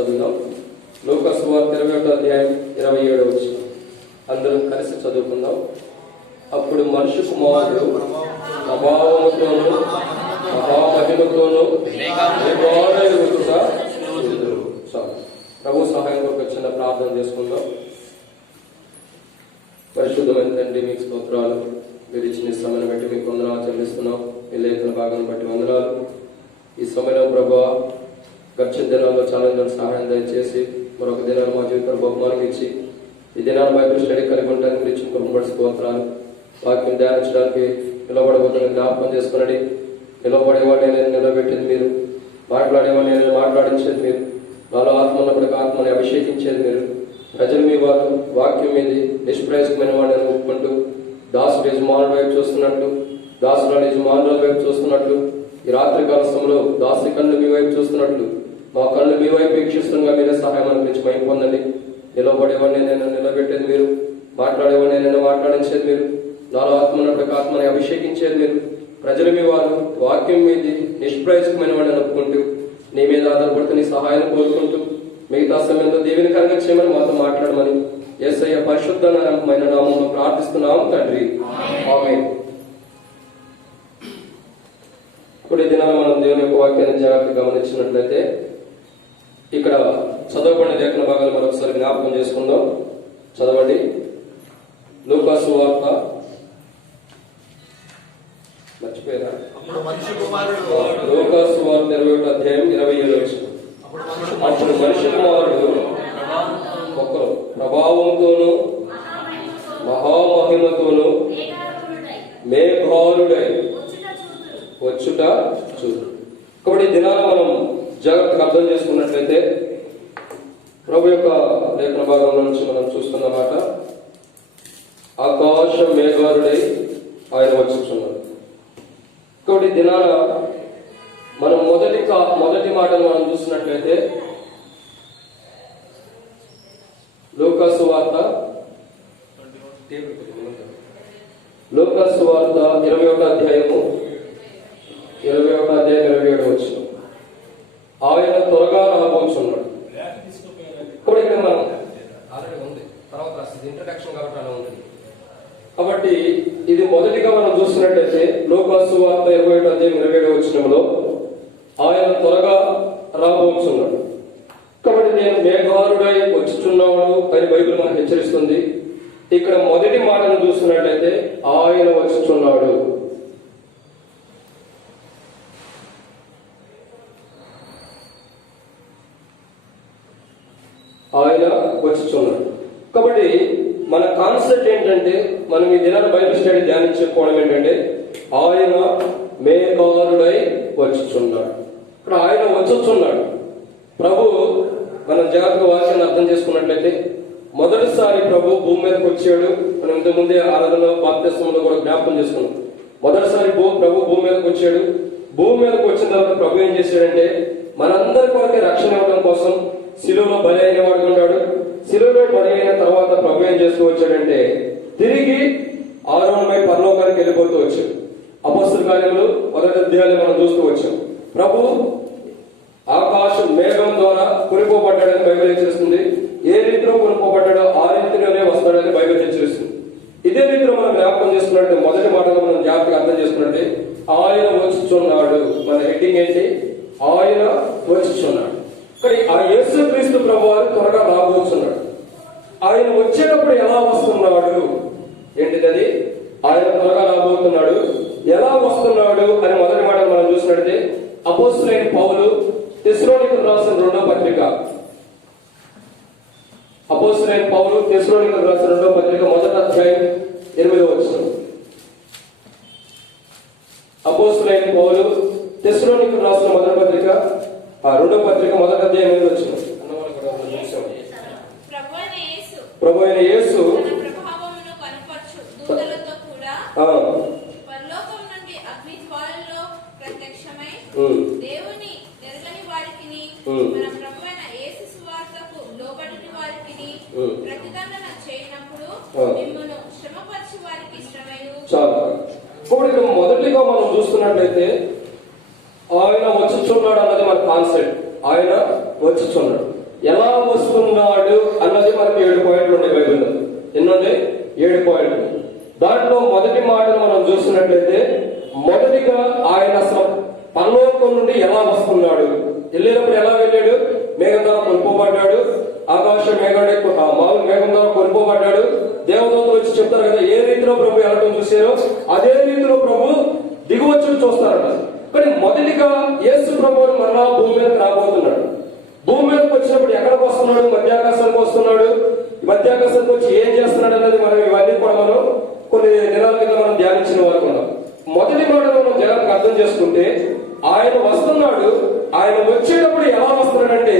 చదువుదాం. లూకా సువార్త 21వ అధ్యాయం 27వ వచనం అందరం కలిసి చదువుకుందాం. అప్పుడు మనుష్య కుమారుడు ప్రభావముతోను మహామహిమతోను ప్రభు సహాయం కొరకు చిన్న ప్రార్థన చేసుకుందాం. పరిశుద్ధమైన తండ్రి, మీకు స్తోత్రాలు. మీరు ఇచ్చిన సమయం బట్టి మీకు వందనాలు చెల్లిస్తున్నాం. మీ లేఖన భాగాన్ని బట్టి వందనాలు. ఈ సమయంలో ప్రభా గడిచిన దినాల్లో చాలా మంది సహాయం దయచేసి మరొక దినాలు మా జీవితాలు బహుమానం ఇచ్చి ఈ దినాలు బైబిల్ స్టడీ కలిగి ఉండడానికి మీరు ఇచ్చిన కృపను బట్టి స్తోత్రాలు. వాక్యం ధ్యానించడానికి నిలబడబోతున్న జ్ఞాపకం చేసుకునండి. నిలబడేవాడిని నేను నిలబెట్టేది మీరు, మాట్లాడేవాడిని నేను మాట్లాడించేది మీరు, నాలో ఆత్మ ఉన్నప్పటికీ ఆత్మని అభిషేకించేది మీరు. ప్రజలు మీ వాక్యం మీద నిష్ప్రయోజకమైన వాడిని ఒప్పుకుంటూ దాసుడు యజమానుల వైపు చూస్తున్నట్లు, దాసుడు యజమానుల వైపు చూస్తున్నట్లు, ఈ రాత్రి కాల సమయంలో దాసుడి కళ్ళు మీ వైపు చూస్తున్నట్లు మా కళ్ళు మీ వైపు వీక్షిస్తుండగా మీరే సహాయం అనిపించి భయం పొందండి. నిలబడేవాడిని నేను నిలబెట్టేది మీరు, మాట్లాడేవాడిని నేను మాట్లాడించేది మీరు, నాలో ఆత్మ ఉన్నప్పటికీ ఆత్మని అభిషేకించేది మీరు. ప్రజలు మీ వారు వాక్యం మీద నిష్ప్రయోజకమైన వాడిని ఒప్పుకుంటూ నీ మీద ఆధారపడుతూ నీ సహాయాన్ని కోరుకుంటూ మిగతా సమయంలో దేవుని కలగచ్చేయమని మాతో మాట్లాడమని యేసయ్య పరిశుద్ధమైన నామంలో ప్రార్థిస్తున్నాం తండ్రి, ఆమేన్. ఇప్పుడు ఈ దినాలు మనం దేవుని యొక్క వాక్యాన్ని జాగ్రత్తగా గమనించినట్లయితే ఇక్కడ చదవబడిన లేఖన భాగాలు మరొకసారి జ్ఞాపకం చేసుకుందాం. చదవండి. లూకా సువార్త మర్చిపోయారా? లూకా సువార్త 21వ అధ్యాయం 27వ వచనం. అప్పుడు మనిషి కుమారుడు ఒక్కరు ప్రభావంతోను మహామహిమతోను మేఘారుడై వచ్చుట చూడు. కాబట్టి దినాలు మనం జాగ్రత్తగా అర్థం చేసుకున్నట్లయితే ప్రభు యొక్క లేఖన భాగంలో నుంచి మనం చూస్తున్నమాట, ఆకాశ మేఘారుడై ఆయన వచ్చుచున్నాడు. కాబట్టి దినాల మనం మొదటి మాటలు మనం చూసినట్లయితే లూకా సువార్త 21వ అధ్యాయము 27వ వచనం. ఆయన త్వరగా రాబోచున్నాడు. ఇప్పుడు ఇక్కడ మనం ఆల్రెడీ ఉంది, తర్వాత ఇంట్రడక్షన్ కాబట్టి అలా ఉంది. కాబట్టి ఇది మొదటిగా మనం చూస్తున్నట్లయితే లూకా సువార్త 21వ అధ్యాయం 27వ వచనంలో ఆయన త్వరగా రాబోచున్నాడు. కాబట్టి నేను మేఘారుడై వచ్చుచున్నాడు అని బైబిల్ మనకు హెచ్చరిస్తుంది. ఇక్కడ మొదటి మాటను చూస్తున్నట్లయితే ఆయన వచ్చుచున్నాడు. ఆయన వచ్చుచున్నాడు. కాబట్టి మన కాన్సెప్ట్ ఏంటంటే, మనం ఈ దినాన్ని బైబిల్ స్టడీ ధ్యానించుకోవడం ఏంటంటే, ఆయన మేఘారుడై వచ్చుచున్నాడు. ఇక్కడ ఆయన వచ్చుచున్నాడు. ప్రభు మనం జాగ్రత్తగా వాక్యాన్ని అర్థం చేసుకున్నట్లయితే మొదటిసారి ప్రభు భూమి మీదకి వచ్చాడు. మనం ఇంతకుముందే ఆరాధనలో బాప్తిస్మంలో కూడా జ్ఞాపకం చేసుకున్నాం. మొదటిసారి ప్రభు భూమి మీదకి వచ్చాడు. భూమి మీదకి వచ్చిన తర్వాత ప్రభు ఏం చేశాడంటే, మనందరి కొరకే రక్షణ ఇవ్వడం కోసం శిలువలో బలి అయిన వాడు ఉన్నాడు. శిలువలో బలి అయిన తర్వాత ప్రభు ఏం చేస్తూ వచ్చాడంటే, తిరిగి ఆరోహణమై పరలోకానికి వెళ్ళిపోతూ వచ్చాడు. అపొస్తలుల కార్యములు 1వ అధ్యాయాన్ని మనం చూస్తూ వచ్చాం. ప్రభు ఆకాశం మేఘం ద్వారా కొనుక్కోబడ్డాడని బైబిల్ హెచ్చరిస్తుంది. ఏ రీతిలో కొనుక్కోబడ్డాడో ఆ రీతిలోనే వస్తాడని బైబిల్ హెచ్చరిస్తుంది. ఇదే రీతిలో మనం జ్ఞాపకం చేసుకున్నట్టు మొదటి మాటగా మనం జాగ్రత్తగా అర్థం చేసుకున్నట్టే ఆయన వచ్చుచున్నాడు. మన హెడ్డింగ్ ఏంటి? ఆయన వచ్చుచున్నాడు. కానీ ఆ యేసుక్రీస్తు ప్రభువారు త్వరగా రాబోతున్నాడు. ఆయన వచ్చేటప్పుడు ఎలా వస్తున్నాడు? ఏంటిది? ఆయన త్వరగా రాబోతున్నాడు. ఎలా వస్తున్నాడు అని మొదటి మాట మనం చూసినట్లయితే అపోస్తలుడైన పౌలు తెస్సలోనికీయులకు రాసిన 2వ పత్రిక, అపోస్తలుడైన పౌలు తెస్సలోనికీయులకు రాసిన 2వ పత్రిక 1వ అధ్యాయం 8వ వచనం. అపోస్తలుడైన పౌలు తెస్సలోనికీయులకు రాసిన 1వ పత్రిక 2వ పత్రిక 1వ అధ్యాయం 8వ వచనం. ప్రభు అయిన యేసు ప్రభావమును కనపరచు దూతలతో కూడా పరలోకం నుండి అగ్ని జ్వాలల్లో ప్రత్యక్షమై దేవుని ఎరుగని వారికిని మన ప్రభు అయిన యేసు సువార్తకు లోబడని వారికిని ప్రతిదండన చేయనప్పుడు మిమ్మును శ్రమపరచు వారికి శ్రమయు. చాలు. మొదటిగా మనం చూస్తున్నట్లయితే ఆయన వచ్చుచున్నాడు అన్నది మన కాన్సెప్ట్. ఆయన వచ్చుచున్నాడు. వస్తున్నాడు అన్నది మనకి 7 పాయింట్లు ఉన్నాయి బైబిల్లో. ఎన్నుంది? 7 పాయింట్లు. దాంట్లో మొదటి మాటను మనం చూసినట్లయితే, మొదటిగా ఆయన అసలు పరలోకం నుండి ఎలా వస్తున్నాడు, వెళ్ళేటప్పుడు ఎలా వెళ్ళాడు? మేఘం ద్వారా కొనుక్కోబడ్డాడు, ఆకాశం మామూలు మేఘం ద్వారా కొనుక్కోబడ్డాడు. దేవదూతలు వచ్చి చెప్తారు కదా, ఏ రీతిలో ప్రభు వెళ్ళడం చూసారో అదే రీతిలో ప్రభు దిగువచ్చు చూస్తారట. కానీ మొదటిగా యేసు ప్రభువుని మరలా భూమి మీదకి రాబోతున్నాడు. భూమి మీదకి వచ్చినప్పుడు ఎక్కడికి వస్తున్నాడు? మధ్యాకాశానికి వస్తున్నాడు. మధ్యాకాశానికి వచ్చి ఏం చేస్తున్నాడు అన్నది మనం ఇవన్నీ కూడా మనం కొన్ని నెలల కింద మనం ధ్యానించిన వారు ఉన్నాం. మొదటి మాట మనం జాగ్రత్తగా అర్థం చేసుకుంటే, ఆయన వస్తున్నాడు. ఆయన వచ్చేటప్పుడు ఎలా వస్తున్నాడంటే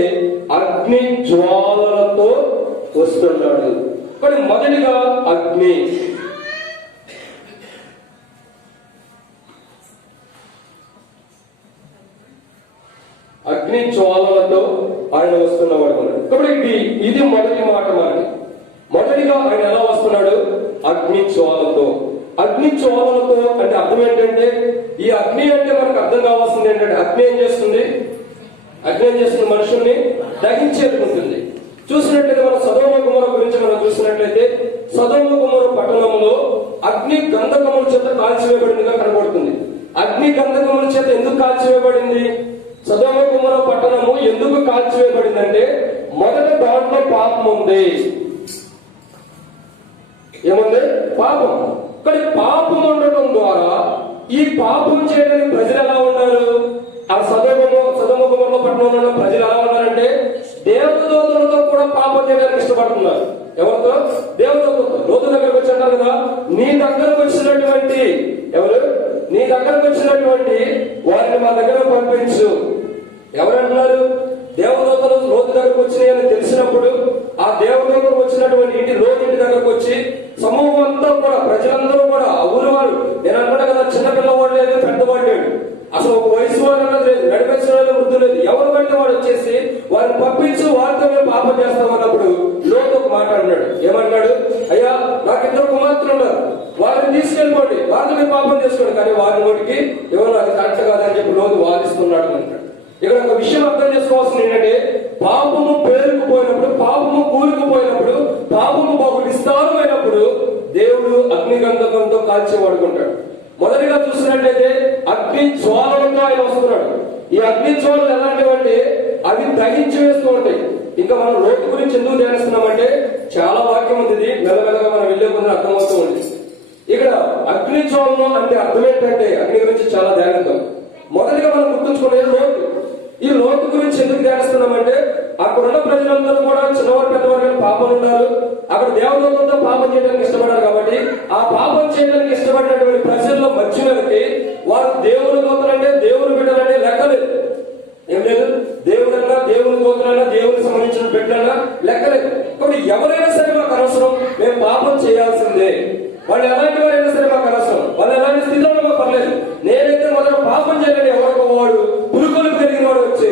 అగ్ని జ్వాలలతో వస్తున్నాడు. కానీ మొదటిగా అగ్ని జ్వాలలతో ఆయన వస్తున్నవాడు అన్నాడు. కాబట్టి ఇది మొదటి మాట. మనకి మొదటిగా ఆయన ఎలా వస్తున్నాడు? అగ్ని జ్వాలతో. అగ్ని జ్వాలలతో అంటే అర్థం ఏంటంటే, ఈ అగ్ని అంటే మనకు అర్థం కావాల్సింది ఏంటంటే, అగ్ని ఏం చేస్తుంది? అగ్ని ఏం చేస్తుంది? మనుషుల్ని దహించేసుకుంటుంది. చూసినట్లయితే మనం సదోమ గుమర గురించి మనం చూసినట్లయితే, సదోమ గుమర పట్టణంలో అగ్ని గంధకముల చేత కాల్చివేయబడిందిగా కనబడుతుంది. అగ్ని గంధకముల చేత ఎందుకు కాల్చివేయబడింది? సదోమ గుమర పట్టణము ఎందుకు కాల్చివేయబడిందంటే, మొదట దాంట్లో పాపం ఉంది. ఏముంది? పాపం. కానీ పాపం ఉండటం ద్వారా ఈ పాపం చేయడానికి ప్రజలు ఎలా ఉన్నారు? ఆ సదోమ గుమర పట్టణంలో ప్రజలు ఎలా ఉన్నారంటే, దేవదూతలతో కూడా పాపం చేయడానికి ఇష్టపడుతున్నారు. ఎవరితో? దేవదూతలతో. లోతు దగ్గరకు వచ్చి అంటారు కదా, నీ దగ్గరకు వచ్చినటువంటి ఎవరు? నీ దగ్గరకు వచ్చినటువంటి వారిని మా దగ్గర పంపించు. ఎవరంటున్నారు? దేవదూతలు లోతు దగ్గరకు వచ్చినాయని తెలిసినప్పుడు ఆ దేవదూతలు వచ్చినటువంటి లోతు ఇంటి దగ్గరకు వచ్చి సమూహం అంతా కూడా, ప్రజలందరూ కూడా, ఆ ఊరి వారు, నేను అనుకుంటా కదా, చిన్నపిల్లవాడు లేదు, పెద్దవాడు లేడు, అసలు ఒక వయసు వాడు అన్నది లేదు, నడిపేసిన వాళ్ళు వృద్ధు లేదు, ఎవరు పడితే వాడు వచ్చేసి వారిని పంపించు, వారితో మేము పాపం చేస్తామన్నప్పుడు లోతు ఒక మాట అన్నాడు. ఏమన్నాడు? అయ్యా, నాకు 2 కుమార్తెలు ఉన్నారు, వారిని తీసుకెళ్ళిపోండి, వారితో మీరు పాపం చేసుకోండి. కానీ వారి నోటికి ఎవరు అది కరెక్ట్ కాదని చెప్పి లోతు వాదిస్తున్నాడు అంటాడు. ఇక్కడ ఒక విషయం అర్థం చేసుకోవాల్సింది ఏంటంటే, పాపము పేరుకుపోయినప్పుడు, పాపము కూరుకుపోయినప్పుడు, పాపము బాగు విస్తారమైనప్పుడు దేవుడు అగ్నిగంధకంతో కాల్చి వాడుకుంటాడు. మొదటిగా చూసినట్లయితే అగ్ని జ్వాలలతో ఆయన వస్తున్నాడు. ఈ అగ్ని జ్వాలలు ఎలాంటివంటే అవి దహించి వేస్తూ ఉంటాయి. ఇంకా మనం లోతు గురించి ఎందుకు ధ్యానిస్తున్నామంటే, చాలా వాక్యం ఉంది, ఇది మెల్లమెల్లగా మనం వెళ్ళే ముందు అర్థమవుతూ ఉంది. ఇక్కడ అగ్ని జ్వాలలు అంటే అర్థం ఏంటంటే, అగ్ని గురించి చాలా ధ్యానిద్దాం. మొదటిగా మనం గుర్తుంచుకునేది లోతు. ఈ లోతు గురించి ఎందుకు ధ్యానిస్తున్నామంటే, అక్కడున్న ప్రజలందరూ కూడా చిన్నవారు పెద్దవారు పాపం ఉన్నారు. అక్కడ దేవదూతలతో పాపం చేయడానికి ఇష్టపడారు. కాబట్టి ఆ పాపం చేయడానికి ఇష్టపడినటువంటి ప్రజల్లో మధ్యలోకి వారు దేవుని దూతలంటే, దేవుని బిడ్డలంటే లెక్కలేదు. ఏం లేదు, దేవుడన్నా, దేవుని దూతలన్నా, దేవునికి సంబంధించిన బిడ్డలన్నా లెక్కలేదు. కాబట్టి ఎవరైనా సరే మాకు అనవసరం, మేము పాపం చేయాల్సిందే. వాళ్ళు ఎలాంటి వారైనా సరే మాకు అనవసరం, వాళ్ళు ఎలాంటి స్థితిలో మాకు పర్లేదు. నేనైతే మొదట పాపం చేయాలని ఎవరికో వాడు పురుకులు పెరిగిన వాడు వచ్చి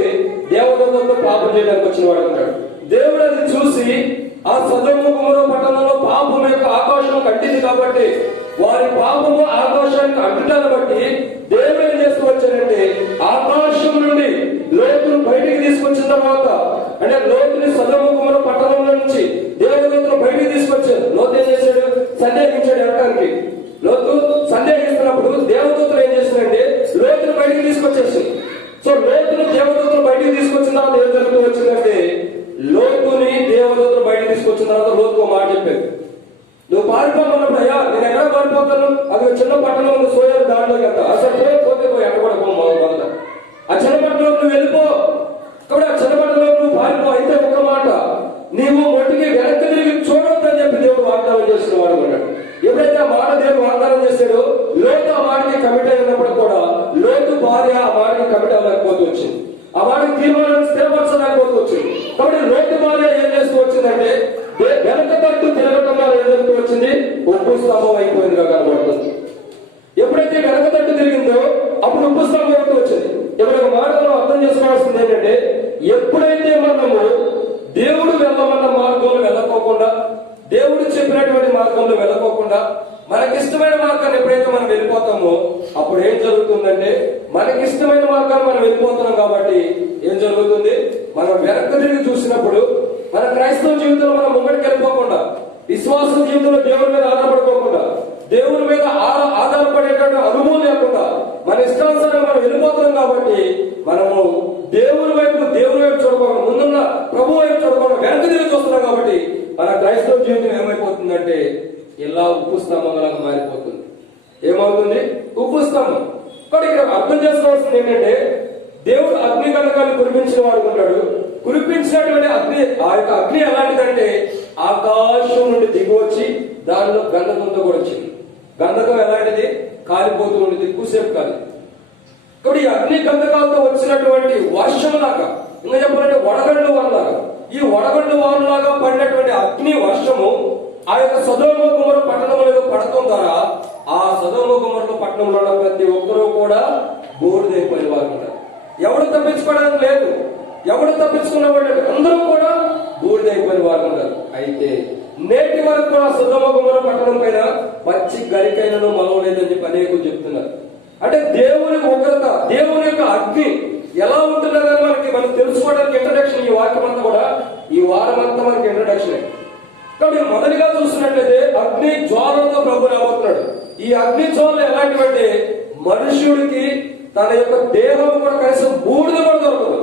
దేవదూతలతో పాపం చేయడానికి వచ్చిన వాడు అంటాడు. దేవుడు అది చూసి ఆ సదోమ గుమొర్రా పట్టణంలో పాపం యొక్క ఆకాశం కట్టింది కాబట్టి, వారి పాపము ఆకాశానికి అంటడాన్ని బట్టి దేవుడు ఏం చేస్తూ వచ్చాడంటే, ఆకాశం నుండి లోతును బయటికి తీసుకొచ్చిన తర్వాత, అంటే లోతుని సదోమ గుమొర్రా పట్టణంలో నుంచి దేవదూతలు బయటికి తీసుకొచ్చారు. లోతు ఏం చేశాడు? సందేహించాడు ఎవరికి. లోతు సందేహిస్తున్నప్పుడు దేవదూతలు ఏం చేసిందంటే లోతును బయటికి తీసుకొచ్చేసి, సో లోతును దేవదూతలు బయటికి తీసుకొచ్చిన తర్వాత ఏం జరుగుతూ వచ్చిందంటే, లోతుని దేవదూతలు బయటికి తీసుకొచ్చిన తర్వాత లోతు మాట చెప్పారు, నువ్వు పారిపోతున్నప్పుడు, అయ్యా నేను ఎక్కడ పారిపోతాను, అది చిన్న పట్టణం ఉంది, సోయాలు దాంట్లోకి వెళ్తా, అసలు పోతే ఎక్కడ కూడా మొదట ఆ చిన్న పట్టణంలో నువ్వు వెళ్ళిపో. కాబట్టి ఆ చిన్న పట్టణంలో నువ్వు పారిపో. అయితే ఒక మాట, నీవు ఒంటికి వెనక్కి తిరిగి చూడొద్దని చెప్పి దేవుడు వాగ్దానం చేసిన వాడు అన్నాడు. ఎప్పుడైతే ఆ మాట దేవుడు వాగ్దానం చేశాడో, లోతు ఆ మాటకి కమిట్ అయినప్పుడు కూడా లోతు భార్య ఆ మాటకి కమిట్ అవ్వలేకపోతూ వచ్చింది, ఆ మాటకి తీర్మానం స్థిరపరచలేకపోతూ వచ్చింది. కాబట్టి లోతు భార్య ఏం చేస్తూ వచ్చిందంటే, వెనక తట్టు తిరగటం వల్ల ఏం జరుగుతూ వచ్చింది? ఉప్పు స్తంభం అయిపోయిందిగా కనబడుతుంది. ఎప్పుడైతే వెనక తట్టు తిరిగిందో అప్పుడు ఉప్పు స్తంభం అవుతూ వచ్చింది. ఇప్పుడు ఒక మాటలో అర్థం చేసుకోవాల్సింది ఏంటంటే, ఎప్పుడైతే మనము దేవుడు వెళ్ళమన్న మార్గంలో వెళ్ళకోకుండా, దేవుడు చెప్పినటువంటి మార్గంలో వెళ్ళకోకుండా, మనకిష్టమైన మార్గాన్ని ఎప్పుడైతే మనం వెళ్ళిపోతామో అప్పుడు ఏం జరుగుతుందంటే, మనకిష్టమైన మార్గాన్ని మనం వెళ్ళిపోతున్నాం కాబట్టి ఏం జరుగుతుంది? మనం వెనక్కి తిరిగి చూసినప్పుడు మన క్రైస్తవ జీవితంలో మనం ముంగడికి వెళ్ళిపోకుండా, విశ్వాస జీవితంలో దేవుని మీద ఆధారపడుకోకుండా, దేవుని మీద ఆధారపడేటువంటి అనుభవం లేకుండా మన ఇష్టానుసారం మనం వెళ్ళిపోతున్నాం. కాబట్టి మనము దేవుని వైపు చూడకుండా, ముందున్న ప్రభు వైపు చూడకుండా వెనక తిరిగి చూస్తున్నాం. కాబట్టి మన క్రైస్తవ జీవితం ఏమైపోతుందంటే ఇలా ఉప్పు స్తంభంగా మారిపోతుంది. ఏమవుతుంది? ఉప్పు స్తంభం. కానీ ఇక్కడ అర్థం చేసుకోవాల్సింది ఏంటంటే, దేవుడు అగ్ని గంధకాన్ని కురిపించిన వాడు ఉంటాడు. కురిపించినటువంటి అగ్ని, ఆ యొక్క అగ్ని ఎలాంటిదంటే ఆకాశం నుండి దిగి వచ్చి దానిలో గంధకంతో కూడా వచ్చింది. గంధకం ఎలాంటిది? కాలిపోతూ ఉండేది, ఎక్కువసేపు కాదు. కాబట్టి ఈ అగ్ని గంధకాలతో వచ్చినటువంటి వర్షం లాగా, ఇంకా చెప్పాలంటే వడగండ్ల వానలాగా, ఈ వడగండ్ల వానలాగా పడినటువంటి అగ్ని వర్షము ఆ యొక్క సొదొమ గొమొర్రా పట్టణంలో పడటం ద్వారా ఆ సొదొమ గొమొర్రా పట్టణంలో ఉన్న ప్రతి ఒక్కరూ కూడా బూడిదైపోయిన వారు ఉంటారు. ఎవడు తప్పించుకోవడానికి లేదు, ఎవడు తప్పించుకున్న వాళ్ళు అందరూ కూడా బూడిదైపోయిన వారు ఉంటారు. అయితే నేటి వరకు కూడా సొదొమ గొమొర్రా పట్టణం పైన పచ్చి గరికైనను మలవలేదని చెప్పి అనేకులు చెప్తున్నారు. అంటే దేవుని ఉగ్రత, దేవుని యొక్క అగ్ని ఎలా ఉంటున్నదని మనం తెలుసుకోవడానికి ఇంట్రడక్షన్ ఈ వాక్యం అంతా కూడా, ఈ వారం అంతా మనకి ఇంట్రడక్షన్. కాబట్టి మొదటిగా చూస్తున్నట్లయితే అగ్ని జ్వాలతో ప్రభు రాబోతున్నాడు. ఈ అగ్ని జ్వాలలు ఎలాంటివంటే మనుష్యుడికి తన యొక్క దేహం కూడా కనీసం బూడిద కూడా దొరకదు,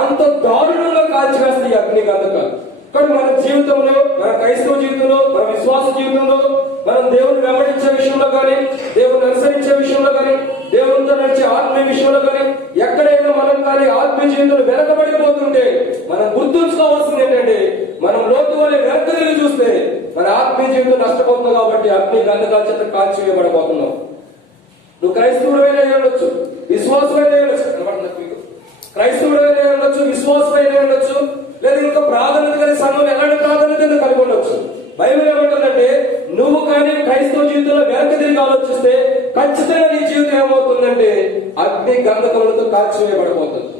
అంత దారుణంగా కాల్చివేస్తుంది ఈ అగ్ని గంధకాలు. కానీ మన జీవితంలో, మన క్రైస్తవ జీవితంలో, మన విశ్వాస జీవితంలో, మనం దేవుని వెంబడించే విషయంలో కానీ, దేవుని అనుసరించే విషయంలో కానీ, దేవునితో నడిచే ఆత్మీయ విషయంలో కానీ, ఎక్కడైనా మనం కానీ ఆత్మీయ జీవితంలో వెనకబడిపోతుంటే మనం గుర్తుంచుకోవాల్సింది ఏంటంటే, మనం లోతు వల్ల వెనక తిరిగి చూస్తే మన ఆత్మీయ జీవితం నష్టపోతుంది. కాబట్టి అగ్ని గంధకాల చేత కాల్చివేయబడబోతున్నాం. నువ్వు క్రైస్తవుడైనా ఉండొచ్చు, విశ్వాసమైనా ఉండొచ్చు, క్రైస్తవుడైనా ఉండొచ్చు, విశ్వాసమైనా ఉండొచ్చు, లేదా ఇంకా ప్రాధాన్యత కలిగి సంఘంలో ఎలాంటి ప్రాధాన్యత కలిగి ఉండొచ్చు. బైబిల్ ఏమంటుందంటే, నువ్వు కానీ క్రైస్తవ జీవితంలో వెనక తిరిగి ఆలోచిస్తే ఖచ్చితంగా నీ జీవితం ఏమవుతుందంటే అగ్ని గంధకములతో కాల్చివేయబడబోతుంది.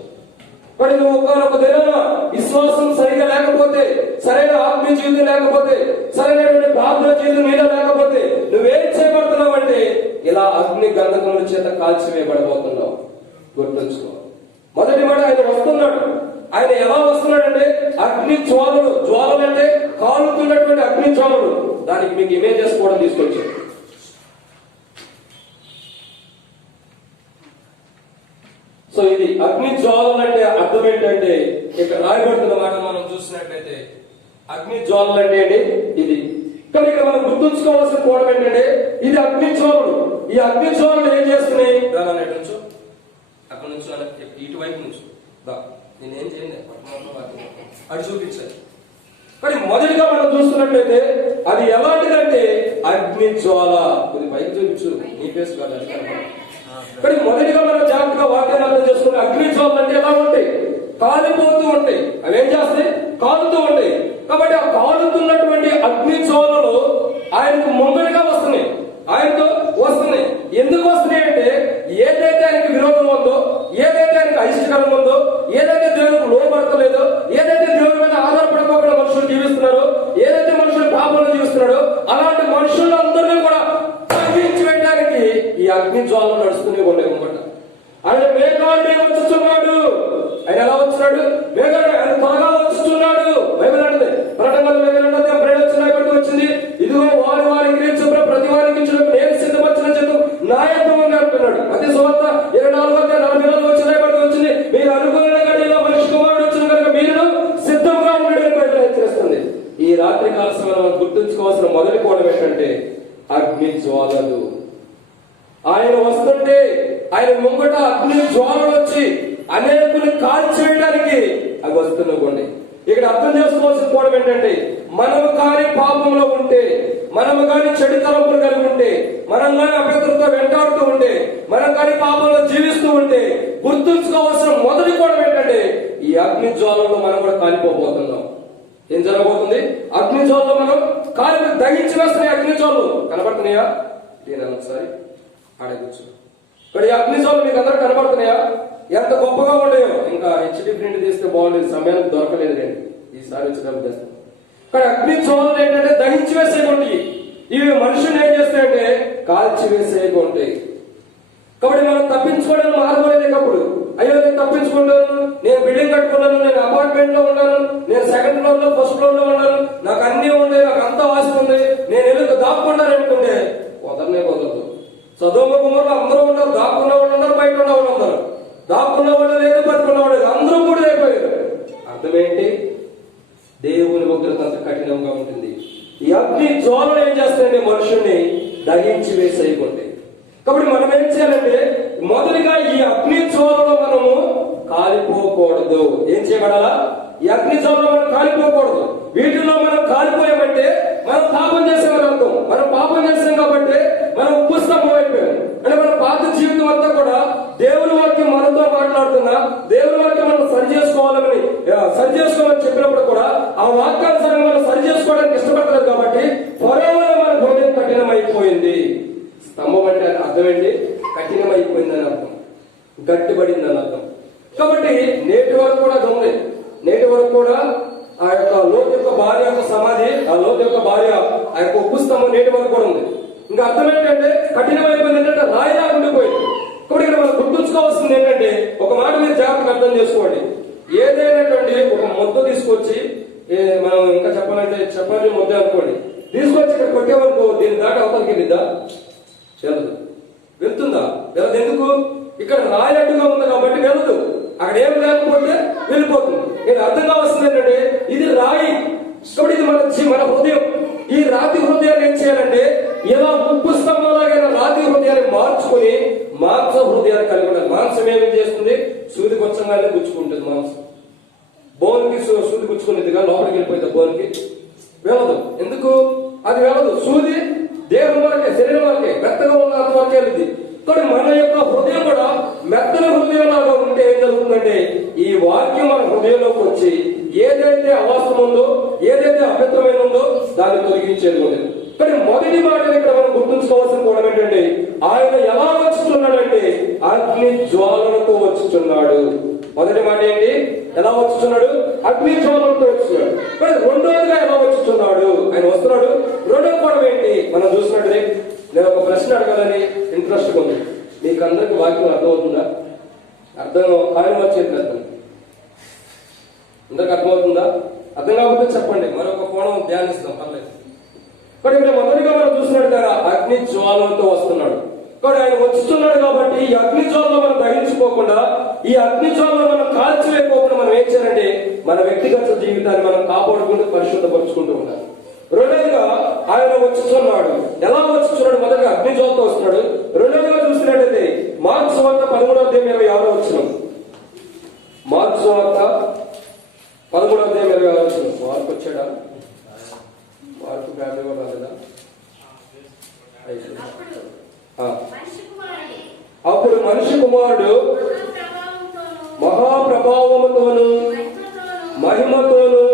మరి నువ్వు ఒకనొక దినాన విశ్వాసం సరిగా లేకపోతే, సరైన ఆత్మీయ జీవితం లేకపోతే, సరైనటువంటి ప్రార్థన జీవితం మీద లేకపోతే నువ్వేం చేయబడుతున్నావు అంటే ఇలా అగ్ని గంధకముల చేత కాల్చివేయబడబోతున్నావు. గుర్తుంచుకో. మొదటి మాట, ఆయన వస్తున్నాడు. ఆయన ఎలా వస్తున్నాడంటే అగ్ని జ్వాలలు. జ్వాలలు అంటే కాలుతున్నటువంటి అగ్ని జ్వాలలు. దానికి మీకు ఇమేజెస్ కూడా తీసుకొచ్చారు. సో ఇది అగ్ని జ్వాలలు అంటే అర్థం ఏంటంటే, ఇక్కడ రాయబడుతున్న మాట మనం చూసినట్లయితే అగ్ని జ్వాలలు అంటే ఏంటి ఇది. కానీ ఇక్కడ మనం గుర్తుంచుకోవాల్సిన కోణం ఏంటంటే ఇది అగ్ని జ్వాలలు. ఈ అగ్ని జ్వాలలు ఏం చేస్తున్నాయి? దాని నుంచి అక్కడ నుంచి ఇటువైపు నుంచి నేనేం చేయండి అటు చూపించాలి. కానీ మొదటిగా మనం చూస్తున్నట్లయితే అది ఎలాంటిదంటే అగ్ని జ్వాల. కొద్ది పైకి చూపించు, నీ ఫేస్ కాదు. కానీ మొదటిగా మనం జాగ్రత్తగా వాక్యాన్ని అర్థం చేసుకుని, అగ్ని జ్వాలలు అంటే ఎలా ఉంటాయి? కాలిపోతూ ఉంటాయి. అవి ఏం చేస్తాయి? కాలుతూ ఉంటాయి. కాబట్టి ఆ కాలుతున్నటువంటి అగ్ని జ్వాలలు ఆయనకు ముంగడిగా వస్తున్నాయి, ఆయనతో వస్తున్నాయి. ఎందుకు వస్తున్నాయి అంటే ఏదైతే ఆయనకి విరోధం ఉందో, ఏదైతే ఆయనకు అయిష్టకరం ఉందో, ఏదైతే దేవునికి లోబడతలేదో, ఏదైతే దేవుని మీద ఆధారపడకుండా మనుషులు జీవిస్తున్నారో, ఏదైతే మనుషులు పాపంలో జీవిస్తున్నాడో అలాంటి మనుషులందరినీ కూడా తగ్గించి పెట్టడానికి ఈ అగ్ని జ్వాలలు నడుస్తూనే ఉండేవి అనమాట. ఆయన మేఘాలు వచ్చుచున్నాడు. ఆయన ఎలా వచ్చినాడు? మేఘాలు ఆయన త్వరగా వచ్చుచున్నాడు. బైబిల్ అంటే ప్రకటనలో వచ్చింది, ఇదిగో వారి వారి క్రీస్తు ప్రతి వారికి నేను సిద్ధపరిచిన చేతు నాయత్వం అంటున్నాడు. అతి సువార్త 24:44 వచ్చింది. మీరు అనుకున్న గడిలో మనిషి కుమారుడు వచ్చిన కనుక మీరు సిద్ధంగా ఉండడం బయట హెచ్చరిస్తుంది. ఈ రాత్రి కాల సమయంలో మనం గుర్తుంచుకోవాల్సిన మొదటి కోణం ఏంటంటే అగ్ని జ్వాలలు. ఆయన వస్తుంటే ఆయన ముంగట అగ్ని జ్వాలలు వచ్చి అనేకులు కాల్చివేయడానికి అవి వస్తున్నాయి. ఇక్కడ అర్థం చేసుకోవాల్సిన కోణం ఏంటంటే, మనము కాని పాపంలో ఉంటే, మనము కాని చెడు తలంపులు కలిగి ఉంటే, మనం కాని అభ్యర్థులతో వెంటాడుతూ ఉంటే, మనం కాని పాపంలో జీవిస్తూ ఉంటే గుర్తుంచుకోవాల్సిన మొదటి కోణం ఏంటంటే ఈ అగ్ని జ్వాలలో మనం కూడా కాలిపోబోతున్నాం. ఏం జరగబోతుంది? అగ్ని జ్వాలలో మనం కాలి దహించి వేస్తున్నాయి. అగ్ని జ్వాలలు కనబడుతున్నాయా? నేను ఒకసారి అడగచ్చు. ఇక్కడ ఈ అగ్ని జ్వాలలు మీకు అందరూ కనబడుతున్నాయా? ఎంత గొప్పగా ఉండేవో. ఇంకా హెచ్డి ప్రింట్ తీస్తే బాగుండేది, సమయానికి దొరకలేదు రండి, ఈసారి వచ్చి చేస్తాం. కానీ అగ్ని జ్వాలలు ఏంటంటే దహించి వేసేటువంటి, ఇవి మనుషులు ఏం చేస్తాయంటే కాల్చి వేసేయకుంటాయి. కాబట్టి మనం తప్పించుకోవడానికి మార్గం లేనప్పుడు, అయ్యో నేను తప్పించుకుంటాను, నేను బిల్డింగ్ కట్టుకున్నాను, నేను అపార్ట్మెంట్ లో ఉన్నాను, నేను సెకండ్ ఫ్లోర్ లో ఫస్ట్ ఫ్లోర్ లో ఉన్నాను, నాకు అన్ని ఉన్నాయి, నాకు అంతా ఆస్తి ఉంది, నేను ఎందుకు దాక్కుంటాను అనుకుంటే కుదరనే కుదరదు. చదువు కుమారులు అందరూ ఉంటారు, దాక్కున్న వాళ్ళు ఉన్నారు, బయట ఉన్న వాళ్ళు ఉన్నారు. దాక్కున్న వాళ్ళు లేదు, పట్టుకున్న వాళ్ళు లేదు, అందరూ కూడా అయిపోయారు. అర్థమేంటి? దేవుని ఉగ్రత అంత కఠినంగా ఉంటుంది. ఈ అగ్ని జ్వాలలు ఏం చేస్తాయంటే మనుషుల్ని దహించి వేసేయకుంటాయి. కాబట్టి మనం ఏం చేయాలంటే మొదటిగా ఈ అగ్ని జ్వాలలో మనము కాలిపోకూడదు. ఏం చేయబడాలా? ఈ అగ్ని జ్వాలలో మనం కాలిపోకూడదు. వీటిలో మనం కాలిపోయామంటే మనం పాపం చేసామని అర్థం. మనం పాపం చేసాం కాబట్టి మనం ఉప్పు స్తంభం అయిపోయాం. అంటే మన పాత జీవితం అంతా కూడా దేవుని వాక్యం మనతో మాట్లాడుతున్నా, దేవుని వాక్యం మనం సరి చేసుకోవాలని చెప్పినప్పుడు కూడా ఆ వాక్యానుసారంగా మనం సరి చేసుకోవడానికి ఇష్టపడలేదు. కాబట్టి పొరవలో మన హృదయం కఠినమైపోయింది. స్తంభం అంటే అర్థం ఏంటి? కఠినమైపోయిందని అర్థం, గట్టిపడిందని అర్థం. కాబట్టి నేటి వరకు కూడా ఉంది. నేటి వరకు కూడా ఆ యొక్క లోతు యొక్క భార్య యొక్క సమాధి, ఆ లోతు యొక్క భార్య ఆ యొక్క ఉప్పు స్తంభం నేటి వరకు కూడా ఉంది. ఇంకా అర్థం ఏంటంటే కఠినమైపోయింది, ఏంటంటే రాయిలా ఉండిపోయింది. కాబట్టి ఇక్కడ మనం గుర్తుంచుకోవాల్సింది ఏంటంటే, ఒక మాట మీరు జాగ్రత్తగా అర్థం చేసుకోండి. ఏదైనటువంటి ఒక ముద్ద తీసుకొచ్చి, మనం ఇంకా చెప్పాలంటే చపాతీ ముద్ద అనుకోండి, తీసుకొచ్చి ఇక్కడ కొట్టేవనుకో, దీని దాటి అవతలకి వెళ్ళిద్దా? వెళ్ళదు. వెళ్తుందా? వెళ్ళదు. ఎందుకు? ఇక్కడ రాయి అడ్డుగా ఉంది కాబట్టి వెళ్ళదు. అక్కడ ఏం లేకపోతే వెళ్ళిపోతుంది. నేను అర్థం కావాల్సింది ఏంటంటే, ఇది రాయి, కాబట్టి ఇది మన హృదయం. ఈ రాతి హృదయాన్ని ఏం చేయాలంటే, ఇలా ఉప్పు స్తంభంలాగైనా రాతి హృదయాన్ని మార్చుకుని మాంస హృదయాన్ని కలిగి ఉండాలి. మాంసం ఏమేం చేస్తుంది? సూది గుచ్చంగానే గుచ్చుకుంటుంది. మాంసం బోన్కి సూది గుచ్చుకునేది కానీ లోపలికి వెళ్ళిపోయింది. బోన్కి వెళ్ళదు. ఎందుకు? అది వెళ్ళదు. సూది దేహం వరకే, శరీరం వరకే, మెత్తగా ఉన్నంత వరకే వెళ్ళింది. కానీ మన యొక్క హృదయం కూడా మెత్తని హృదయం లాగా ఉంటే ఏం జరుగుతుందంటే, ఈ వాక్యం మన హృదయంలోకి వచ్చి ఏదైతే అవాస్తవం ఉందో, ఏదైతే అపవిత్రమైన ఉందో దాన్ని తొలగించేది ఉండదు. కానీ మొదటి మాట ఇక్కడ మనం గుర్తుంచుకోవాల్సిన కూడా ఏంటంటే, ఆయన ఎలా వచ్చుతున్నాడంటే అగ్ని జ్వాలలతో వచ్చుచున్నాడు. మొదటి మాట ఏంటి? ఎలా వచ్చుచున్నాడు? అగ్ని జ్వాలలతో వచ్చున్నాడు. కానీ రెండోదిగా ఎలా వచ్చుచున్నాడు? ఆయన వస్తున్నాడు. రెండో పదం ఏంటి? మనం చూసినట్టు నేను ఒక ప్రశ్న అడగాలని ఇంట్రెస్ట్ ఉంది. మీకు అందరికి వాక్యం అర్థమవుతుందా? అర్థం కాని వచ్చేది అర్థం అందరికి అర్థమవుతుందా? అర్థం కాకపోతే చెప్పండి, మరొక కోణం ధ్యానిస్తాం, పర్లేదు. కానీ ఇక్కడ మొదటిగా మనం చూసినట్టు కదా అగ్ని జ్వాలలతో వస్తున్నాడు. కానీ ఆయన వచ్చుతున్నాడు కాబట్టి ఈ అగ్ని జ్వాలలో మనం దహించుకోకుండా, ఈ అగ్ని జ్వాలలో మనం కాల్చివేయకోకుండా మనం ఏం చేయాలంటే మన వ్యక్తిగత జీవితాన్ని మనం కాపాడుకుంటూ పరిశుద్ధపరుచుకుంటూ ఉండాలి. రెండోదిగా ఆయన వచ్చుతున్నాడు. ఎలా వచ్చుతున్నాడు? మొదటిగా అగ్ని జ్వాలతో వస్తున్నాడు. రెండోదిగా చూసినట్టయితే మార్కు సువార్త 13:26 మార్కు సువార్త 13:26 మార్కు వచ్చాడా? మార్కు ఫ్యామిలీ కూడా రాలేదా? అప్పుడు మనిషి కుమారుడు మహాప్రభావముతోను మహిమతోను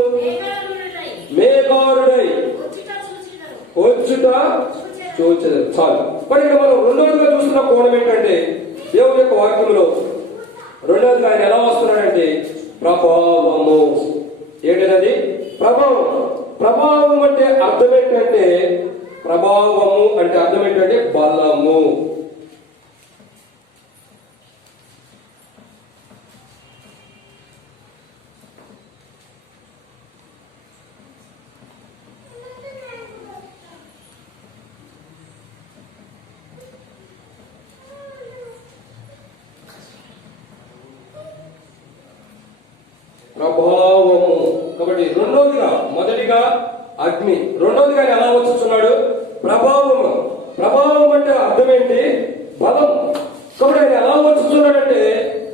మేఘారుడై వచ్చుట చూచెదరు. చాలు. మరి ఇక్కడ మనం రెండోదిగా చూస్తున్న కోణం ఏంటంటే, దేవుని యొక్క వాక్యంలో రెండోదిగా ఆయన ఎలా వస్తున్నాడంటే ప్రభావము. ఏంటది? ప్రభావం. ప్రభావం అంటే అర్థం ఏంటంటే, ప్రభావము అంటే అర్థం ఏంటంటే బలము. ప్రభావము. కాబట్టి రెండోదిగా, మొదటిగా అగ్ని, రెండోదిగా ఎలా వచ్చుతున్నాడు? ప్రభావము. ప్రభావం అంటే అర్థం ఏంటి? బలం. కాబట్టి ఆయన ఎలా వచ్చుతున్నాడంటే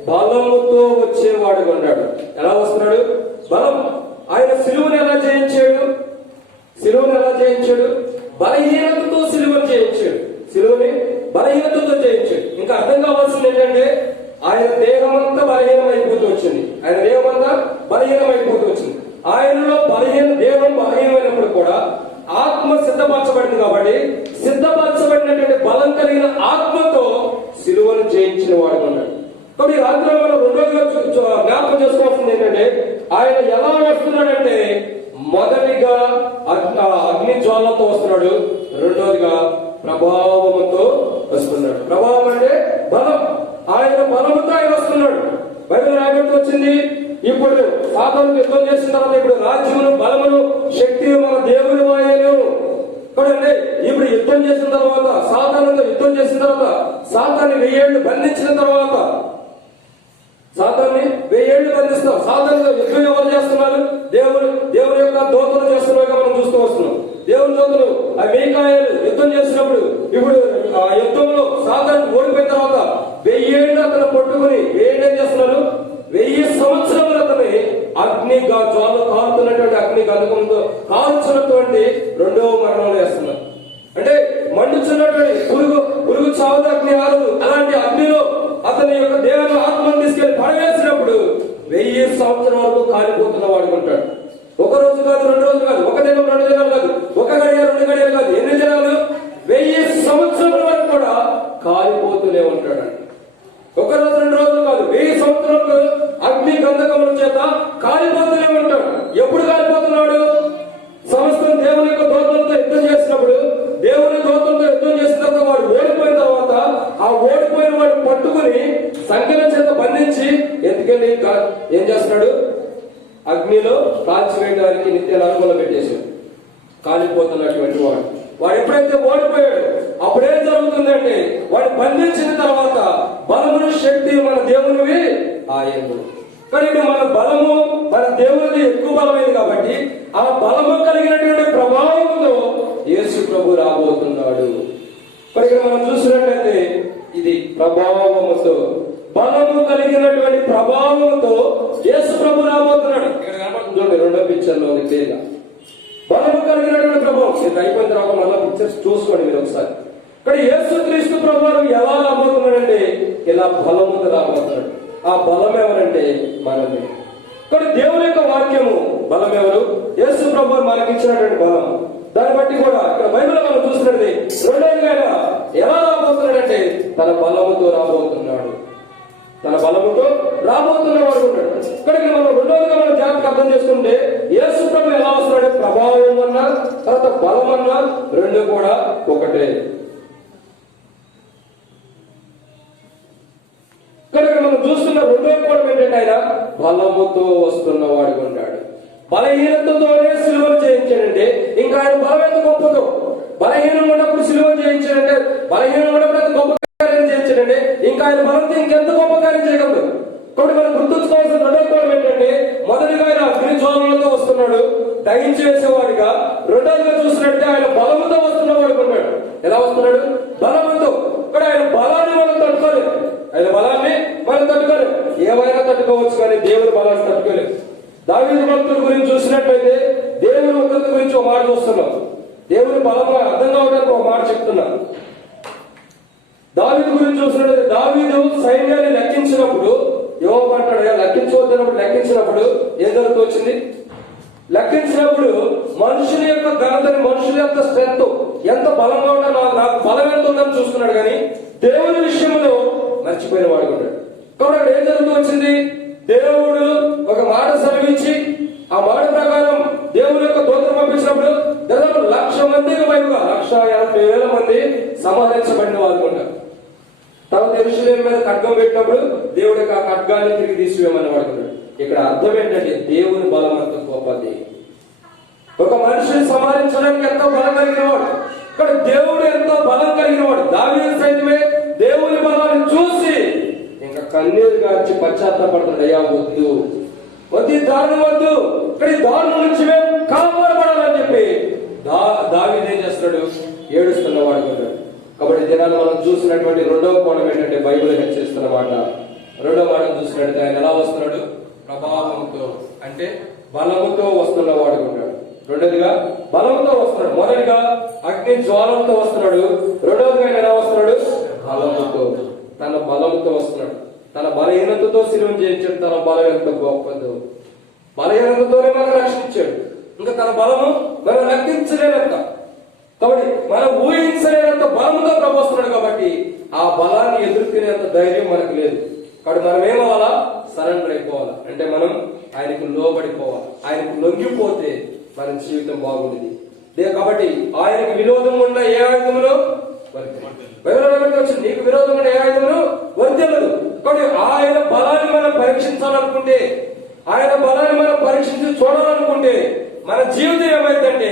బలముతో వచ్చేవాడు అన్నాడు. ఎలా వస్తున్నాడు? బలం. ఆయన సిలువను ఎలా జయించాడు? సిలువను ఎలా జయించాడు? బలహీనతతో సిలువను జయించాడు. సిలువని బలహీనతతో జయించాడు. ఇంకా అర్థం కావాల్సింది ఏంటంటే, ఆయన దేహం అంతా బలహీనమైపోతూ వచ్చింది. ఆయన దేహం అంతా బలహీనమైపోతూ వచ్చింది. ఆయనలో దేహం బలహీనమైనప్పుడు కూడా ఆత్మ సిద్ధపరచబడింది. కాబట్టి సిద్ధపరచబడినటువంటి బలం కలిగిన ఆత్మతో సిలువను జయించిన వాడు అన్నాడు. కాబట్టి రాత్రి మనం రెండోదిగా జ్ఞాపకం చేసుకోవాల్సింది ఏంటంటే, ఆయన ఎలా వస్తున్నాడంటే మొదటిగా అగ్ని జ్వాలతో వస్తున్నాడు. రెండోదిగా ప్రభావముతో వస్తున్నాడు. ప్రభావం అంటే బలం. ఆయన బలముతో ఆయన వస్తున్నాడు. బైబిల్ రాయబడి వచ్చింది, ఇప్పుడు సాతానుకు యుద్ధం చేసిన తర్వాత ఇప్పుడు రాజ్యమును, బలమును, శక్తి మన దేవుని వాయను. చూడండి, ఇప్పుడు యుద్ధం చేసిన తర్వాత, సాతానుతో యుద్ధం చేసిన తర్వాత, సాతాన్ని 1000 ఏళ్ళు బంధించిన తర్వాత, సాతాన్ని 1000 ఏళ్ళు బంధిస్తాం. సాతానుతో యుద్ధం ఎవరు చేస్తున్నారు? దేవుని యొక్క దూతలు చేస్తున్నట్టుగా మనం చూస్తూ వస్తున్నాం. దేవుని దూతలు ఆ మీకాయేలు యుద్ధం చేసినప్పుడు, ఇప్పుడు ఆ యుద్ధంలో సాతాను ఓడిపోయిన తర్వాత 1000 ఏళ్ళు అతను పట్టుకుని 1000 ఏళ్ళు ఏం చేస్తున్నారు? 1000 సంవత్సరములు అతని అగ్నిగా జ్వాల కాలుతున్నటువంటి అగ్ని గంధకంతో కాల్చున్నటువంటి రెండవ మరణంలో వేస్తున్నారు. అంటే మండుచున్నటువంటి పురుగు చావదు, అగ్ని ఆరదు. అలాంటి అగ్నిలో అతని యొక్క దేవుని ఆత్మను తీసుకెళ్లి పడవేసినప్పుడు 1000 సంవత్సరం వరకు కాలిపోతున్న వాడు ఉంటాడు. ఒక రోజు కాదు, 2 రోజులు కాదు, ఒక దినం 2 దినాలు కాదు, ఒక గడియ 2 గడియలు కాదు, ఎన్ని దినాలు? 1000 సంవత్సరాల వరకు కూడా కాలిపోతూనే ఉంటాడు. ఒక రోజు 2 రోజులు కాదు, 1000 సంవత్సరాలకు అగ్ని గంధకముల చేత కాలిపోతూనే ఉంటాడు. ఎప్పుడు కాలిపోతున్నాడు? సమస్తం దేవుని యొక్క దూతలతో యుద్ధం చేసినప్పుడు, దేవుని దూతలతో యుద్ధం చేసిన తర్వాత వాడు ఓడిపోయిన తర్వాత, ఆ ఓడిపోయిన వాడు పట్టుకుని సంఖ్యల చేత బంధించి ఎత్తుకెళ్ళి ఏం చేస్తున్నాడు? అగ్నిలో కాల్చివేయడానికి నిత్య నరకంలో పెట్టేశాడు. కాలిపోతున్నటువంటి వాడు ఎప్పుడైతే ఓడిపోయాడు, అప్పుడేం జరుగుతుందంటే, వాడు బంధించిన తర్వాత బలమును, శక్తి మన దేవునివి ఆయనను. కానీ మన బలము మన దేవునిది ఎక్కువ బలమైంది కాబట్టి, ఆ బలము కలిగినటువంటి ప్రభావంతో యేసు ప్రభు రాబోతున్నాడు. మరి ఇక్కడ మనం చూసినట్లయితే ఇది ప్రభావముతో, బలము కలిగినటువంటి ప్రభావంతో యేసు ప్రభు రాబోతున్నాడు. ఇక్కడ కనపడుతుంది చూడండి, 2వ పిక్చర్ లో క్లియర్గా బలము కలిగినటువంటి ప్రభావం. ఇది అయిపోయిన తర్వాత మళ్ళీ పిక్చర్స్ చూసుకోండి మీరు ఒకసారి. ఇక్కడ యేసు క్రీస్తు ప్రభావం ఎలా రాబోతున్నాడంటే, ఇలా బలముతో రాబోతున్నాడు. ఆ బలం ఎవరంటే మనమే. ఇక్కడ దేవుని యొక్క వాక్యము బలం ఎవరు? యేసు ప్రభు మనకి ఇచ్చినటువంటి బలం. దాన్ని బట్టి కూడా ఇక్కడ బైబిల్ మనం చూసినట్టు రెండోదిగా ఎలా రాబోతున్నాడంటే, తన బలముతో రాబోతున్నాడు. తన బలముతో రాబోతున్నవాడు ఉంటాడు. ఇక్కడికి మనం రెండోదిగా మనం జాగ్రత్తగా అర్థం చేసుకుంటే, యేసు ప్రభు ఎలా వస్తున్నాడు? ప్రభావం అన్నా, తర్వాత బలం అన్నా, రెండు కూడా ఒకటే. కనుక మనం చూస్తున్న రెండో కోణం ఏంటంటే, ఆయన బలముతో వస్తున్నవాడు ఉంటాడు. బలహీనతతోనే సిలువలు చేయించాడంటే ఇంకా ఆయన బలం ఎంత గొప్పదో. బలహీనం ఉన్నప్పుడు సిలువలు చేయించాడంటే, బలహీనం ఉన్నప్పుడు ఎంత గొప్ప కార్యం చేయించాడంటే, ఇంకా ఆయన బలంతో ఇంకెంత గొప్ప కార్యం చేయగలదు. కాబట్టి మనం గుర్తుంచుకోవాల్సిన రెండో కోణం ఏంటంటే, మొదటిగా ఆయన అగ్ని జ్వాలలతో వస్తున్నాడు, దహించి వేసేవాడిగా. రెండోదిగా చూసినట్టే ఆయన బలముతో వస్తున్నవాడు ఉన్నాడు. ఎలా వస్తున్నాడు? బలముతో. ఇక్కడ ఆయన బలాన్ని మనం తట్టుకోలేదు. ఆయన బలాన్ని మనం తట్టుకోలేదు. ఏమైనా తట్టుకోవచ్చు, కానీ దేవుని బలాన్ని తట్టుకోలేదు. దావీదు భక్తుల గురించి చూసినట్లయితే, దేవుని ఉగ్రత గురించి ఒక మాట చూస్తున్నాం. దేవుని బలం అర్థం కావడానికి ఒక మాట చెప్తున్నాను. దావీదు గురించి చూసినట్లయితే, దావీదు సైన్యాన్ని లెక్కించినప్పుడు యోబు అంటాడు, లెక్కించవద్దన్నప్పుడు లెక్కించినప్పుడు ఏం జరుగుతూ వచ్చింది? లెక్కించినప్పుడు మనుషుల యొక్క ఘనతని, మనుషుల యొక్క స్ట్రెంత్ ఎంత బలంగా ఉన్నా, నాకు బలం ఎంత ఉందని చూస్తున్నాడు, కానీ దేవుని విషయంలో మర్చిపోయిన వాడు ఉన్నాడు. కాబట్టి అక్కడ ఏం జరుగుతూ వచ్చింది? దేవుడు ఒక మాట సెలవించి, ఆ మాట ప్రకారం దేవుని యొక్క దూతను పంపించినప్పుడు దాదాపు 1,00,000 మందికి పైగా 1,80,000 మంది సంహరించబడిన వారు ఉంటారు. తర్వాత యెరూషలేము మీద ఖడ్గం పెట్టినప్పుడు దేవుడు ఆ ఖడ్గాన్ని తిరిగి తీసివేయమని వాడుకున్నాడు. ఇక్కడ అర్థం ఏంటంటే, దేవుని బలం అంత గొప్పది. ఒక మనిషిని సంహరించడానికి ఎంతో బలం కలిగిన వాడు. ఇక్కడ దేవుడు ఎంతో బలం కలిగిన వాడు. దావీదు సైతమే దేవుని బలాన్ని చూసి ఇంకా కన్నీరు గార్చి పశ్చాత్తాపడుతున్నాడు. అయ్యా వద్దు, వద్దు, దారుణం వద్దు, ఇక్కడ దారుణం నుంచి మేము కాపాడబడాలని చెప్పి దావీదు ఏం చేస్తున్నాడు? ఏడుస్తున్నవాడు ఉన్నాడు. కాబట్టి జనాలు మనం చూసినటువంటి రెండవ కోణం ఏంటంటే, బైబిల్ హెచ్చరిస్తున్న మాట. రెండవ మాట చూసినట్టు ఆయన ఎలా వస్తున్నాడు? ప్రభావంతో, అంటే బలముతో వస్తున్నవాడు ఉంటాడు. రెండోదిగా బలంతో వస్తున్నాడు. మొదటిగా అగ్ని జ్వాలంతో వస్తున్నాడు. రెండవదిగా ఆయన ఎలా వస్తున్నాడు? బలముతో. తన బలంతో వస్తున్నాడు. తన బలహీనతతో సిలువను చేయించాడు. తన బలం ఎంత గొప్పదో. బలహీనతతోనే మనకు రక్షించాడు. ఇంకా తన బలము మనం లెక్కించలేనంత, కాబట్టి మనం ఊహించలేనంత బలంతో ప్రభు వస్తున్నాడు. కాబట్టి ఆ బలాన్ని ఎదుర్కొనేంత ధైర్యం మనకు లేదు. కాబట్టి మనం ఏమవ్వాలా? సరెండర్ అయిపోవాలా. అంటే మనం ఆయనకు లోబడిపోవాలి. ఆయనకు లొంగిపోతే మన జీవితం బాగుండేది. కాబట్టి ఆయనకు విరోధం ఉన్న ఏ ఆయుధములో బైబిల్ వచ్చింది, నీకు విరోధంగా ఏ ఆయుధమును వర్తిల్లదు. కాబట్టి ఆయన బలాన్ని మనం పరీక్షించాలనుకుంటే, ఆయన బలాన్ని మనం పరీక్షించి చూడాలనుకుంటే మన జీవితం ఏమైందంటే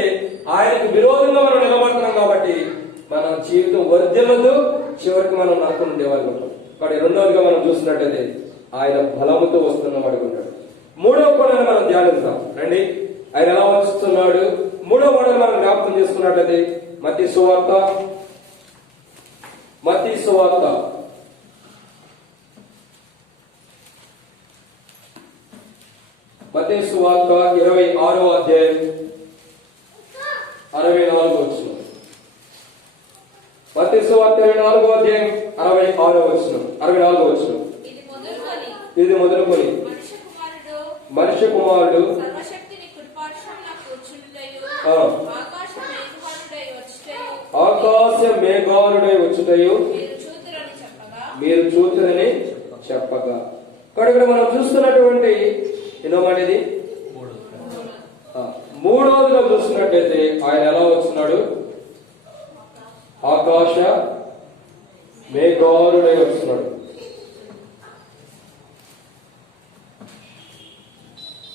ఆయనకు విరోధంగా మనం నిలబడుతున్నాం కాబట్టి మన జీవితం వర్ధిల్లదు, చివరికి మనం నరకం ఉండేవాళ్ళు. కాబట్టి రెండవదిగా మనం చూసినట్లయితే ఆయన బలముతో వస్తున్నవాడు ఉన్నాడు. మూడవ కోణాన్ని మనం ధ్యానిస్తాం రండి. ఆయన ఎలా వస్తున్నాడు? మూడవ కోణాన్ని మనం జ్ఞాపకం చేసుకున్నట్లయితే మత్తయి సువార్త 26వ అధ్యాయం 64వ వచనం. మత్తయి సువార్త 24వ అధ్యాయం 64వ వచనం. ఇది మొదలుకొని మనిషి కుమారుడు ఆకాశ మేఘారుడై వచ్చుటయు మీరు చూతురని చెప్పగా. ఇక్కడ మనం చూస్తున్నటువంటి ఎన్నో మాట ఇది? మూడవదిగా చూస్తున్నట్టయితే ఆయన ఎలా వస్తున్నాడు? ఆకాశ మేఘారుడై వస్తున్నాడు.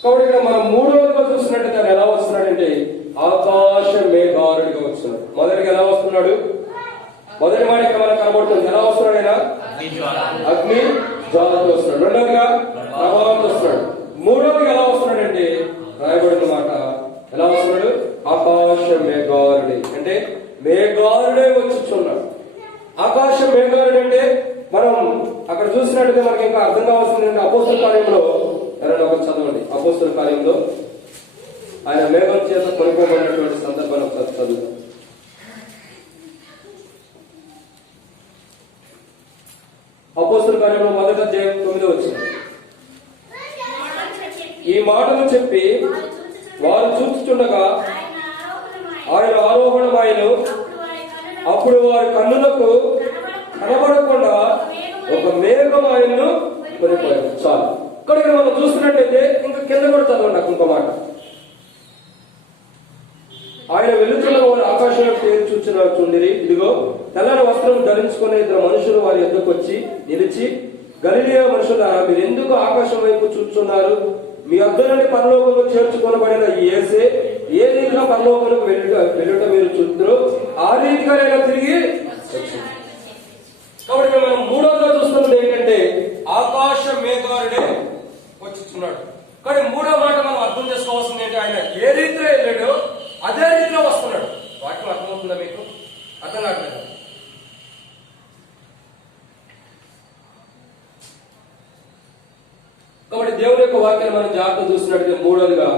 కాబట్టి ఇక్కడ మనం మూడవదిగా చూస్తున్నట్టయితే ఆయన ఎలా వస్తున్నాడంటే ఆకాశ మేఘారుడిగా వస్తున్నాడు. మొదటిగా ఎలా వస్తున్నాడు? మొదటి మాట ఇక్కడ మనకు కనబడుతుంది. ఎలా వస్తున్నాడు? ఆయన అగ్ని జ్వాలతో వస్తున్నాడు. రెండవదిగా ప్రభావంతో వస్తున్నాడు. మూడవదిగా ఎలా వస్తున్నాడంటే రాయబడిన మాట ఎలా వస్తున్నాడు? ఆకాశ మేఘారుడి అంటే మేఘారుడే వచ్చుచున్నాడు. ఆకాశ మేఘారుడు అంటే మనం అక్కడ చూసినట్టుగా మనకి ఇంకా అర్థం కావాల్సింది అంటే అపోస్తల కార్యంలో ఎవరైనా ఒకటి చదవండి. అపోస్తల కార్యంలో ఆయన మేఘం చేత కొనుక్కోబడినటువంటి సందర్భాన్ని ఒకసారి చదువు. అపోస్తల కార్యంలో 1వ అధ్యాయం 9వ వచనం. ఈ మాటలు చెప్పి వారు చూచుచుండగా ఆయన ఆరోహణమాయను. అప్పుడు వారి కన్నులకు కనబడకుండా ఒక మేఘం ఆయన్ను కొనిపోయాడు. చాలు. ఇక్కడికి మనం చూస్తున్నట్టయితే ఇంకా కింద కూడా చదవండి. నాకు ఇంకో మాట. ఆయన వెలుతున్న వారు ఆకాశంలో పేరు చూచుచుండిరి. ఇదిగో తెల్లని వస్త్రం ధరించుకునే 2 మనుషులు వారి ఎద్దకు వచ్చి నిలిచి, గలిలయ మనుషులారా, మీరు ఎందుకు ఆకాశం వైపు చూచున్నారు? మీ వద్ద నుండి పరలోకంలో చేర్చుకొనబడిన ఈ యేసే ఏ రీతిగా పరలోకంలోకి వెళ్ళుట మీరు చూద్దరు, ఆ రీతిగా నేను తిరిగి. కాబట్టి మనం మూడవగా చూస్తున్నది ఏంటంటే ఆకాశ మేఘారుడే వచ్చుచున్నాడు. కానీ మూడో మాట మనం అర్థం చేసుకోవాల్సింది ఏంటి? ఆయన ఏ రీతిలో వెళ్ళాడో అదే రీతిలో వస్తున్నాడు. వాక్యం అర్థమవుతుందా మీకు? అర్థం కావట్లేదు. కాబట్టి దేవుని యొక్క వాక్యాన్ని మనం జాగ్రత్త చూసినట్టు మూడోదిగా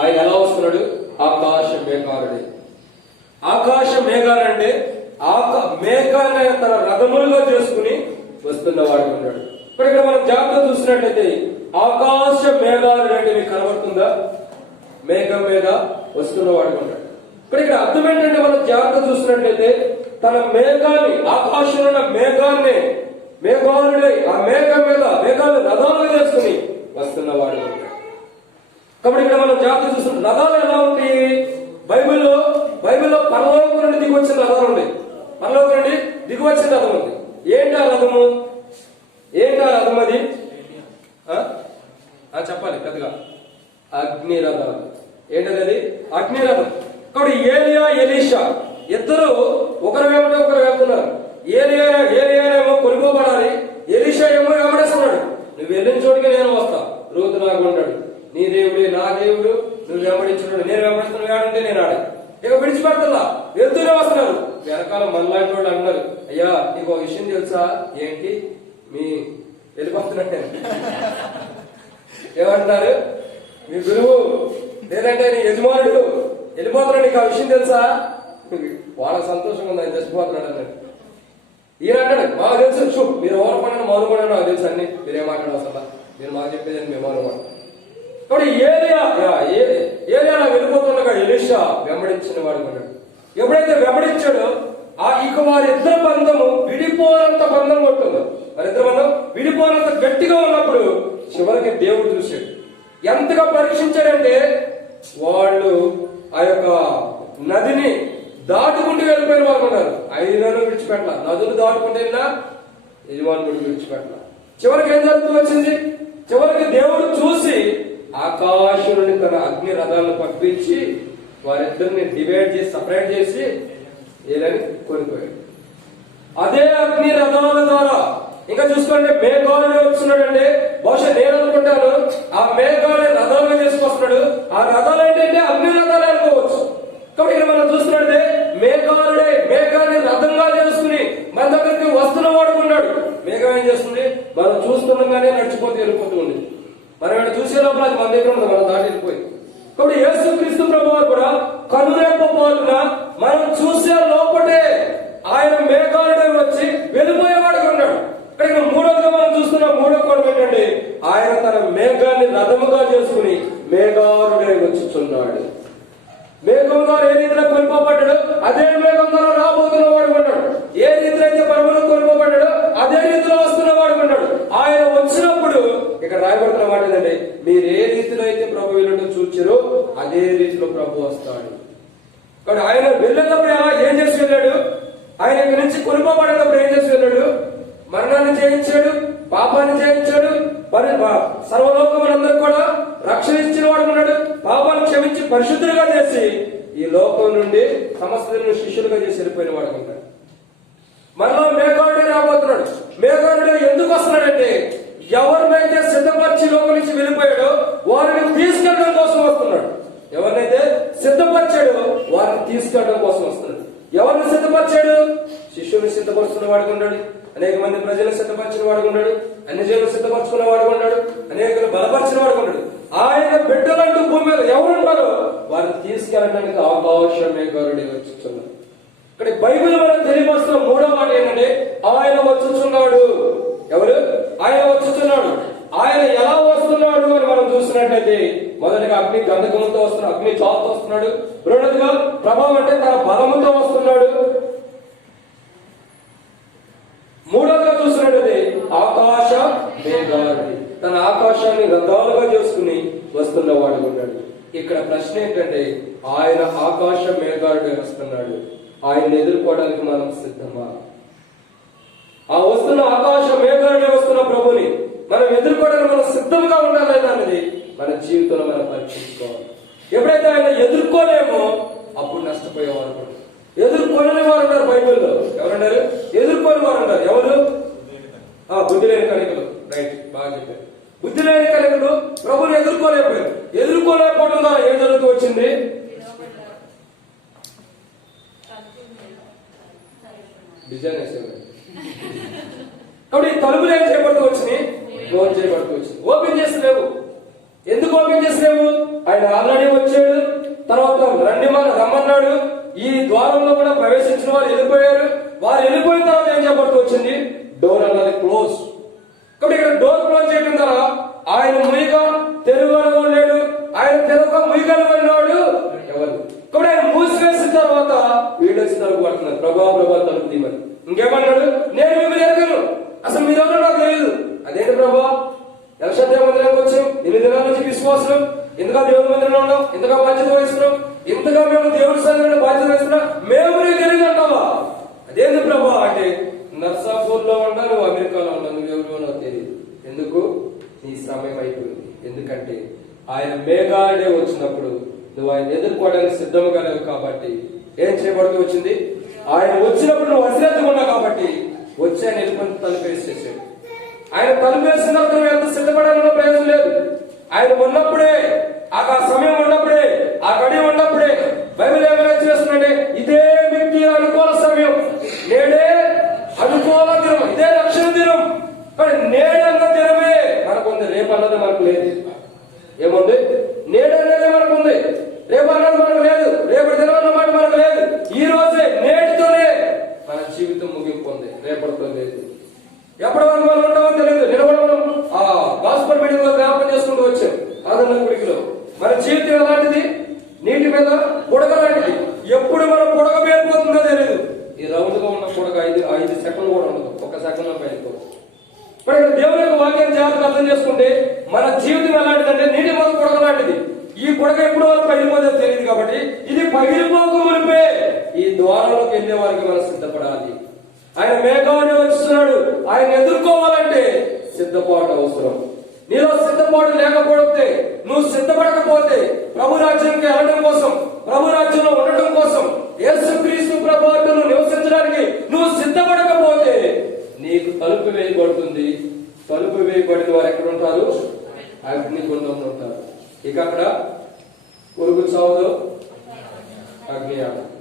ఆయన ఎలా వస్తున్నాడు? ఆకాశ మేఘారుడే. ఆకాశ మేఘాలు అంటే మేఘాన్ని ఆయన తన రథములుగా చేసుకుని వస్తున్నవాడు ఉన్నాడు. ఇప్పుడు ఇక్కడ మనం జాగ్రత్త చూసినట్లయితే ఆకాశ మేఘారుడు అంటే మీకు కనబడుతుందా? మేఘం మీద వస్తున్నవాడు ఉన్నాడు. ఇక్కడ అర్థం ఏంటంటే మనం జాగ్రత్త చూసినట్లయితే తన మేఘాన్ని, ఆకాశంలో ఉన్న మేఘాన్ని మేఘారుడై ఆ మేఘం మీద మేఘాలు రథాలుగా చేసుకుని వస్తున్నవాడు ఉన్నాడు. కాబట్టి ఇక్కడ మనం జాగ్రత్త చూస్తున్న రథాలు ఎలా ఉంటాయి? బైబిల్లో పరలోకం నుండి దిగి వచ్చిన రథాలు ఉన్నాయి. పరలోకం నుండి దిగి వచ్చిన రథం ఉంది. ఏంటి ఆ రథము? ఏంటి ఆ రథం? అది చెప్పాలి పెద్దగా. అగ్ని రథం. ఏంటది? అది అగ్నిరథం. కాబట్టి ఏలియా ఎలీషా ఇద్దరు ఒకరు వెంబడి ఒకరు వెళ్తున్నారు. ఏలియానేమో కొనుక్కోబడాలి, ఎలీషా ఏమో వెంబడేస్తున్నాడు. నువ్వు వెళ్ళిన చోటుకి నేను వస్తా. రూతు లాగా ఉంటాడు. నీ దేవుడే నా దేవుడు, నువ్వు వెంబడించున్నాడు, నేను వెంబడిస్తున్నాడు ఆడంటే నేను ఆడ. ఇక విడిచిపెడతా వెళ్తూనే వస్తున్నారు. వెనకాల మనలాంటి వాళ్ళు అన్నారు, అయ్యా నీకు ఒక విషయం తెలుసా? ఏంటి? మీ వెళ్ళిపోతున్నట్టే ఏమంటున్నారు? మీ గురువు లేదంటే నీ యజమానుడు వెళ్ళిపోతున్నాడు, నీకు ఆ విషయం తెలుసా? వాళ్ళకి సంతోషంగా ఉంది, ఆయన చచ్చిపోతున్నాడు అన్నాడు. ఈయన అంటాడు, మాకు తెలుసు, మీరు ఎవరు పడినా మౌనం పడినా నాకు తెలుసు అన్ని, మీరేం మాట్లాడవు అసలు, మీరు మాకు చెప్పేది మేము మౌనం మాట. కాబట్టి ఏలియా వెళ్ళిపోతుండగా ఎలీషా వెంబడించిన వాడు ఉన్నాడు. ఎప్పుడైతే వెంబడించాడో ఇక వారిద్దరు బంధము విడిపోనంత బంధం కొట్టుందో, వారిద్దరు బంధం విడిపోనంత గట్టిగా ఉన్నప్పుడు చివరికి దేవుడు చూశాడు. ఎంతగా పరీక్షించాడంటే వాళ్ళు ఆ యొక్క నదిని దాటుకుంటూ వెళ్ళిపోయిన వాళ్ళు ఉన్నారు. అయినను విడిచిపెట్టారు. దాటుకుంటే యజమాని కూడా విడిచిపెట్టాల. చివరికి ఏం జరుగుతూ వచ్చింది? చివరికి దేవుడు చూసి ఆకాశం నుండి తన అగ్ని రథాలను పంపించి వారిద్దరిని డివైడ్ చేసి సపరేట్ చేసి ఏలని కొనిపోయాడు. అదే అగ్ని రథాల ద్వారా ఇంకా చూసుకోండి, మేఘాలుడే వస్తున్నాడంటే బహుశా నేను అనుకుంటాను ఆ మేఘాలే రథాలుగా చేసుకొస్తున్నాడు. ఆ రథాలు ఏంటంటే అగ్ని రథాలు అనుకోవచ్చు. కాబట్టి ఇక్కడ మనం చూస్తున్నట్టే మేఘాలుడే మేఘాన్ని రథంగా చేసుకుని మన దగ్గరికి వస్తున్న వాడుకున్నాడు. మేఘం ఏం చేస్తుంది? మనం చూస్తుండగానే నడిచిపోతే వెళ్ళిపోతూ ఉంది. మనం ఇక్కడ చూసే లోపల అది మన దగ్గర ఉంది, మనం దాటి వెళ్ళిపోయింది. కాబట్టి యేసుక్రీస్తు ప్రభువారు కూడా కనురేప పాటున మనం చూసే లోపటే ఆయన మేఘాలుడే వచ్చి వెళ్ళిపోయేవాడుగా ఉన్నాడు. ఇక్కడ మూడోదిగా మనం చూస్తున్న మూడో కోణం ఏంటంటే ఆయన తన మేఘాన్ని రథముగా చేసుకుని మేఘాలుడే వచ్చుచున్నాడు. మేఘం ద్వారా ఏ రీతిలో కొనుకోబడ్డాడు అదే మేఘం ద్వారా రాబోతున్న వాడు ఉన్నాడు. ఏ రీతిలో అయితే పరమలో కొనుకోబడ్డాడు అదే రీతిలో వస్తున్న వాడు ఉన్నాడు. ఆయన వచ్చినప్పుడు ఇక్కడ రాయబడుతున్న మాట ఏంటంటే మీరు ఏ రీతిలో అయితే ప్రభు వెళ్ళటం చూచారో అదే రీతిలో ప్రభు వస్తాడు. కాబట్టి ఆయన వెళ్ళేటప్పుడు ఏం చేసి వెళ్ళాడు? ఆయన ఇక్కడి నుంచి కొనుకోబడేటప్పుడు ఏం చేసి వెళ్ళాడు? మరణాన్ని జయించాడు, పాపాన్ని జయించాడు, సర్వలోకములందరూ కూడా రక్షణ ఇచ్చిన వాడు ఉన్నాడు. పాపాన్ని క్షమించి పరిశుద్ధులుగా చేసి ఈ లోకం నుండి సమస్తలను శిష్యులుగా చేసి వెళ్ళిపోయిన వాడు ఉన్నాడు. మరలా మేఘాలుడే రాబోతున్నాడు. మేఘాలుడే ఎందుకు వస్తున్నాడంటే ఎవరినైతే సిద్ధపరిచి లోకం నుంచి వెళ్ళిపోయాడో వారిని తీసుకెళ్ళడం కోసం వస్తున్నాడు. ఎవరినైతే సిద్ధపరిచాడో వారిని తీసుకెళ్ళడం కోసం వస్తున్నాడు. ఎవరిని సిద్ధపరిచాడు? శిష్యుని సిద్ధపరుచుకున్న వాడుగా ఉన్నాడు, అనేక మంది ప్రజలను సిద్ధపరిచిన వాడుగా ఉన్నాడు, అన్ని జనులు సిద్ధపరచుకున్న వాడుగా ఉన్నాడు, అనేకలు బలపరిచిన వాడుగా ఉన్నాడు. ఆయన బిడ్డలంటూ భూమి మీద ఎవరున్నారో వారిని తీసుకెళ్ళడానికి ఆకాశ మేఘాలుడే వచ్చుచున్నాడు. ఇక్కడ బైబిల్ మనకు తెలియవస్తున్న మూడో మాట ఏంటంటే ఆయన వచ్చుచున్నాడు. ఎవరు? ఆయన వచ్చుచున్నాడు. ఆయన ఎలా వస్తున్నాడు అని మనం చూస్తున్నట్లయితే మొదటిగా అగ్ని గంధకముతో వస్తున్నాడు, అగ్ని జ్వాలతో వస్తున్నాడు. రెండోదిగా ప్రభావం అంటే తన బలముతో వస్తున్నాడు. మూడోదిగా చూస్తున్నట్లయితే ఆకాశ మేఘాలుడి తన ఆకాశాన్ని రథాలుగా చేసుకుని వస్తున్నవాడు ఉన్నాడు. ఇక్కడ ప్రశ్న ఏంటంటే ఆయన ఆకాశ మేఘాలుడే వస్తున్నాడు. ఆయన ఎదుర్కోవడానికి మనం సిద్ధమా? ఆ వస్తున్న ఆకాశ మేఘాలుడే వస్తున్న ప్రభుని మనం ఎదుర్కోవడానికి మనం సిద్ధంగా ఉండాలి అనేది మన జీవితంలో మనం పరీక్షించుకోవాలి. ఎప్పుడైతే ఆయన ఎదుర్కోలేమో అప్పుడు నష్టపోయేవారు. ఎదుర్కొనే వారు ఉన్నారు బైబిల్లో. ఎవరున్నారు? ఎదుర్కొని వారు ఉన్నారు. ఎవరు? బుద్ధి లేని కనికలు. రైట్, బాగా చెప్పారు. బుద్ధి లేని కనికలు ప్రభుని ఎదుర్కోలేకపోయారు. ఎదుర్కోలేకపోవడం ద్వారా ఏం జరుగుతూ వచ్చింది? డిజైన్ వేసేవారు. కాబట్టి తలుపులు ఏం చేయబడుతూ వచ్చినాయి? క్లోజ్ చేయబడుతూ వచ్చింది. ఓపెన్ చేసలేవు. ఎందుకు ఓపెన్ చేసలేవు? ఆయన ఆల్రెడీ వచ్చాడు. తర్వాత రమ్మన్నాడు. ఈ ద్వారంలో కూడా ప్రవేశించిన వారు వెళ్ళిపోయారు. వారు వెళ్ళిపోయిన తర్వాత ఏం చేయబడుతూ వచ్చింది? డోర్ అన్నది క్లోజ్. కాబట్టి ఇక్కడ డోర్ క్లోజ్ చేయడం ద్వారా ఆయన ముయిగా తెరువని లేడు, ఆయన తెరవక ముయిగలు వాడు ఎవరు? కాబట్టి ఆయన మూసివేసిన తర్వాత వీళ్ళు వచ్చి తలుపు పడుతున్నారు. ప్రభా తలుపు తీమని. ఇంకేమన్నాడు? నేను మిమ్మల్ని ఎరగను, అసలు మీరెవరో నాకు తెలియదు. అదేంటి ప్రభా, ఎలక్షన్ దేవ మందిరానికి వచ్చాం, 8 దినాల నుంచి విశ్వాసం, ఇంతగా దేవుడి మందిరంలో ఉన్నాం, ఇంతగా బాధ్యత వహిస్తున్నాం, ఇంతగా మేము దేవుడి సంఘంలో బాధ్యత వహిస్తున్నాం, మేము నీకు తెలియదు అంటావా? అదేంటి ప్రభా అంటే నర్సాపూర్ లో ఉన్నా, నువ్వు అమెరికాలో ఉన్నా, నువ్వెవరో నాకు తెలియదు. ఎందుకు? నీ సమయం అయిపోయింది. ఎందుకంటే ఆయన మేఘాలుడే వచ్చినప్పుడు నువ్వు ఆయన ఎదుర్కోవడానికి సిద్ధంగా లేవు. కాబట్టి ఏం చేయబడుతూ వచ్చింది? ఆయన వచ్చినప్పుడు నువ్వు అశ్రద్ధగా ఉన్నావు కాబట్టి వచ్చి ఆయన వెళ్ళిపోయి తలుపు వేసేసాడు. ఆయన తలుపు వేసినప్పుడు నువ్వు ఎంత సిద్ధపడాలన్న ప్రయోజనం లేదు. ఆయన ఉన్నప్పుడే, ఆ సమయం ఉన్నప్పుడే, ఆ గడి ఉన్నప్పుడే బైబిల్ ఏమైనా చేస్తుందంటే ఇదే వ్యక్తి అనుకూల సమయం, నేడే అనుకూల దినం, ఇదే రక్షణ దినం. కానీ నేడన్న దినమే మనకుంది, రేపు అన్నది మనకు లేదు. ఏముంది? నేడనేది మనకు ఉంది, రేపు అన్నది మనకు లేదు, రేపటి దినం అన్న మాట మనకు లేదు. ఈ రోజే, నేటితోనే మన జీవితం ముగింపు ఉంది, రేపటితో లేదు. ఎప్పటి వరకు మనం ఉంటామో తెలియదు. నిలబడి మనం ఆ గాస్పల్ మీటింగ్ లో జ్ఞాపకం చేసుకుంటూ వచ్చాం. ఆదరణ గుడికిలో మన జీవితం ఎలాంటిది? నీటి మీద బుడగ లాంటిది. ఎప్పుడు మనం బుడగ పేరుపోతుందో తెలియదు. ఈ రౌండ్ గా ఉన్న బుడగ 5 సెకండ్లు కూడా ఉండదు, 1 సెకండ్ లో పేరుకోవచ్చు. మరి దేవుని యొక్క వాక్యాన్ని జాగ్రత్తగా అర్థం చేసుకుంటే మన జీవితం ఎలాంటిదంటే నీటి మీద బుడగ లాంటిది. ఈ బుడగ ఎప్పుడు వరకు పగిలిపోతే తెలియదు. కాబట్టి ఇది పగిలిపోక మునిపే ఈ ద్వారంలోకి వెళ్లే వారికి మనం సిద్ధపడాలి. ఆయన మేఘాన్ని వస్తున్నాడు. ఆయన ఎదుర్కోవాలంటే సిద్ధపాటు అవసరం. నీలో సిద్ధపాటు లేకపోతే, నువ్వు సిద్ధపడకపోతే, ప్రభు రాజ్యానికి వెళ్ళడం కోసం, ప్రభు రాజ్యంలో ఉండటం కోసం, యేసుక్రీస్తు ప్రభువును నివసించడానికి నువ్వు సిద్ధపడకపోతే నీకు తలుపు వేయబడుతుంది. తలుపు వేయబడిన వారు ఎక్కడ ఉంటారు? అగ్నిగుండంలో ఉంటారు. ఇక అక్కడ పురుగు చావులో అగ్ని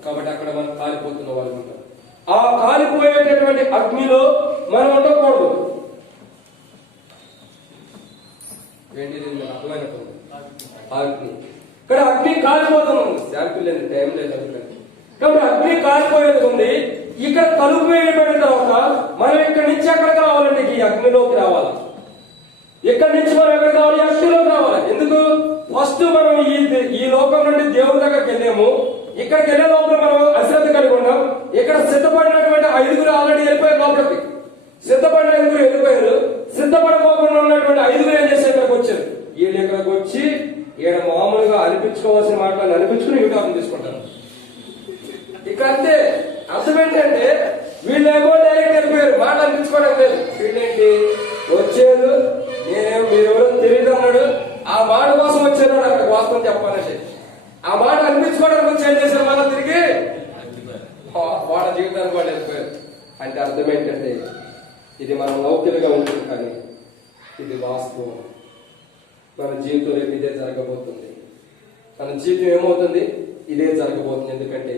కాబట్టి అక్కడ మనం కాలిపోతున్న వాళ్ళు ఉంటారు. ఆ కాలిపోయేటటువంటి అగ్నిలో మనం ఉండకూడదు. అర్థమైనట్టుంది. అగ్ని ఇక్కడ అగ్ని కాలిపోతుంది. శాంపుల్ లేదు, టైం లేదు అనుకోండి. కాబట్టి అగ్ని కాలిపోయేది ఉంది. ఇక్కడ తలుపు వేయబడిన తర్వాత మనం ఇక్కడి నుంచి ఎక్కడికి రావాలంటే ఈ అగ్నిలోకి రావాలి. ఇక్కడి నుంచి మనం ఎక్కడికి రావాలి? అగ్నిలోకి రావాలి. ఎందుకు? ఫస్ట్ మనం ఈ లోకం నుండి దేవుడి దగ్గరికి వెళ్ళాము. ఇక్కడికి వెళ్ళే లోపల మనం అశ్రద్ధ కలిగి ఉన్నాం. ఇక్కడ సిద్ధపడినటువంటి 5 ఆల్రెడీ వెళ్ళిపోయారు లోపలికి. సిద్ధపడిన 5 వెళ్ళిపోయారు. సిద్ధపడకోకుండా ఉన్నటువంటి 5 ఏం చేశారు? ఇక్కడికి వచ్చారు. వీళ్ళు ఇక్కడికి వచ్చి ఈడ మామూలుగా అనిపించుకోవాల్సిన మాటలు అనిపించుకుని యూటాపం తీసుకుంటారు. ఇక్కడ అంతే. అర్థం ఏంటంటే వీళ్ళేమో డైరెక్ట్ వెళ్ళిపోయారు, మాట అనిపించుకోవడం లేదు. వీళ్ళేంటి వచ్చేది, నేనేమో మీరెవరో తెలియదు అన్నాడు. ఆ మాట కోసం వచ్చారు. అక్కడ వాస్తవం చెప్పాలంటే ఆ మాట అనిపించుకోవడానికి వచ్చి ఏం చేశారు? మనం తిరిగి వాళ్ళ జీవితానికి వాళ్ళు వెళ్ళిపోయారు. అంటే అర్థం ఏంటంటే ఇది మనం లౌకికగా ఉంటుంది, కానీ ఇది వాస్తవం. మన జీవితం రేపు ఇదే జరగబోతుంది. మన జీవితం ఏమవుతుంది? ఇదే జరగబోతుంది. ఎందుకంటే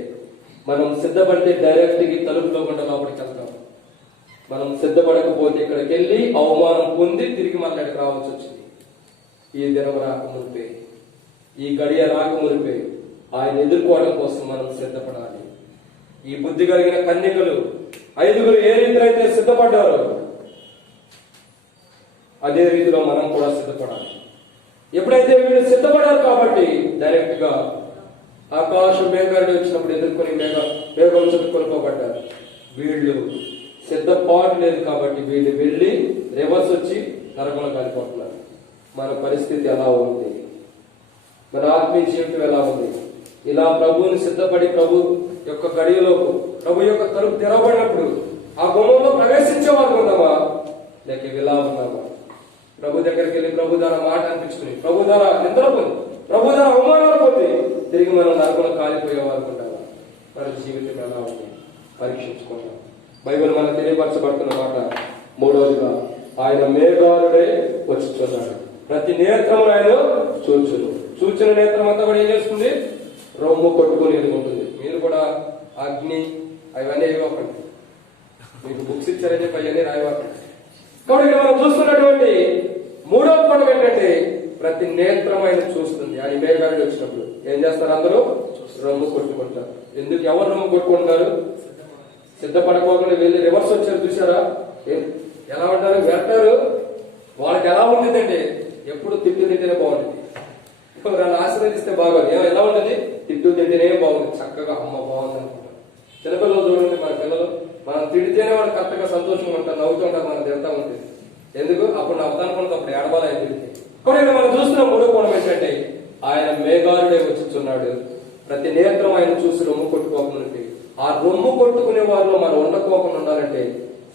మనం సిద్ధపడితే డైరెక్ట్ గా తలుపులో గుండా లోపలికి వెళ్తాం. మనం సిద్ధపడకపోతే ఇక్కడికి వెళ్ళి అవమానం పొంది తిరిగి మన దగ్గరికి రావాల్సి వచ్చింది. ఈ దినం రాకమునిపే, ఈ గడియ రాకమునిపే ఆయన ఎదుర్కోవడం కోసం మనం సిద్ధపడాలి. ఈ బుద్ధి కలిగిన కన్యకలు 5 ఏ రీతిలో అయితే సిద్ధపడ్డారో అదే రీతిలో మనం కూడా సిద్ధపడాలి. ఎప్పుడైతే వీళ్ళు సిద్ధపడారు కాబట్టి డైరెక్ట్ గా ఆకాశం మేఘాలు వచ్చినప్పుడు ఎదుర్కొని మేఘం కొనుక్కోబడ్డారు. వీళ్ళు సిద్ధపాటు లేదు కాబట్టి వీళ్ళు వెళ్ళి రివర్స్ వచ్చి నరకంలో కాలిపోతున్నారు. మన పరిస్థితి ఎలా ఉంది? మన ఆత్మీయ జీవితం ఎలా ఉంది? ఇలా ప్రభువుని సిద్ధపడి ప్రభు యొక్క గడియలో ప్రభు యొక్క తలుపు తెరవబడినప్పుడు ఆ గుమ్మంలో ప్రవేశించే వాళ్ళు ఉన్నామా, లేక ఇలా ఉన్నామా? ప్రభు దగ్గరికి వెళ్ళి ప్రభు ద్వారా మాట అనిపించుకుని, ప్రభు ద్వారా నిద్ర పొంది, ప్రభు ద్వారా అవమానాలు పొంది తిరిగి మనం నరకంలో కాలిపోయే వాళ్ళు ఉంటామా? మన జీవితం ఎలా ఉంది? పరీక్షించుకుంటాం. బైబిల్ మనకు తెలియపరచబడుతున్న మాట మూడవదిగా, ఆయన మేఘాలుడై వచ్చుచున్నాడు. ప్రతి నేత్రము ఆయన చూచును. చూచిన నేత్రం అంతా కూడా ఏం చేస్తుంది? రొమ్ము కొట్టుకుని ఎదుగుంటుంది. మీరు కూడా అగ్ని అవన్నీ ఇవ్వకండి. మీకు బుక్స్ ఇచ్చారని చెప్పి అవన్నీ రాయవాకండి. కాబట్టి ఇక్కడ మనం చూస్తున్నటువంటి మూడవ పదం ఏంటంటే ప్రతి నేత్రం ఆయన చూస్తుంది. ఆయన మేఘాలు వచ్చినప్పుడు ఏం చేస్తారు? అందరూ రొమ్ము కొట్టుకుంటారు. ఎందుకు? ఎవరు రొమ్ము కొట్టుకుంటున్నారు? సిద్ధపడకోకుండా వెళ్ళి రివర్స్ వచ్చారు. చూసారా ఎలా ఉంటారు? వెళ్తారు. వాళ్ళకి ఎలా ఉంటుందంటే ఎప్పుడు తిట్టు తింటేనే బాగుంటుంది. నన్ను ఆశీర్వదిస్తే బాగోదు. ఎలా ఉంటుంది? తిట్టు తింటేనే బాగుంది. చక్కగా అమ్మ బాగుంది అనుకుంటారు. చిన్నపిల్లలు చూడండి, మన పిల్లలు మనం తిడితేనే వాళ్ళు కరెక్ట్గా సంతోషంగా ఉంటారు, నవ్వుతూ ఉంటారు, మనకు తింటా ఉంటుంది. ఎందుకు? అప్పుడు నవ్వుతానుకున్నది అప్పుడు ఏడవాలి ఆయన తిరిగి. కాబట్టి మనం చూస్తున్న మూడో కోణం ఏంటంటే ఆయన మేఘాలుడే వచ్చుచున్నాడు. ప్రతి నేత్రం ఆయన చూసి రొమ్ము కొట్టుకోకుండా, ఆ రొమ్ము కొట్టుకునే వారిలో మనం ఉండకోకుండా ఉండాలంటే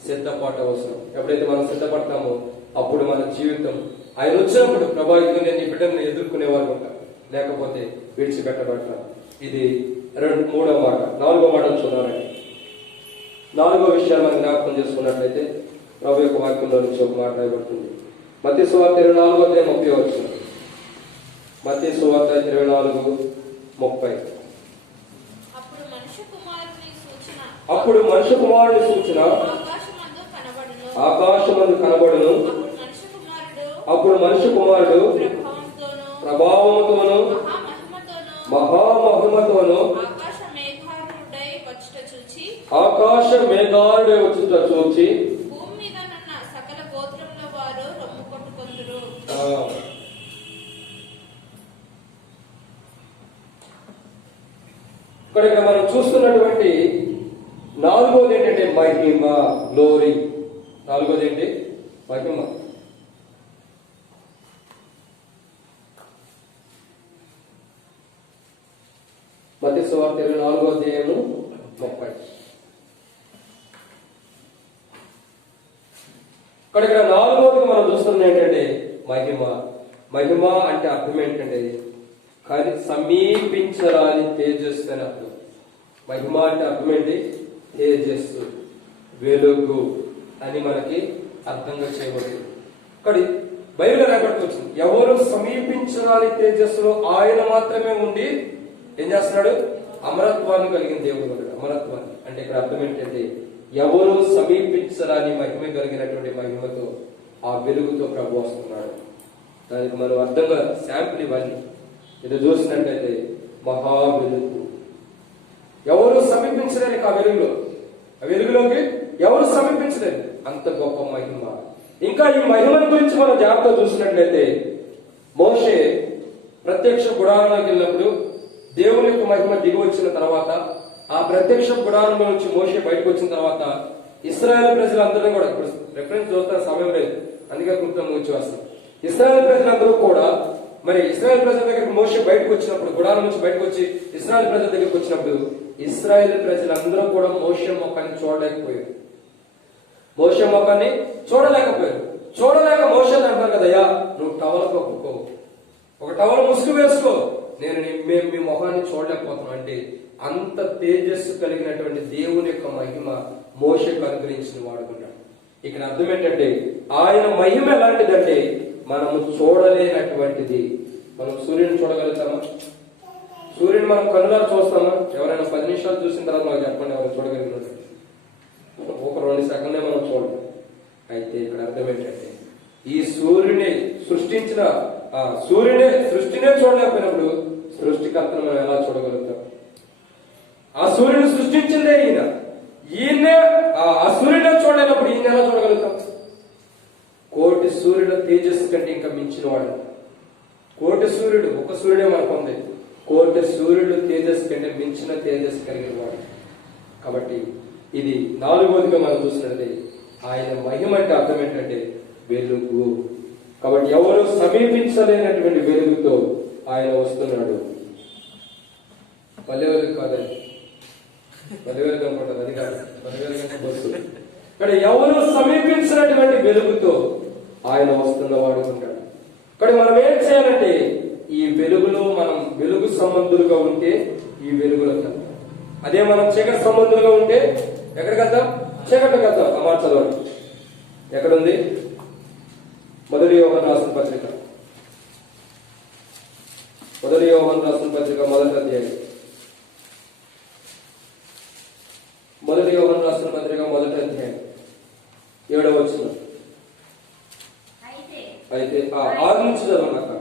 సిద్ధపాటు అవసరం. ఎప్పుడైతే మనం సిద్ధపడతామో అప్పుడు మన జీవితం ఆయన వచ్చినప్పుడు ప్రభా ఇదిగో నేను ఈ బిడ్డను ఎదుర్కొనేవారు ఉంటాం, లేకపోతే విడిచిపెట్టబడతాం. ఇది మూడవ మాట. 4వ మాట చూడాలండి. 4వ విషయాన్ని మనం జ్ఞాపకం చేసుకున్నట్లయితే ప్రభు యొక్క వాక్యంలో నుంచి ఒక మాట రాయబడుతుంది. మత్తయి సువార్త 24:30 వచ్చింది. మత్తయి సువార్త 24:30. అప్పుడు మనుష్య కుమారుని సూచన ఆకాశమందు కనబడును. అప్పుడు మనుష్య కుమారుడు ప్రభావముతోను మహామహిమతోను ఆకాశ మేఘాలుడై వచ్చుట చూచి ఇక్కడ మనం చూస్తున్నటువంటి 4వది ఏంటంటే మహిమ, గ్లోరీ. 4వది ఏంటి? మహిమ. మత్తయి సువార్త 24:30. ఇక్కడ నాలుగోది మనం చూస్తుంది ఏంటంటే మహిమ. మహిమ అంటే అర్థం ఏంటంటే కానీ సమీపించరాని తేజస్సు అని అర్థం. మహిమ అంటే అర్థం ఏంటి? తేజస్సు, వెలుగు అని మనకి అర్థంగా చేయబడింది. కానీ బైబిల్ రాబట్టి వచ్చింది, ఎవరు సమీపించరాని తేజస్సులో ఆయన మాత్రమే ఉండి ఏం చేస్తున్నాడు? అమరత్వాన్ని కలిగిన దేవుడు. అమరత్వాన్ని అంటే ఇక్కడ అర్థం ఏంటంటే ఎవరు సమీపించరాని మహిమ కలిగినటువంటి మహిమతో ఆ వెలుగుతో ప్రభు వస్తున్నాడు. దానికి మనం అర్థంగా శాంపుల్ ఇవన్నీ ఇది చూసినట్లయితే మహా వెలుగు. ఎవరు సమీపించలేరు ఆ వెలుగులో, ఆ వెలుగులోకి ఎవరు సమీపించలేరు, అంత గొప్ప మహిమ. ఇంకా ఈ మహిమను గురించి మనం జాగ్రత్తగా చూసినట్లయితే మోషే ప్రత్యక్ష గుడారంలోకి వెళ్ళినప్పుడు దేవుని యొక్క మహిమ దిగి వచ్చిన తర్వాత ఆ ప్రత్యక్ష గుడారంలో నుంచి మోషే బయటకు వచ్చిన తర్వాత ఇశ్రాయేలు ప్రజలందరూ కూడా, ఇప్పుడు రెఫరెన్స్ చూస్తే సమయం లేదు అందుకే కృతం వచ్చి వస్తాం. ఇశ్రాయేలు ప్రజలందరూ కూడా మరి ఇశ్రాయేల్ ప్రజల దగ్గరికి మోషే బయటకు వచ్చినప్పుడు, గుడారం నుంచి బయటకు వచ్చి ఇశ్రాయేల్ ప్రజల దగ్గరికి వచ్చినప్పుడు ఇశ్రాయేల్ ప్రజలందరూ కూడా మోషే ముఖాన్ని చూడలేకపోయారు. మోషే ముఖాన్ని చూడలేకపోయారు. చూడలేక మోషే అంటారు కదయ్యా, నువ్వు టవల్ కప్పుకో, ఒక టవల్ ముసుగు వేసుకో, మేము మీ ముఖాన్ని చూడలేకపోతున్నాం అంటే అంత తేజస్సు కలిగినటువంటి దేవుని యొక్క మహిమ మోషేకు అనుగ్రహించిన వాడుకున్నాడు. ఇక్కడ అర్థం ఏంటంటే ఆయన మహిమ ఎలాంటిదంటే మనము చూడలేనటువంటిది. మనం సూర్యుని చూడగలుగుతామా? సూర్యుని మనం కన్నులా చూస్తామా? ఎవరైనా 10 నిమిషాలు చూసిన తర్వాత నాకు చెప్పండి, ఎవరైనా చూడగలిగినట్టు? ఒక 2 సెకండ్లే మనం చూడలేం. అయితే ఇక్కడ అర్థం ఏంటంటే ఈ సూర్యుని సృష్టించిన సృష్టినే చూడలేకపోయినప్పుడు సృష్టికర్తను మనం ఎలా చూడగలుగుతాం? ఆ సూర్యుని సృష్టించిందే ఈయన్నే ఆ సూర్యుడే చూడలేనప్పుడు ఈయన ఎలా చూడగలుగుతాం? కోటి సూర్యుడు తేజస్సు కంటే ఇంకా మించిన వాడు. కోటి సూర్యుడు, ఒక సూర్యుడే మనకు ఉంది, కోటి సూర్యుడు తేజస్సు కంటే మించిన తేజస్సు కలిగిన వాడు. కాబట్టి ఇది నాలుగోదిగా మనం చూసినట్లయితే ఆయన మహిమ అంటే అర్థం ఏంటంటే వెలుగు. కాబట్టి ఎవరు సమీపించలేనటువంటి వెలుగుతో ఆయన వస్తున్నాడు. పల్లె వెలుగు కాదండి, పల్లె వెలుగు అనుకుంటారు, అది కాదు, పల్లె వెలుగు అంటే బస్సు. ఇక్కడ ఎవరు సమీపించినటువంటి వెలుగుతో ఆయన వస్తున్నవాడు ఉంటాడు. ఇక్కడ మనం ఏం చేయాలంటే ఈ వెలుగులో మనం వెలుగు సంబంధులుగా ఉంటే ఈ వెలుగులో వెళ్తాం. అదే మనం చీకటి సంబంధులుగా ఉంటే ఎక్కడికి వెళ్తాం? చీకటికి వెళ్తాం. అమర్ చదవండి, ఎక్కడుంది? మొదటి యోహాను రాసిన పత్రిక, మొదటి యోహాను రాసిన పత్రిక 1వ అధ్యాయం. మొదటి యోహాను రాసిన పత్రిక 1వ అధ్యాయం 7వ వచనం. అయితే 6 నుంచి చదవండి.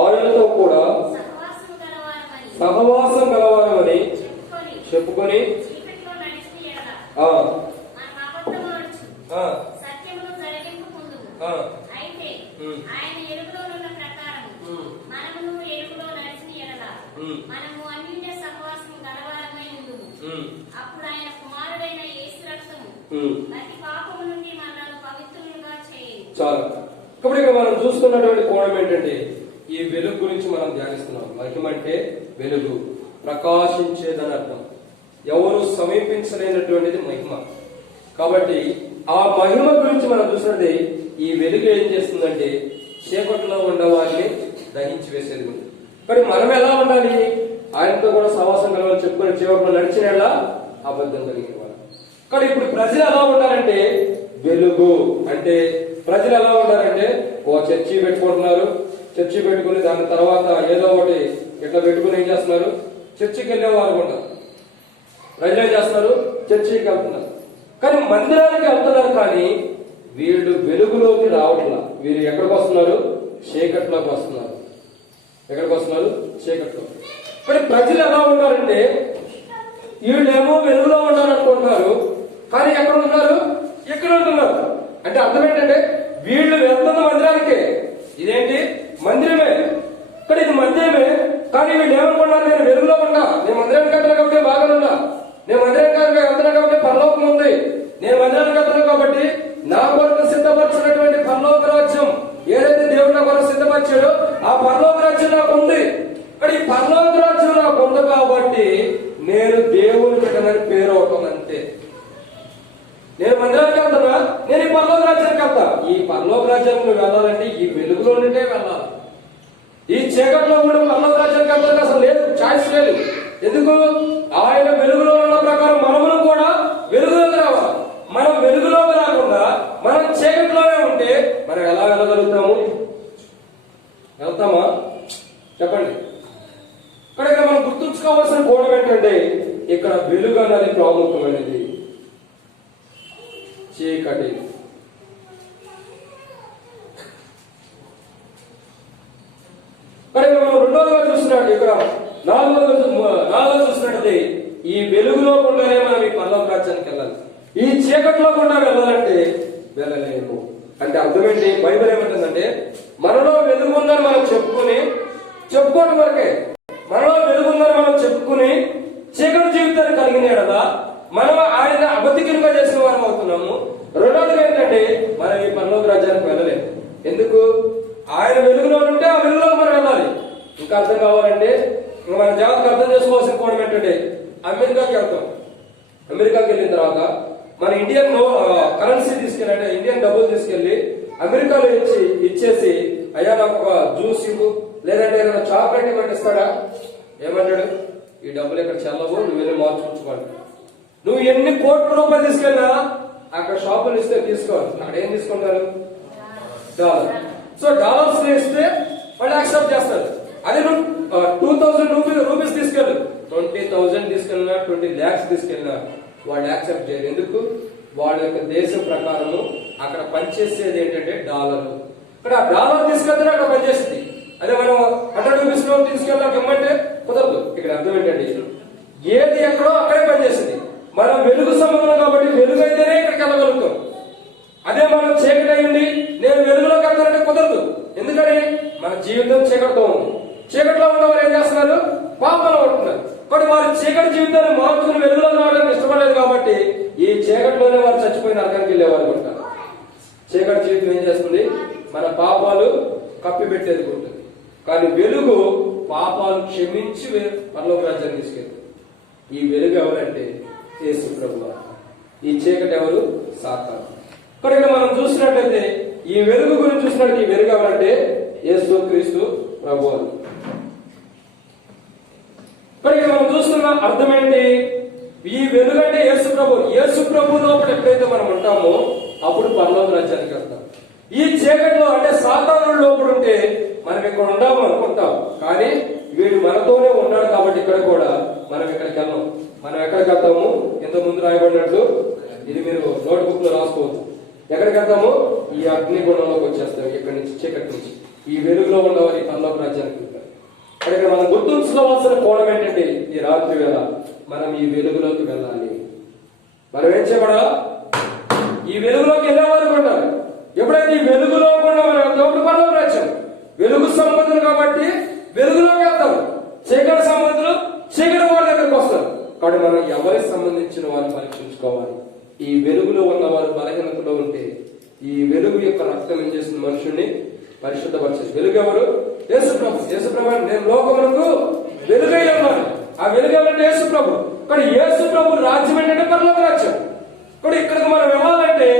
ఆయనతో కూడా సహవాసం గలవారమని చెప్పుకొని అప్పుడు ఆయన కుమారుడైన యేసు రక్తము ప్రతి పాపము నుండి మనల్ని పవిత్రులుగా చేయును. చాలు. కాబట్టి ఇక్కడ మనం చూస్తున్నటువంటి కోణం ఏంటంటే ఈ వెలుగు గురించి మనం ధ్యానిస్తున్నాం. మహిమ అంటే వెలుగు, ప్రకాశించేదని అర్థం. ఎవరు సమీపించలేనటువంటిది మహిమ. కాబట్టి ఆ మహిమ గురించి మనం చూసినట్టే ఈ వెలుగు ఏం చేస్తుందంటే చీకట్లో ఉన్న వారిని దహించి వేసేది. కానీ మనం ఎలా ఉండాలి? ఆయనతో కూడా సహవాసం కలవాలని చెప్పుకొని చివరిలో నడిచిన అబద్ధం కలిగిన వారు. కానీ ఇప్పుడు ప్రజలు ఎలా ఉండాలంటే వెలుగు అంటే ప్రజలు ఎలా ఉండాలంటే చర్చి పెట్టుకుంటున్నారు, చర్చి పెట్టుకుని దాని తర్వాత ఏదో ఒకటి ఇట్లా పెట్టుకుని ఏం చేస్తున్నారు? చర్చికి వెళ్ళేవారు ఉంటారు. ప్రజలు ఏం చేస్తున్నారు? చర్చికి వెళ్తున్నారు. కానీ మందిరానికి వెళ్తున్నారు, కానీ వీళ్ళు వెలుగులోకి రావట్లా. వీళ్ళు ఎక్కడికి వస్తున్నారు? చీకట్లోకి వస్తున్నారు. ఎక్కడికి వస్తున్నారు? చీకట్లో. కానీ ప్రజలు ఎలా ఉన్నారంటే వీళ్ళేమో వెలుగులో ఉండాలనుకుంటున్నారు, కానీ ఎక్కడ ఉంటున్నారు? ఎక్కడ ఉంటున్నారు అంటే అర్థం ఏంటంటే వీళ్ళు వెళ్తున్న మందిరానికే. ఇదేంటి? మందిరమే. కానీ ఇది మందిరమే, కానీ వీళ్ళు ఏమనుకున్నారు? నేను వెలుగులో ఉన్నా, నేను మందిరానికి వెళ్తున్నా కాబట్టి బాగానే ఉన్నా, నేను మందిరానికి వెళ్తున్నా కాబట్టి పరలోకం ఉంది, నేను మందిరానికి వెళ్తున్నా కాబట్టి నా కొరకు సిద్ధపరచినటువంటి పరలోక రాజ్యం ఏదైతే దేవుడు నా కొరకు సిద్ధపరిచాడో ఆ పరలోక రాజ్యం నాకు ఉంది. కానీ ఈ పరలోక రాజ్యం నాకు ఉంది కాబట్టి నేను దేవుని బిడ్డనని పేరు అవటం అంతే. నేను మందిరానికి వెళ్తానా, నేను ఈ పరలోక రాజ్యానికి వెళ్తా. ఈ పరలోక రాజ్యానికి నువ్వు వెళ్ళాలంటే ఈ వెలుగులో నుండే వెళ్ళాలి. ఈ చీకట్లో కూడా పరలోక రాజ్యానికి వెళ్ళడానికి అసలు లేదు, ఛాయిస్ లేదు. ఎందుకు? ఆయన వెలుగులో ఉన్న ప్రకారం మనమును కూడా వెలుగులోకి రావాలి. మనం వెలుగులోకి రాకుండా మనం చీకట్లోనే ఉంటే మనం ఎలా వెళ్ళగలుగుతాము? వెళ్తామా? చెప్పండి. ఇక్కడ మనం గుర్తుంచుకోవాల్సిన కోణం ఏంటంటే ఇక్కడ వెలుగు అన్నది ప్రాముఖ్యమైనది, చీకటి. ఇక్కడ మనం రెండోగా చూస్తున్నాడు, ఇక్కడ నాలుగో చూసినట్టు ఈ వెలుగులో కూడానే మనం ఈ పరలోక రాజ్యానికి వెళ్ళాలి. ఈ చీకట్లో కూడా వెళ్ళాలంటే వెళ్ళలేము. అంటే అర్థమేంటి? బైబిల్ ఏమంటుందంటే మనలో వెలుగు ఉందని మనం చెప్పుకోవడం వరకే. మనలో వెలుగుందని మనం చెప్పుకుని చీకటి జీవితాన్ని కలిగిన ఎడల మనం ఆయన అబద్ధికులుగా చేసిన వారం అవుతున్నాము. రెండోదిగా ఏంటంటే మనం ఈ పరలోక రాజ్యానికి వెళ్ళలేము. ఎందుకు? ఆయన వెలుగులో ఉంటే ఆ వెలుగులో మనం వెళ్ళాలి. ఇంకా అర్థం కావాలంటే మన జాగ్రత్తగా అర్థం చేసుకోవాల్సిన కోణం ఏంటంటే అమెరికాకి వెళ్తాం. అమెరికాకి వెళ్ళిన తర్వాత మన ఇండియన్ కరెన్సీ తీసుకెళ్ళి, అంటే ఇండియన్ డబ్బులు తీసుకెళ్లి అమెరికాలో ఇచ్చేసి అయ్యా నాకు ఒక జ్యూస్ ఇవ్వు, లేదంటే ఏదైనా చాక్లెట్ ఇవ్వండి ఇస్తాడా? ఏమంటాడు? ఈ డబ్బులు ఇక్కడ చెల్లవు, నువ్వు వెళ్ళి మార్చుకుంటున్నాడు. నువ్వు ఎన్ని కోట్ల రూపాయలు తీసుకెళ్ళినా అక్కడ షాపులు ఇస్తే తీసుకోవాలి. అక్కడ ఏం తీసుకుంటారు? డాలర్. సో డాలర్స్ ఇస్తే వాళ్ళు యాక్సెప్ట్ చేస్తారు. అదే నువ్వు 2000 రూపీస్ తీసుకెళ్ళు, 20,000 తీసుకెళ్ళినా 20 lakhs తీసుకెళ్ళినా వాళ్ళు యాక్సెప్ట్ చేయరు. ఎందుకు? వాళ్ళ యొక్క దేశం ప్రకారము అక్కడ పనిచేసేది ఏంటంటే డాలర్. ఇక్కడ ఆ డాలర్ తీసుకెళ్తే అక్కడ పనిచేస్తుంది. అదే మనం 100 రూపీస్ నోట్ తీసుకెళ్ళాక ఇమ్మంటే కుదరదు. ఇక్కడ అర్థం ఏంటంటే ఏది ఎక్కడో అక్కడే పనిచేస్తుంది. మనం వెలుగు సంబంధం కాబట్టి వెలుగు అయితేనే ఇక్కడికి వెళ్ళగలుగుతాం. అదే మనం చీకటి అయ్యింది నేను వెలుగులోకి వెళ్తానంటే కుదరదు. ఎందుకని? మన జీవితం చీకటితో ఉంది. చీకటిలో ఉన్న వారు ఏం చేస్తున్నారు? పాపంలో ఉంటున్నారు. కానీ వారి చీకటి జీవితాన్ని మార్చుకుని వెలుగులో రావడానికి ఇష్టపడలేదు కాబట్టి ఈ చీకటిలోనే వారు చచ్చిపోయిన నరకానికి వెళ్ళేవారు ఉంటారు. చీకటి జీవితం ఏం చేస్తుంది? మన పాపాలు కప్పిపెట్టేది ఉంటుంది. కానీ వెలుగు పాపాలు క్షమించి పరలోక రాజ్యాన్ని తీసుకెళ్తుంది. ఈ వెలుగు ఎవరంటే యేసు ప్రభువు. ఈ చీకటి ఎవరు? సాతాను. ఇక్కడ మనం చూసినట్లయితే ఈ వెలుగు గురించి చూసినట్టు ఈ వెలుగు ఎవరంటే యేసు క్రీస్తు ప్రభువు. ఇక్కడ మనం చూస్తున్న అర్థం ఏంటి? ఈ వెలుగు అంటే యేసు ప్రభు. యేసు ప్రభు లోపల ఎప్పుడైతే మనం ఉంటామో అప్పుడు పరలోక రాజ్యానికి వెళ్తాం. ఈ చీకటిలో అంటే సాతాను లోపల ఉంటే మనం ఇక్కడ ఉండాము అనుకుంటాం, కానీ వీడు మనతోనే ఉన్నాడు కాబట్టి ఇక్కడ కూడా మనం ఇక్కడికి వెళ్ళాం. మనం ఎక్కడికి వెళ్తాము? ఇంత ముందు రాయబడినట్లు ఇది మీరు నోట్ బుక్ లో రాసుకోవచ్చు. ఎక్కడికి వెళ్తాము? ఈ అగ్నిగుణంలోకి వచ్చేస్తాం. ఇక్కడి నుంచి చీకటి నుంచి ఈ వెలుగులో ఉన్నవారు ఈ పరలోక రాజ్యానికి వెళ్తారు. ఇక్కడ మనం గుర్తుంచుకోవాల్సిన కోణం ఏంటంటే ఈ రాత్రి వేళ మనం ఈ వెలుగులోకి వెళ్ళాలి. మనం ఏం చేయబడాలా? ఈ వెలుగులోకి వెళ్ళేవారు ఉండాలి. ఎప్పుడైతే ఈ వెలుగులో కూడా మనం వెళ్తాం పరలోక రాజ్యం. వెలుగు సంబంధులు కాబట్టి వెలుగులోకి వెళ్తాం. చీకటి సంబంధులు చీకటి వారి దగ్గరకు వస్తారు. కాబట్టి మనం ఎవరికి సంబంధించిన వారిని పరీక్షించుకోవాలి. ఈ వెలుగులో ఉన్న వారు బలహీనతలో ఉంటే ఈ వెలుగు యొక్క రక్తం ఏం చేసిన మనుషుల్ని పరిశుద్ధపరిచేది. వెలుగు ఎవరు? యేసు ప్రభు. యేసు ప్రభు నేను లోకమునకు వెలుగై ఉన్నాను. ఆ వెలుగు ఎవరంటే యేసు ప్రభు. కానీ యేసు ప్రభు రాజ్యం ఏంటంటే పరలోక రాజ్యం. కానీ ఇక్కడికి మనం వెళ్ళాలంటే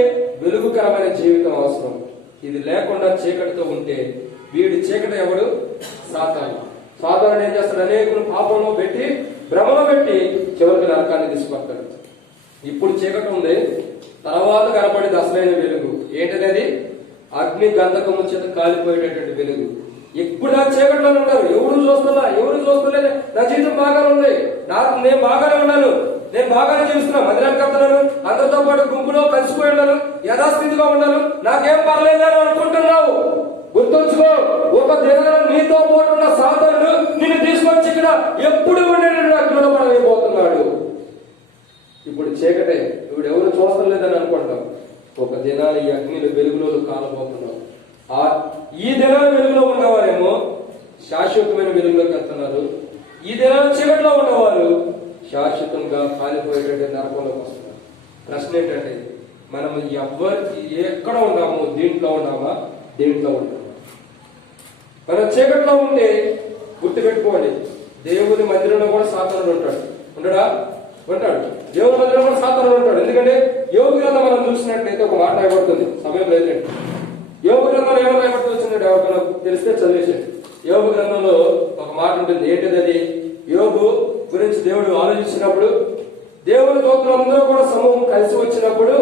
వెలుగుకరమైన జీవితం అవసరం. ఇది లేకుండా చీకటితో ఉంటే వీడి చీకటి ఎవడు? సాతాను. సాతాను ఏం చేస్తాడు? అనేకులు పాపంలో పెట్టి భ్రమలో పెట్టి చివరికి నరకాన్ని తీసుకొస్తాడు. ఇప్పుడు చీకటి ఉంది, తర్వాత కనపడేది అసలైన వెలుగు. ఏంటనేది? అగ్ని గంధకము చేత కాలిపోయేటటువంటి వెలుగు. ఇప్పుడు ఆ చీకటిలో ఉంటారు. ఎవరు చూస్తలేదు. నా జీవితం బాగానే ఉంది, నేను బాగానే ఉన్నాను, నేను బాగానే జీవిస్తున్నాను, మందిరానికి వెళ్తున్నాను, అందరితో పాటు గుంపులో కలిసిపోయి ఉన్నాను, యథాస్థితిగా ఉన్నాను, నాకేం పర్లేదని అనుకుంటున్నావు. గుర్తుంచుకో, ఒక దినం నీతో పాటు ఉన్న సాధనుడు నిన్ను తీసుకొచ్చి ఇక్కడ ఎప్పుడు ఉండేటటువంటి అగ్నిలో పడవేయబోతున్నాడు. ఇప్పుడు చీకటే, ఇప్పుడు ఎవరు చూస్తాం లేదని అనుకుంటాం. ఒక దినాన్ని ఈ అగ్నిలో వెలుగులో కాలబోతున్నాం. ఈ దినాల వెలుగులో ఉన్నవారేమో శాశ్వతమైన వెలుగులోకి వెళ్తున్నారు. ఈ దినాల చీకటిలో ఉన్నవారు శాశ్వతంగా కాలిపోయేటటువంటి నరకంలోకి వస్తున్నారు. ప్రశ్న ఏంటంటే మనం ఎక్కడ ఉన్నాము? దీంట్లో ఉన్నామా? దేంట్లో ఉన్నామా? మనం చీకట్లో ఉంటే గుర్తుపెట్టుకోండి, దేవుని మందిరంలో కూడా సాతానుడు ఉంటాడు. ఉండడా? ఉంటాడు. దేవుని మందిరంలో కూడా సాతానుడు ఉంటాడు. ఎందుకంటే యోబు గ్రంథం మనం చూసినట్లయితే ఒక మాట రాయబడుతుంది, సమయం లేదండి. యోబు గ్రంథంలో ఏమో రాయబడుతూ వచ్చిందంటే ఎవరికైనా తెలిస్తే చదివేసాడు. యోబు గ్రంథంలో ఒక మాట ఉంటుంది. ఏంటిది అది? యోబు గురించి దేవుడు ఆలోచించినప్పుడు, దేవుని దూతలందరూ కూడా సమూహం కలిసి వచ్చినప్పుడు,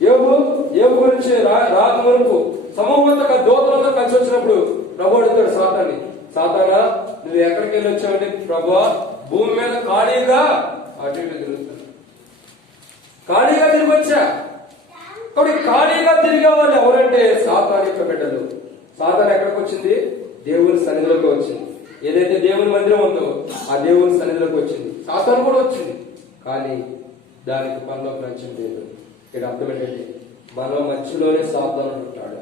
యోబు గురించి రాత్రి వరకు సమూహంతో దూతలతో కలిసి వచ్చినప్పుడు ప్రభు అడుగుతాడు సాతాన్ని, సాతానా నువ్వు ఎక్కడికి వెళ్ళి వచ్చావంటే, ప్రభువా భూమి మీద ఖాళీగా అటు ఇటు తిరుగుతాను, ఖాళీగా తిరిగి వచ్చా. కాబట్టి ఖాళీగా తిరిగే వాళ్ళు ఎవరంటే సాతాను యొక్క బిడ్డలు. సాతాను ఎక్కడికి వచ్చింది? దేవుని సన్నిధిలోకి వచ్చింది. ఏదైతే దేవుని మందిరం ఉందో ఆ దేవుని సన్నిధిలోకి వచ్చింది. సాతాను కూడా వచ్చింది, కానీ దానికి పరలోక రాజ్యం లేదు. ఇక్కడ అర్థం ఏంటంటే మన మధ్యలోనే సాతానుడు ఉంటాడు.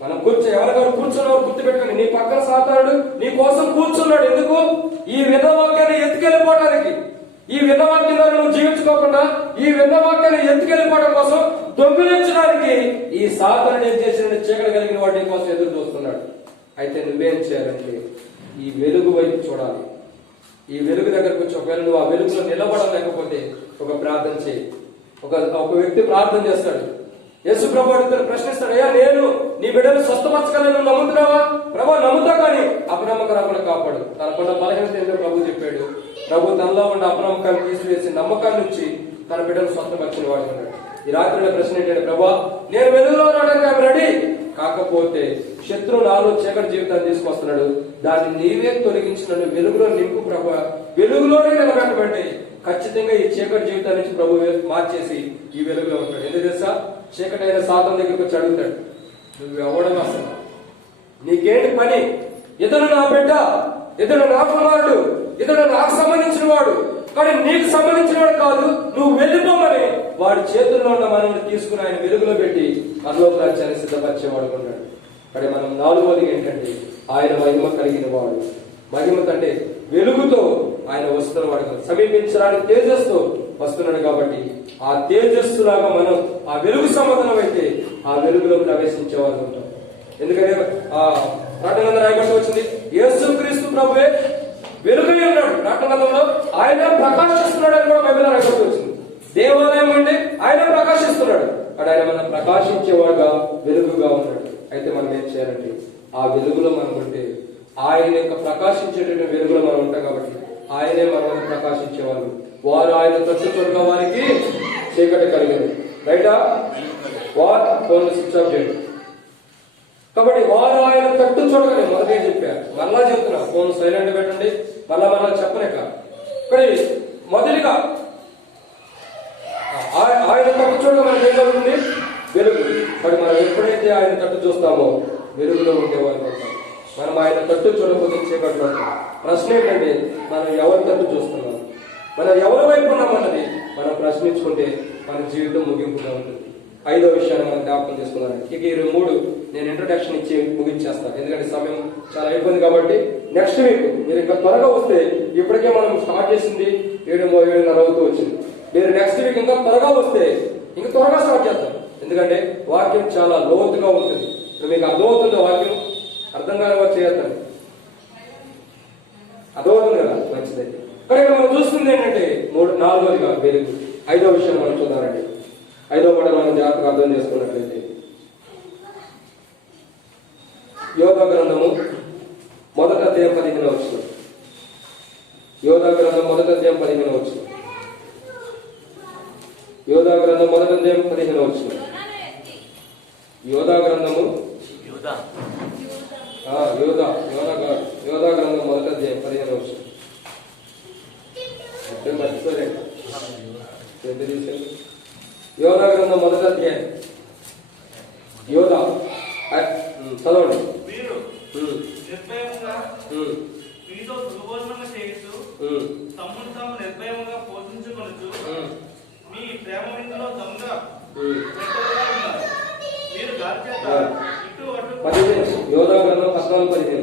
మనం ఎవరికైనా కూర్చున్నవారు గుర్తుపెట్టుకుని, నీ పక్కన సాతానుడు నీ కోసం కూర్చున్నాడు. ఎందుకు? ఈ విన్నవాక్యాన్ని ఎత్తుకెళ్ళిపోవడానికి, ఈ విన్నవాక్యం ద్వారా నువ్వు జీవించుకోకుండా ఈ విన్నవాక్యాన్ని ఎత్తుకెళ్ళిపోవడం కోసం, దొంగిలించడానికి ఈ సాతానుడు ఏం చేసిన చీకటి కలిగిన వాటి కోసం ఎదురు చూస్తున్నాడు. అయితే నువ్వేం చేయాలంటే ఈ వెలుగు వైపు చూడాలి. ఈ వెలుగు దగ్గరకు వచ్చి ఒకవేళ నువ్వు ఆ వెలుగులో నిలబడలేకపోతే ఒక ప్రార్థన చేయి. ఒక వ్యక్తి ప్రార్థన చేస్తాడు. యేసు ప్రభు అడుగుతాడు, ప్రశ్నిస్తాడు, అయ్యా నేను నీ బిడ్డను స్వస్థపరచగలను నమ్ముతున్నావా? ప్రభు నమ్ముతా, కానీ అపనమ్మక రాకుండా కాపాడు. తనకున్న బలహీనత ఏంటో ప్రభు చెప్పాడు. ప్రభు తనలో ఉన్న అపనమ్మకాన్ని తీసివేసి నమ్మకాన్ని నుంచి తన బిడ్డను స్వస్థపరిచిన వాడు అన్నాడు. ఈ రాత్రి ప్రశ్న ఏంటంటే, ప్రభా నేను వెలుగులో రావడానికి ఆమె రెడీ, కాకపోతే శత్రువు నాలో చీకటి జీవితాన్ని తీసుకొస్తున్నాడు, దాన్ని నీవే తొలగించి నన్ను వెలుగులో నింపు ప్రభా, వెలుగులోనే నిలబెట్టబడి ఖచ్చితంగా ఈ చీకటి జీవితాన్ని నుంచి ప్రభు మార్చేసి ఈ వెలుగులో ఉంటాడు. ఎందుకు తెలుసా? చీకటి అయిన సాతాను దగ్గరికి వచ్చి అడుగుతాడు, నువ్వు ఎవడం అసలు, నీకేంటి పని? ఇతడు నా బిడ్డ, ఇతడు నా కుమారుడు, ఇతడు నాకు సంబంధించిన వాడు, కానీ నీకు సంబంధించిన వాడు కాదు, నువ్వు వెళ్ళిపోమని వాడి చేతుల్లో ఉన్న మనల్ని తీసుకుని ఆయన వెలుగులో పెట్టి పరలోక రాజ్యాన్ని సిద్ధపరిచేవాడు ఉన్నాడు. కానీ మనం నాలుగోది ఏంటంటే ఆయన మహిమ కలిగిన వాడు. మహిమ అంటే వెలుగుతో ఆయన వస్తున్న వాడు కాదు, సమీపించడానికి తేజస్తో వస్తున్నాడు. కాబట్టి ఆ తేజస్సులాగా మనం ఆ వెలుగు సమాధానం అయితే ఆ వెలుగులో ప్రవేశించే వాళ్ళు ఉంటాం. ఎందుకంటే ఆ ప్రకటన రాయబడి వచ్చింది, యేసుక్రీస్తు ప్రభువే వెలుగై ఉన్నాడు. ప్రకటనలో ఆయన ప్రకాశిస్తున్నాడు అని కూడా బైబిల్ రాయబడి వచ్చింది. దేవాలయం అంటే ఆయన ప్రకాశిస్తున్నాడు, అక్కడ ఆయన మనం ప్రకాశించేవాడుగా వెలుగుగా ఉన్నాడు. అయితే మనం ఏం చేయాలంటే ఆ వెలుగులో మనం ఉంటే, ఆయన యొక్క ప్రకాశించేటువంటి వెలుగులో మనం ఉంటాం కాబట్టి ఆయనే మనం ప్రకాశించేవాళ్ళు. వారు ఆయన తట్టు చూడగా వారికి చీకటి కలిగింది. రైటా? వారు ఫోన్ స్విచ్ ఆఫ్ చేయండి. కాబట్టి వారు ఆయన తట్టు చూడగానే మొదటే చెప్పారు, మరలా చెప్తున్నా, ఫోన్ సైలెంట్ పెట్టండి, మరలా చెప్పలేక. కానీ మొదటిగా ఆయన తట్టు చూడగా మనకి ఏం జరుగుతుంది? వెలుగు. మరి మనం ఎప్పుడైతే ఆయన తట్టు చూస్తామో వెలుగులో ఉండేవాళ్ళు ఉంటాం. మనం ఆయన తట్టు చూడకపోతే చీకట్లో ఉంటాం. ప్రశ్న ఏంటంటే మనం ఎవరి తట్టు చూస్తున్నాం, మనం ఎవరి వైపు ఉన్నామన్నది మనం ప్రశ్నించుకుంటే మన జీవితం ముగింపుగా ఉంటుంది. ఐదో విషయాన్ని మనం జ్ఞాపకం చేసుకున్నాను. ఇక ఈ 3 నేను ఇంట్రొడక్షన్ ఇచ్చి ముగించేస్తాను, ఎందుకంటే సమయం చాలా అయిపోయింది. కాబట్టి నెక్స్ట్ వీక్ మీరు ఇంకా త్వరగా వస్తే, ఇప్పటికే మనం స్టార్ట్ చేసింది 7:30 అవుతూ వచ్చింది. మీరు నెక్స్ట్ వీక్ ఇంకా త్వరగా వస్తే ఇంకా త్వరగా స్టార్ట్ చేస్తాం, ఎందుకంటే వాక్యం చాలా లోతుగా ఉంటుంది. మీకు అర్థమవుతుంది, వాక్యం అర్థం కాని వారు చేస్తాను, అర్థమవుతుంది కదా, మంచిదైతే. కానీ ఇక్కడ మనం చూస్తుంది ఏంటంటే 4వదిగా వెలుగు. 5వ విషయం మనం చూద్దామండి. 5వ మాట మనం జాగ్రత్తగా అర్థం చేసుకున్నట్లయితే, యోధా గ్రంథము 1వ అధ్యాయం 15వ వచనం. యోధా గ్రంథం 1వ అధ్యాయం 15వ వచనం. యోధా గ్రంథం 1వ అధ్యాయం 15వ వచనం. యోధా గ్రంథము యోధా గ్రంథం 1వ అధ్యాయం 15వ వచనం. మర్చిపోలేదు. యోధా గ్రంథం 1వ అధ్యాయం. యోధా చదవండి. మీతో దుర్భోజనము చేయుచు తమ్మును తాము నిర్భయముగా పోషించుకొనుచు మీ ప్రేమ విందులో దొంగ పెట్టెలుగా ఉన్నారు. మీరు గాలి చేత ఇటు అటు. యోధా గ్రంథం 14:15.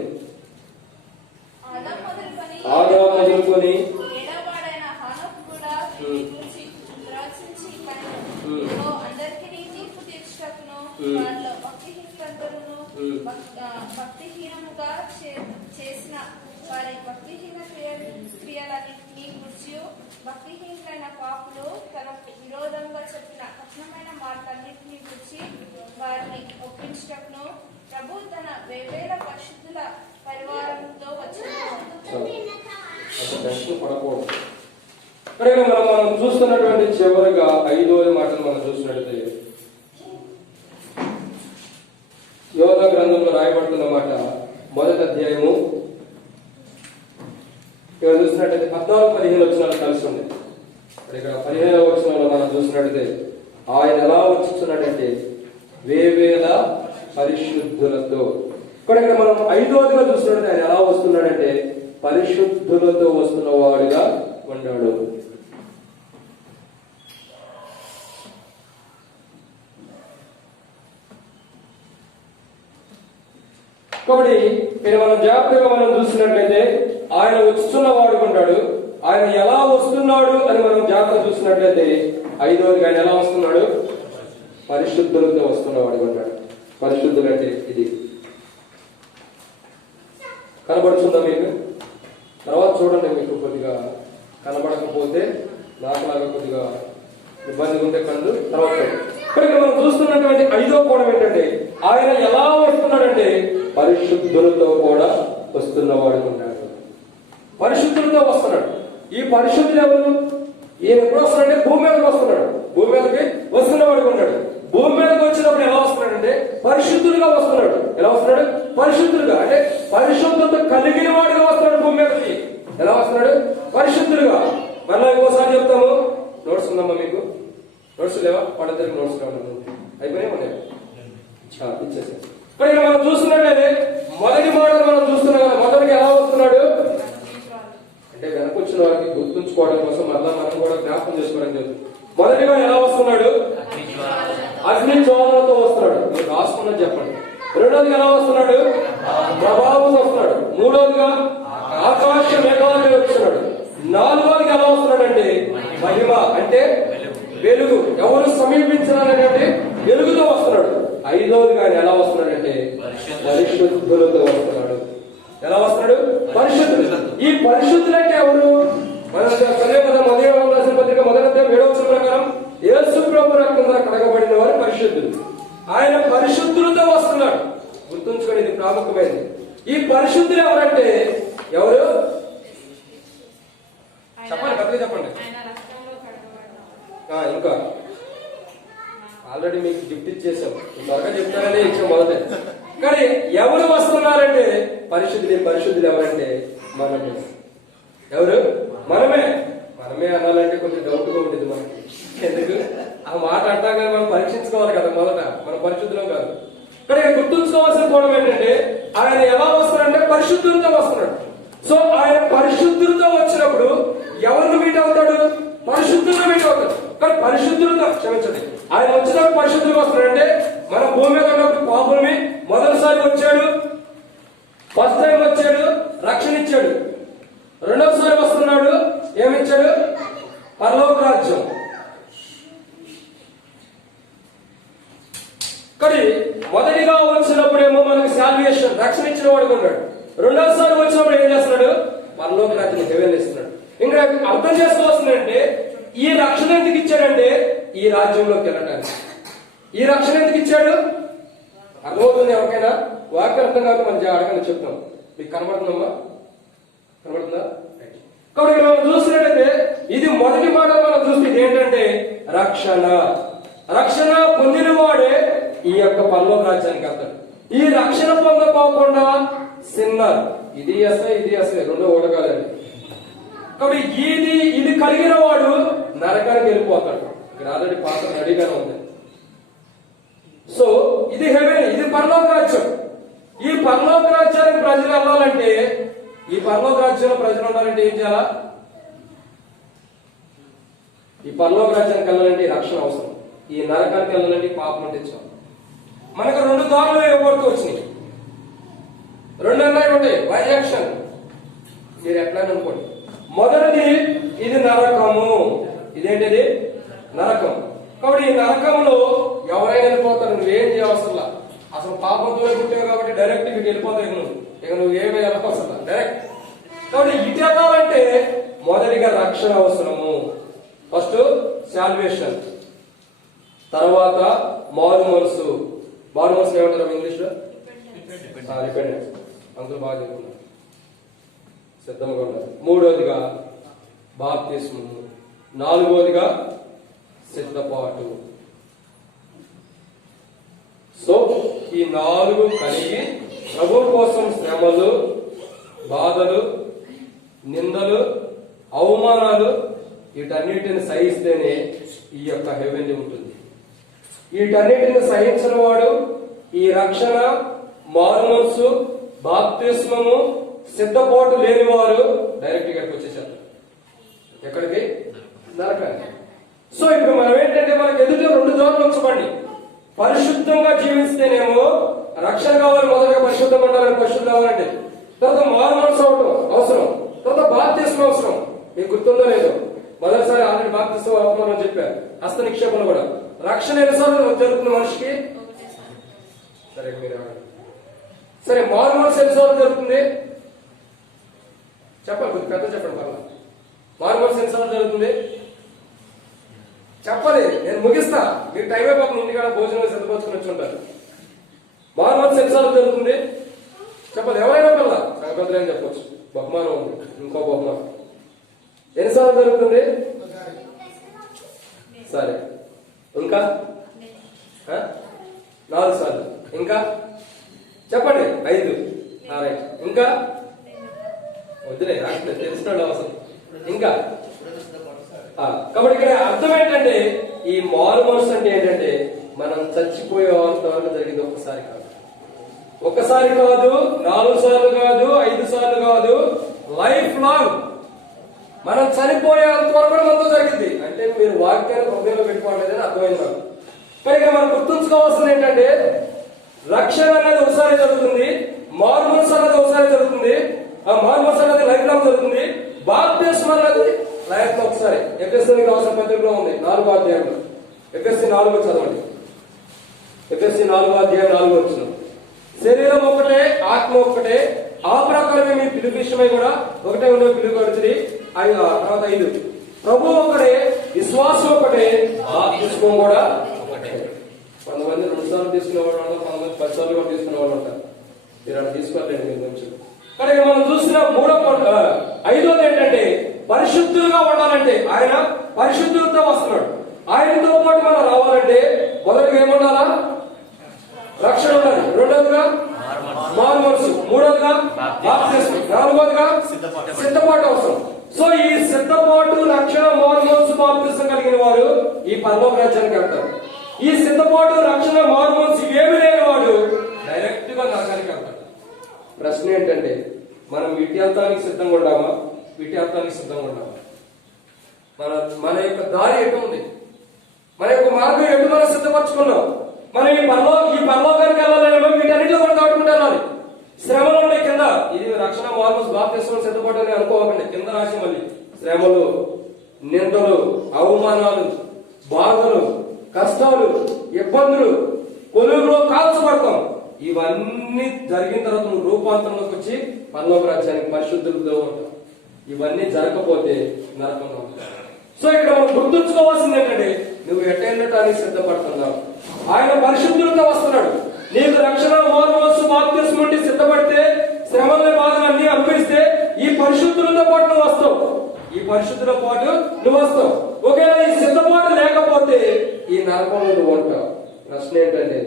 ఆదా మొదలుకొని భక్తిహీనముగా చేసిన వారి భక్తిహీన క్రియలని గురించి భక్తిహీనులైన పాపులు తనకు విరోధంగా చెప్పిన కఠినమైన మాటలన్నింటినీ గురించి వారిని ఒప్పించటకును ప్రభు తన వేవేల పరిశుద్ధుల పరివారంతో వచ్చాను. పడకూడదు. ఇక్కడ మనం చూస్తున్నటువంటి చివరిగా 5వ మాటను మనం చూసినట్లయితే యోధా గ్రంథంలో రాయబడుతున్న మాట 1వ అధ్యాయము ఇక్కడ చూసినట్లయితే 14-15 వచనాలు కలిసి ఉంది. ఇక్కడ 15వ వచనంలో మనం చూసినట్లయితే ఆయన ఎలా వచ్చుతున్నాడంటే వేవేల పరిశుద్ధులతో. ఇక్కడ మనం 5వదిగా చూసినట్లయితే ఆయన ఎలా వస్తున్నాడంటే పరిశుద్ధులతో వస్తున్న వాడుగా ఉన్నాడు. కాబట్టి ఇక్కడ మనం జాగ్రత్తగా మనం చూసినట్లయితే ఆయన వస్తున్న వాడు ఉంటాడు. ఆయన ఎలా వస్తున్నాడు అని మనం జాగ్రత్త చూసినట్లయితే 5వదిగా ఆయన ఎలా వస్తున్నాడు? పరిశుద్ధులతో వస్తున్నవాడు ఉంటాడు. పరిశుద్ధులు అంటే ఇది కనబడుతుందా మీకు? తర్వాత చూడండి, మీకు కొద్దిగా కనబడకపోతే నాకులాగా కొద్దిగా ఇబ్బందిగా ఉంటే కళ్ళు తర్వాత ఇక్కడ మనం చూస్తున్నటువంటి 5వ కోణం ఏంటంటే ఆయన ఎలా వస్తున్నాడంటే పరిశుద్ధులతో కూడా వస్తున్నవాడు ఉన్నాడు. పరిశుద్ధులతో వస్తున్నాడు. ఈ పరిశుద్ధులు ఎవరు? ఈయన ఎప్పుడు వస్తున్నాడంటే భూమి మీదకి వస్తున్నాడు. భూమి మీదకి వస్తున్నవాడు ఉన్నాడు. భూమి మీదకి వచ్చినప్పుడు ఎలా వస్తున్నాడంటే పరిశుద్ధులుగా వస్తున్నాడు. ఎలా వస్తున్నాడు? పరిశుద్ధులుగా, అంటే పరిశుద్ధత కలిగిన వాడిగా వస్తున్నాడు. భూమి మీదకి ఎలా వస్తున్నాడు? పరిశుద్ధులుగా. మళ్ళీ ఇంకోసారి చెప్తాము. నోట్స్ ఉందమ్మా మీకు? నోట్స్ లేవా? వాళ్ళిద్దరికి నోట్స్ కావాలి. అయిపోయినాయి మన ఇచ్చేసాం. ఇక్కడ మనం చూస్తున్నట్లయితే మొదటి మాటలు మనం చూస్తున్నాం కదా. మొదటికి ఎలా వస్తున్నాడు అంటే వెనకొచ్చిన వారికి గుర్తుంచుకోవడం కోసం మళ్ళా మనం కూడా జ్ఞాపకం చేసుకోవడం జరుగుతుంది. మొదటిగా ఎలా వస్తున్నాడు? అగ్ని జ్వాలలతో వస్తున్నాడు. మీరు రాసుకున్నది చెప్పండి. రెండోదిగా ఎలా వస్తున్నాడు? ప్రభావం వస్తున్నాడు. మూడోదిగా ఆకాశ మేఘాలపై వస్తున్నాడు. నాలుగోదిగా ఎలా వస్తున్నాడు అంటే మహిమ, అంటే వెలుగు. ఎవరు సమీపించాలనేటువంటి వెలుగుతో వస్తున్నాడు. 5వదిగా ఆయన ఎలా వస్తున్నాడంటే పరిశుద్ధులతో వస్తున్నాడు. ఎలా వస్తున్నాడు? పరిశుద్ధులు. ఈ పరిశుద్ధులు అంటే ఎవరు? మన రాసిన పత్రిక 1వ అధ్యాయం 7వ వచనం ప్రకారం యేసు ప్రభు రక్తం ద్వారా కడగబడిన వారు పరిశుద్ధులు. ఆయన పరిశుద్ధులతో వస్తున్నాడు. గుర్తుంచుకోండి, ఇది ప్రాముఖ్యమైనది. ఈ పరిశుద్ధులు ఎవరంటే ఎవరు? చెప్పండి, కథగా చెప్పండి. ఇంకా ఆల్రెడీ మీకు గిఫ్ట్ ఇచ్చేసాం. త్వరగా చెప్తారనే ఇచ్చాం మొదట. కానీ ఎవరు వస్తున్నారంటే పరిశుద్ధులు. పరిశుద్ధులు ఎవరంటే మనమే. ఎవరు? మనమే. మనమే అనాలంటే కొంచెం డౌట్గా ఉండేది మనకి. ఎందుకు ఆ మాట అంటాం కానీ మనం పరీక్షించుకోవాలి కదా మొదట. మనం పరిశుద్ధులం కాదు. కానీ గుర్తుంచుకోవాల్సిన కోణం ఏంటంటే ఆయన ఎలా వస్తున్నాడంటే పరిశుద్ధులతో వస్తున్నాడు. సో ఆయన పరిశుద్ధులతో వచ్చినప్పుడు ఎవరిని మీట్ అవుతాడు? పరిశుద్ధులతో మీట్ అవుతాడు. కానీ పరిశుద్ధులతో క్షమించండి, ఆయన వచ్చినప్పుడు పరిశుద్ధులుగా వస్తున్నాడంటే మన భూమి మీద ఉన్నప్పుడు పాపులమి మొదటిసారి వచ్చాడు, ఫస్ట్ టైం వచ్చాడు, రక్షణ ఇచ్చాడు. రెండవసారి వస్తున్నాడు, ఏమిచ్చాడు? పరలోక రాజ్యం. కానీ మొదటిగా వచ్చినప్పుడేమో మనకు సాల్వేషన్, రక్షణ ఇచ్చిన వాడు ఉన్నాడు. రెండవసారి వచ్చినప్పుడు ఏం చేస్తున్నాడు? పరలోక రాజ్యం, హెవెన్ ఇస్తున్నాడు. ఇంకా అర్థం చేసుకోవాల్సిందంటే ఈ రక్షణ ఎందుకు ఇచ్చాడంటే ఈ రాజ్యంలోకి వెళ్ళటానికి. ఈ రక్షణ ఎందుకు ఇచ్చాడు? అర్థమవుతుంది ఎవరికైనా? వాక్యం అర్థం కాక మనం అడగని చెప్తాం. మీకు కనబడుతుందమ్మా? కనబడుతుందా? కాబట్టి మనం చూసినట్టయితే ఇది మొదటి మాట మనం చూస్తే ఏంటంటే రక్షణ. రక్షణ పొందిన వాడే ఈ యొక్క పరలోక రాజ్యానికి వెళ్తాడు. ఈ రక్షణ పొందకోకుండా సిన్నర్, ఇది అసలే ఇది అసలే రెండో ఓడగాలండి. కాబట్టి ఇది కలిగిన వాడు నరకానికి వెళ్ళిపోతాడు. ఇక్కడ ఆల్రెడీ పాత్ర రెడీగానే ఉంది. సో ఇది హెవెన్, ఇది పరలోక రాజ్యం. ఈ పరలోక రాజ్యానికి ప్రజలు వెళ్ళాలంటే, ఈ పరలోక రాజ్యంలో ప్రజలు ఉండాలంటే ఏం చేయాలా? ఈ పరలోక రాజ్యానికి వెళ్ళాలంటే రక్షణ అవసరం. ఈ నరకానికి వెళ్ళాలంటే పాపం అంటే చాలు. మనకు 2 దారులు ఇవ్వబడుతూ వచ్చినాయి. 2 అన్నాయి ఉంటాయి. వైజాక్షన్ మీరు ఎట్లా అనుకోండి. మొదటిది ఇది నరకము. ఇదేంటిది? నరకం. కాబట్టి ఈ నరకంలో ఎవరైనా వెళ్ళిపోతారు, నువ్వేం చేయవసరంలా. అసలు పాపంతో పుట్టావు కాబట్టి డైరెక్ట్ ఇక్కడికి వెళ్ళిపోతావు. ఇక నువ్వు ఏమీ వెళ్ళవసరం డైరెక్ట్. కాబట్టి ఇటు వెళ్ళాలంటే మొదటిగా రక్షణ అవసరము. ఫస్ట్ సాల్వేషన్, తర్వాత మారు మనసు. మారు మనసు ఏమంటారు ఇంగ్లీష్ లో? రిపెండెన్స్. అందులో బాగా చెప్తున్నారు, సిద్ధంగా ఉన్నారు. మూడోదిగా బాప్తిస్మము. నాలుగోదిగా సిద్ధపాటు. సో ఈ నాలుగు కలిగి ప్రభు కోసం శ్రమలు, బాధలు, నిందలు, అవమానాలు వీటన్నిటిని సహిస్తేనే ఈ యొక్క హెవెన్ ఉంటుంది. వీటన్నిటిని సహించిన వాడు ఈ రక్షణ, మారుమనసు, బాప్తిస్మము, సిద్ధపాటు లేని వారు డైరెక్ట్ ఇక్కడికి వచ్చేసారు. ఎక్కడికి? నరకానికి. సో ఇప్పుడు మనం ఏంటంటే మనకు ఎదుట రెండు దారులు ఉంచబండి. పరిశుద్ధంగా జీవిస్తేనేమో రక్షణ కావాలి, మొదలుగా పరిశుద్ధం ఉండాలని, పరిశుద్ధం కావాలంటే తర్వాత మారు మనసు అవటం అవసరం, తర్వాత బాప్తిస్మం అవసరం. మీకు గుర్తుందో లేదో, మొదటిసారి ఆల్రెడీ బాప్తిస్మం అవసరం అని చెప్పారు. హస్త నిక్షేపణ కూడా. రక్షణ ఎన్నిసార్లు జరుగుతుంది మనిషికి? సరే మీరు సరే మారు మనసు ఎన్నిసార్లు జరుగుతుంది చెప్పండి, కొద్ది పెద్ద చెప్పండి. పర్లా మారు మనసు ఎన్నిసార్లు జరుగుతుంది చెప్పాలి, నేను ముగిస్తా. మీరు టైం అయిపోతుంది, ఇంటికాడ భోజనం సిద్ధపరచుకుని వచ్చి ఉంటారు. మారు మనసు ఎన్నిసార్లు జరుగుతుంది చెప్పాలి. ఎవరైనా పిల్ల సంగతులు అని చెప్పొచ్చు. బహుమానం ఉంది, ఇంకో బహుమానం. ఎన్నిసార్లు జరుగుతుంది? సరే, ఇంకా 4 సార్లు. ఇంకా చెప్పండి 5. ఇంకా వద్దులే, తెలిసిన అవసరం. ఇంకా కాబట్టి ఇక్కడ అర్థం ఏంటంటే ఈ మారు మనసు అంటే ఏంటంటే మనం చచ్చిపోయే వరకు జరిగింది. ఒక్కసారి కాదు, 4 సార్లు కాదు, 5 సార్లు కాదు, లైఫ్ లాంగ్ మనం చనిపోయేంత వరకు కూడా మనతో జరిగింది. అంటే మీరు వాక్యాన్ని హృదయంలో పెట్టుకోవట్లేదని అర్థమైంది నాకు. మరి ఇక్కడ మనం గుర్తుంచుకోవాల్సింది ఏంటంటే రక్షణ అనేది ఒకసారి జరుగుతుంది, మారు మనసు అనేది ఒకసారి జరుగుతుంది, ఆ మారు మనసు అనేది లైఫ్ లాంగ్ జరుగుతుంది, బాప్తిస్మం అనేది లైఫ్ లో ఒకసారి. ఎఫెసీయులకు రాసిన పత్రికలో ఉంది 4వ అధ్యాయంలో. ఎఫెసీ 4 చదవండి. ఎఫెసీ 4వ అధ్యాయం 4వ వచనం. శరీరం ఒకటే, ఆత్మ ఒకటే, ఆ ప్రకారమే మీ పిలుపు విషయమై కూడా ఒకటే ఉండే పిలుపు గడిచింది. తర్వాత 5 ప్రభు ఒకటే, విశ్వాసం ఒకటే, బాప్తిస్మం కూడా ఒకటే. కొంతమంది 2 సార్లు తీసుకునే వాళ్ళు ఉంటారు, కొంతమంది 10 సార్లు కూడా తీసుకునే వాళ్ళు ఉంటారు. మీరు అలా తీసుకోలేదు మీరు కొంచెం. కానీ మనం చూసిన 5వది ఏంటంటే పరిశుద్ధులుగా ఉండాలంటే ఆయన పరిశుద్ధులతో వస్తున్నాడు. ఆయనతో పాటు మనం రావాలంటే మొదటిగా ఏముండాలా? రక్షణ ఉండాలి. రెండవదిగా మారు మనసు, మూడవదిగా బాప్తిస్మం, నాలుగవదిగా సిద్ధపాటు అవసరం. సో ఈ సిద్ధపాటు, రక్షణ, మారు మనసు, బాప్తిస్మం కలిగిన వారు ఈ పరలోక రాజ్యానికి వెళ్తారు. ఈ సిద్ధపాటు, రక్షణ, మారు మనసు ఏమి లేని వాడు డైరెక్ట్ గా నరకానికి వెళ్తాడు. ప్రశ్న ఏంటంటే మనం విట్యార్థానికి సిద్ధంగా ఉండామా? విట్యార్థానికి సిద్ధంగా ఉండామా? మన యొక్క దారి ఎటు ఉంది? మన యొక్క మార్గం ఎటు మనం సిద్ధపరచుకున్నాం? మనం ఈ పరలోకానికి వెళ్ళాలేమో వీటన్నిటిలో కూడా దాటుకుంటూ వెళ్ళాలి. శ్రమలు ఉన్నాయి కింద. ఇది రక్షణ, మారు మనసు, బాప్తిస్మం, సిద్ధపాటు అని అనుకోవాలండి. కింద రాసి మళ్ళీ శ్రమలు, నిందలు, అవమానాలు, బాధలు, కష్టాలు, ఇబ్బందులు, కొలువులో కాల్చబడతాం. ఇవన్నీ జరిగిన తర్వాత నువ్వు రూపాంతరంలోకి వచ్చి పరలోక రాజ్యానికి పరిశుద్ధులతో ఉంటావు. ఇవన్నీ జరగకపోతే నరకంలో ఉంటావు. సో ఇక్కడ మనం గుర్తుంచుకోవాల్సింది ఏంటంటే నువ్వు ఎటెళ్ళటానికి సిద్ధపడుతున్నావు. ఆయన పరిశుద్ధులతో వస్తున్నాడు. నీకు రక్షణ, మారు మనసు, బాప్తిస్మం నుండి సిద్ధపడితే, శ్రమల బాధలు అన్ని అనుభవిస్తే ఈ పరిశుద్ధులతో పాటు నువ్వు వస్తావు. ఈ పరిశుద్ధులతో పాటు నువ్వు వస్తావు. ఒకవేళ ఈ సిద్ధపాటు లేకపోతే ఈ నరకంలో నువ్వు ఉంటావు. ప్రశ్న ఏంటంటే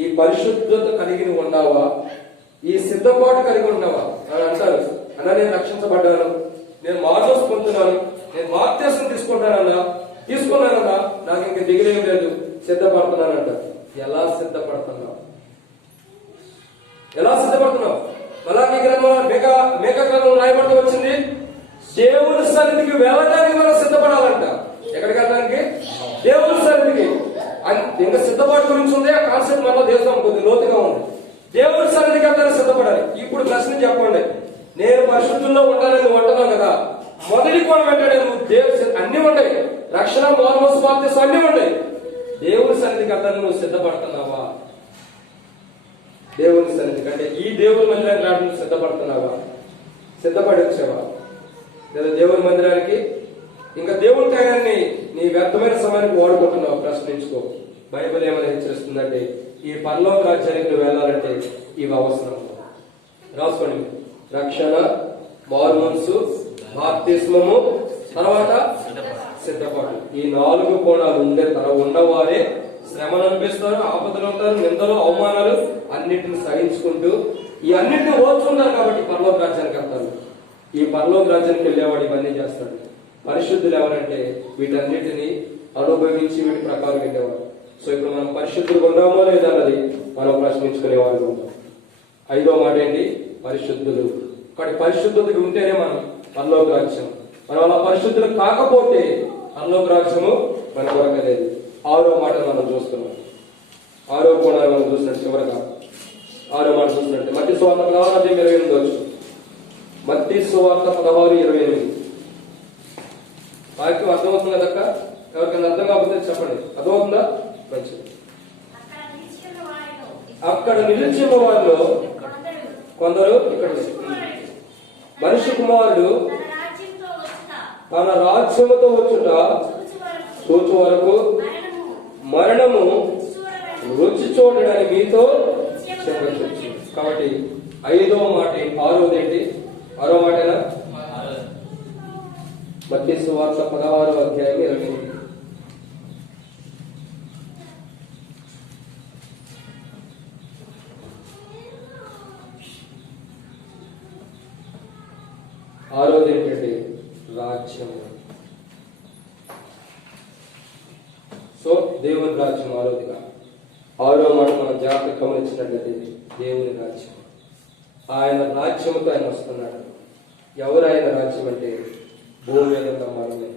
ఈ పరిశుద్ధత కలిగి ఉన్నావా? ఈ సిద్ధపాటు కలిగి ఉన్నావా? అని అంటారు. అన్నా నేను రక్షించబడ్డాను, నేను మారు పొందుతున్నాను, నేను బాప్తిస్మం తీసుకున్నానన్నా నాకు ఇంక దిగులేం లేదు, సిద్ధపడుతున్నానంట. ఎలా సిద్ధపడుతున్నావు? ఎలా సిద్ధపడుతున్నావు? మలాకీ గ్రంథంలో మేక గ్రంథం రాయబడుతూ వచ్చింది, దేవుని సన్నిధికి వెళ్ళడానికి మనం సిద్ధపడాలంట. ఎక్కడికి వెళ్ళడానికి? దేవుని సన్నిధికి. ఇంకా సిద్ధపాటు గురించి ఉంది. ఆ కాన్సెప్ట్ మనలో దేశం కొద్ది లోతుగా ఉంది. దేవుని సన్నిధికి వెళ్తానికి సిద్ధపడాలి. ఇప్పుడు ప్రశ్న చెప్పండి, నేను పరిశుద్ధుల్లో ఉండాలని నువ్వు అంటున్నావు కదా, మొదటి కోణం ఏంటంటే నువ్వు అన్ని ఉన్నాయి, రక్షణ, మారు మనసు, బాప్తిస్మం అన్ని ఉన్నాయి. దేవుని సన్నిధికి వెళ్తానికి నువ్వు సిద్ధపడుతున్నావా? దేవుని సన్నిధికి అంటే ఈ దేవుని మందిరానికి రావడానికి సిద్ధపడుతున్నావా? సిద్ధపడి వచ్చావా? లేదా దేవుని మందిరానికి, ఇంకా దేవుని టైంని నీ వ్యర్థమైన సమయానికి వాడుకుంటున్నావు, ప్రశ్నించుకో. బైబిల్ ఏమైనా హెచ్చరిస్తుందంటే ఈ పరలోక రాజ్యానికి నువ్వు వెళ్ళాలంటే ఇవి అవసరం. రాసుకోండి. రక్షణ, మారుమనసు, బాప్తిస్మము, తర్వాత సిద్ధపాటు. ఈ 4 కోణాలు ఉన్నవారే శ్రమను అనిపిస్తారు, ఆపదలు ఉంటారు, నిందలు, అవమానాలు అన్నిటిని సహించుకుంటూ ఈ అన్నిటిని ఓర్చుకుంటారు. కాబట్టి పరలోక రాజ్యానికి వెళ్తారు. ఈ పరలోక రాజ్యానికి వెళ్ళేవాడు ఇవన్నీ చేస్తాడు. పరిశుద్ధులు ఎవరంటే వీటన్నిటిని అనుభవించి వీటి ప్రకారం వెళ్ళేవాడు. సో ఇప్పుడు మనం పరిశుద్ధులు ఉన్నామో లేదా అన్నది మనం ప్రశ్నించుకునేవాళ్ళు ఉంటాం. 5వ మాట ఏంటి? పరిశుద్ధులు. కాబట్టి పరిశుద్ధతకి ఉంటేనే మనం పరలోక రాజ్యం. మనం అలా పరిశుద్ధులు కాకపోతే పరలోక రాజ్యము మన కొరకలేదు. 6వ మాట మనం చూస్తున్నాం. 6వ కోణాలు మనం చూసినట్టు చివరగా 6వ మాట చూసినట్టు మత్తయి సువార్త 16:28 మత్తయి సువార్త 16:28. వాక్యం అర్థమవుతుందా అక్క? ఎవరికైనా అర్థం కాకపోతే చెప్పండి. అర్థమవుతుందా? మంచిది. అక్కడ నిలిచిన వారిలో కొందరు ఇక్కడ మనిషి కుమారుడు తన రాజ్యముతో వచ్చుట చూచు వరకు మరణము రుచి చూడడానికి మీతో చెప్పచ్చు. కాబట్టి 5వ మాట 6వది ఏంటి? 6వ మాటేనా? మత్తయి సువార్త 16:28. ఆరోది ఏంటంటే రాజ్యం. సో దేవుని రాజ్యం ఆరోదిగా. 6వ మాట మనం జాగ్రత్త గమనించినట్లయితే దేవుని రాజ్యం. ఆయన రాజ్యంతో ఆయన వస్తున్నాడు. ఎవరు ఆయన రాజ్యం అంటే భూమి మీద ఉన్న మనమే.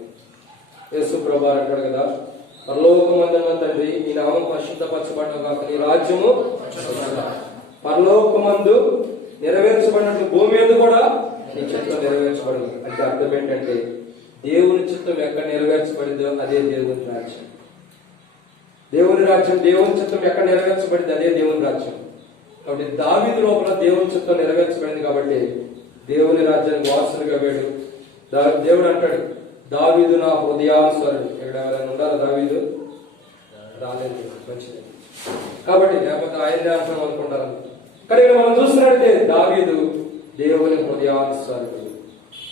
యేసు ప్రభువు అంటాడు కదా, పరలోకమందున్న తండ్రి నీ నామం పరిశుద్ధపరచబడను గాక, నీ రాజ్యము పరలోకమందు నెరవేర్చబడినట్టు భూమి మీద కూడా నీ చిత్తం నెరవేర్చబడదు. అంటే అర్థం ఏంటంటే దేవుని చిత్తం ఎక్కడ నెరవేర్చబడిందో అదే దేవుని రాజ్యం. దేవుని రాజ్యం, దేవుని చిత్తం ఎక్కడ నెరవేర్చబడింది అదే దేవుని రాజ్యం. కాబట్టి దావీదు లోపల దేవుని చిత్తం నెరవేర్చబడింది కాబట్టి దేవుని రాజ్యానికి వారసులుగా వేడు. దేవుడు అంటాడు, దావీదు నా హృదయానుసారుడు. ఇక్కడ ఎవరైనా ఉండాలి? దావీదు రాలేదు. మంచిది. కాబట్టి లేకపోతే ఆయనే అంటాం అనుకుంటారు. కానీ ఇక్కడ మనం చూస్తున్నట్టే దావీదు దేవుని హృదయానుసారుడు.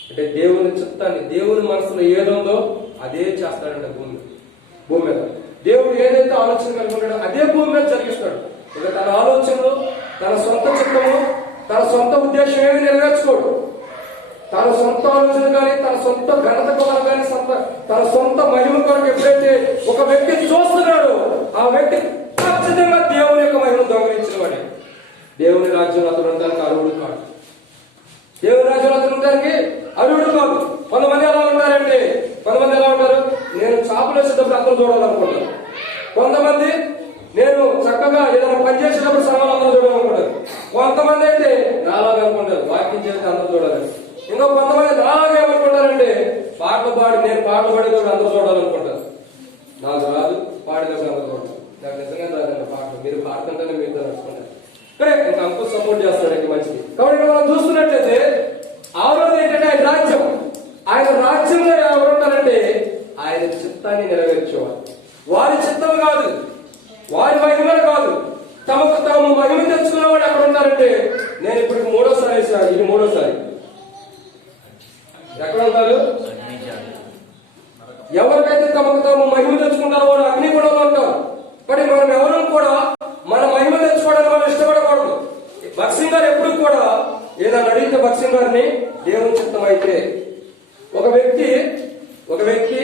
అంటే దేవుని చిత్తాన్ని, దేవుని మనసులో ఏదుందో అదే చేస్తాడంట భూమి మీద. దేవుడు ఏదైతే ఆలోచన కలిగి ఉన్నాడో అదే భూమి మీద జరిగిస్తాడు. ఇక తన ఆలోచనలు, తన సొంత చిత్తము, తన సొంత ఉద్దేశం ఏమి నెరవేర్చుకోడు. తన సొంత ఆలోచన కానీ, తన సొంత ఘనత కొరకు కానీ, తన సొంత మహిమ కొరకు ఎప్పుడైతే ఒక వ్యక్తి చూస్తున్నాడో ఆ వ్యక్తి ఖచ్చితంగా దేవుని యొక్క మహిమను దొంగలించిన వాడే. దేవుని రాజ్యం అతను ఉండడానికి అర్హుడు కాదు. దేవుని రాజ్యం అతను ఉండడానికి అర్హుడు కాదు. కొంతమంది ఎలా ఉంటారంటే, కొంతమంది ఎలా ఉంటారు, నేను చేపలు వేసేటప్పుడు అందరూ చూడాలనుకుంటారు. కొంతమంది నేను చక్కగా ఏదైనా పని చేసేటప్పుడు సమాలు అందరూ చూడాలనుకుంటారు. కొంతమంది అయితే నాలాగా అనుకుంటారు, వాకింగ్ చేస్తే అందరూ చూడాలి. ఇంకా కొంతమంది నాలాగా ఏమనుకుంటారంటే పాటలు పాడి, నేను పాటలు పాడేటప్పుడు అందరూ చూడాలనుకుంటారు. నాకు రాదు, పాడేటప్పుడు అందరూ చూడాలి. నాకు నిజంగా రాదండి పాటలు, మీరు పాడుతుంటేనే మీతో నడుచుకుంటారు. సరే, ఇంకా అంకు సపోర్ట్ చేస్తాడు, మంచిది. కాబట్టి మనం చూస్తున్నట్లయితే ఆరోజు ఏంటంటే ఆయన రాజ్యం. ఆయన రాజ్యంలో ఎవరు ఉంటారంటే ఆయన చిత్తాన్ని నెరవేర్చేవారు. వారి చిత్తం కాదు, వారి మహిమలు కాదు, తమకు తాము మహిమ తెచ్చుకున్నవాడు ఎక్కడ ఉంటారంటే, నేను ఇప్పుడు 3వసారి వేసాను, ఇది 3వసారి. ఎక్కడ ఉంటారు? ఎవరికైతే తమకు తాము మహిమ తెచ్చుకుంటారో వాడు అగ్నిగుణంలో ఉంటారు. కానీ మనం ఎవరు కూడా మన మహిమ తెచ్చుకోవడానికి మనం ఇష్టపడకూడదు. భక్సింగ్ గారు ఎప్పుడు కూడా ఏదైనా అడిగితే భక్సింగ్ గారిని దేవుని చిత్తం అయితే, ఒక వ్యక్తి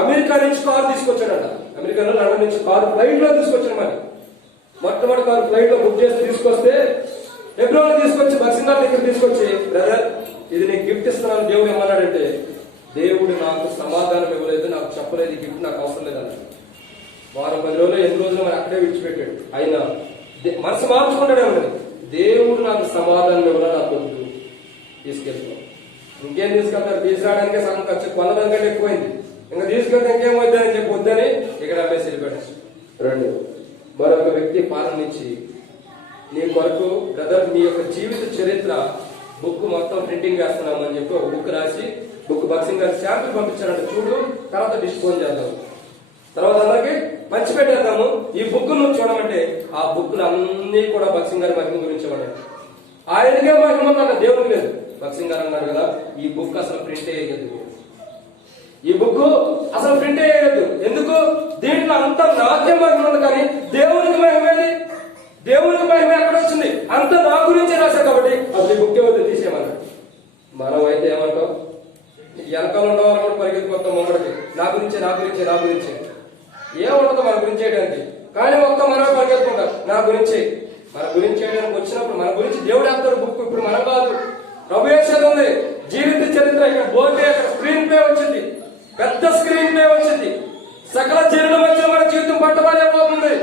అమెరికా నుంచి కారు తీసుకొచ్చాడట. అమెరికాలో లండన్ నుంచి కారు ఫ్లైట్ లో తీసుకొచ్చాడు. మరి మొట్టమొదటి కారు ఫ్లైట్ లో బుక్ చేసి తీసుకొస్తే ఫిబ్రవరి తీసుకొచ్చి భక్సింగ్ గారి దగ్గర తీసుకొచ్చి, బ్రదర్ ఇది నీకు గిఫ్ట్ ఇస్తున్నాను దేవుడు ఏమన్నాడంటే, దేవుడు నాకు సమాధానం ఇవ్వలేదు, నాకు చెప్పలేదు, ఈ గిఫ్ట్ నాకు అవసరం లేదన్నాడు. వారం 10 రోజులు 8 రోజులు మరి అక్కడే విడిచిపెట్టాడు. ఆయన మనసు మార్చుకుంటాడు. ఏమని, దేవుడు నాకు సమాధానం ఇవ్వాలని నాకు వద్దు, తీసుకెళ్తాం. ఇంకేం తీసుకెళ్తారు? తీసుకురావడానికే సగం ఖర్చు, కొనడానికంటే ఎక్కువైంది. ఇంకా తీసుకెళ్తే ఇంకేం వద్దని చెప్పి వద్దని ఇక్కడ అమ్మేసి వెళ్ళిపోయాడు. 2 మరొక వ్యక్తి పాలన నుంచి, నీ కొరకు బ్రదర్ నీ యొక్క జీవిత చరిత్ర బుక్ మొత్తం ప్రింటింగ్ వేస్తున్నాము అని చెప్పి ఒక బుక్ రాసి బుక్ బక్సింగ్ గారి శాంపిల్ పంపించారంటే చూడు, తర్వాత డిస్పోజ్ చేద్దాం, తర్వాత అందరికి పంచి పెట్టేద్దాము, ఈ బుక్ నువ్వు చూడమంటే ఆ బుక్లు అన్ని కూడా బక్సింగ్ గారి మహిమ గురించి ఇవ్వడం. ఆయనకే మహిమ ఉందన్న, దేవునికి లేదు. బక్సింగ్ గారు అన్నారు కదా, ఈ బుక్ అసలు ప్రింట్ అయ్యేది, ఈ బుక్ అసలు ప్రింట్ అయ్యేది ఎందుకు? దీంట్లో అంత నాకే మహిమ ఉంది, కానీ దేవునికి మహిమేది? దేవునికి మహిమ ఎక్కడ వచ్చింది? అంత నా గురించి రాశారు కాబట్టి అసలు ఈ బుక్ ఎవరు తీసేయమన్నారు. మనం అయితే ఏమంటాం? వెనకాల ఉండవాలని కూడా పరిగెత్తుకొస్తాం మొమ్మడికి, నా గురించి నా గురించి నా గురించి. ఏముండదు మన గురించి చేయడానికి, కానీ మొత్తం మనమే పరిగెత్తుకుంటాం నా గురించి. మన గురించి చేయడానికి వచ్చినప్పుడు మన గురించి దేవుడు వేస్తాడు బుక్. ఇప్పుడు మనం కాదు, ప్రభు వేసేది ఉంది. జీవిత చరిత్ర ఇక్కడ బోర్డు, అక్కడ స్క్రీన్ ప్లే వచ్చింది, పెద్ద స్క్రీన్ ప్లే వచ్చింది. సకల జనుల మధ్య మన జీవితం పట్టబడిపోతుంది.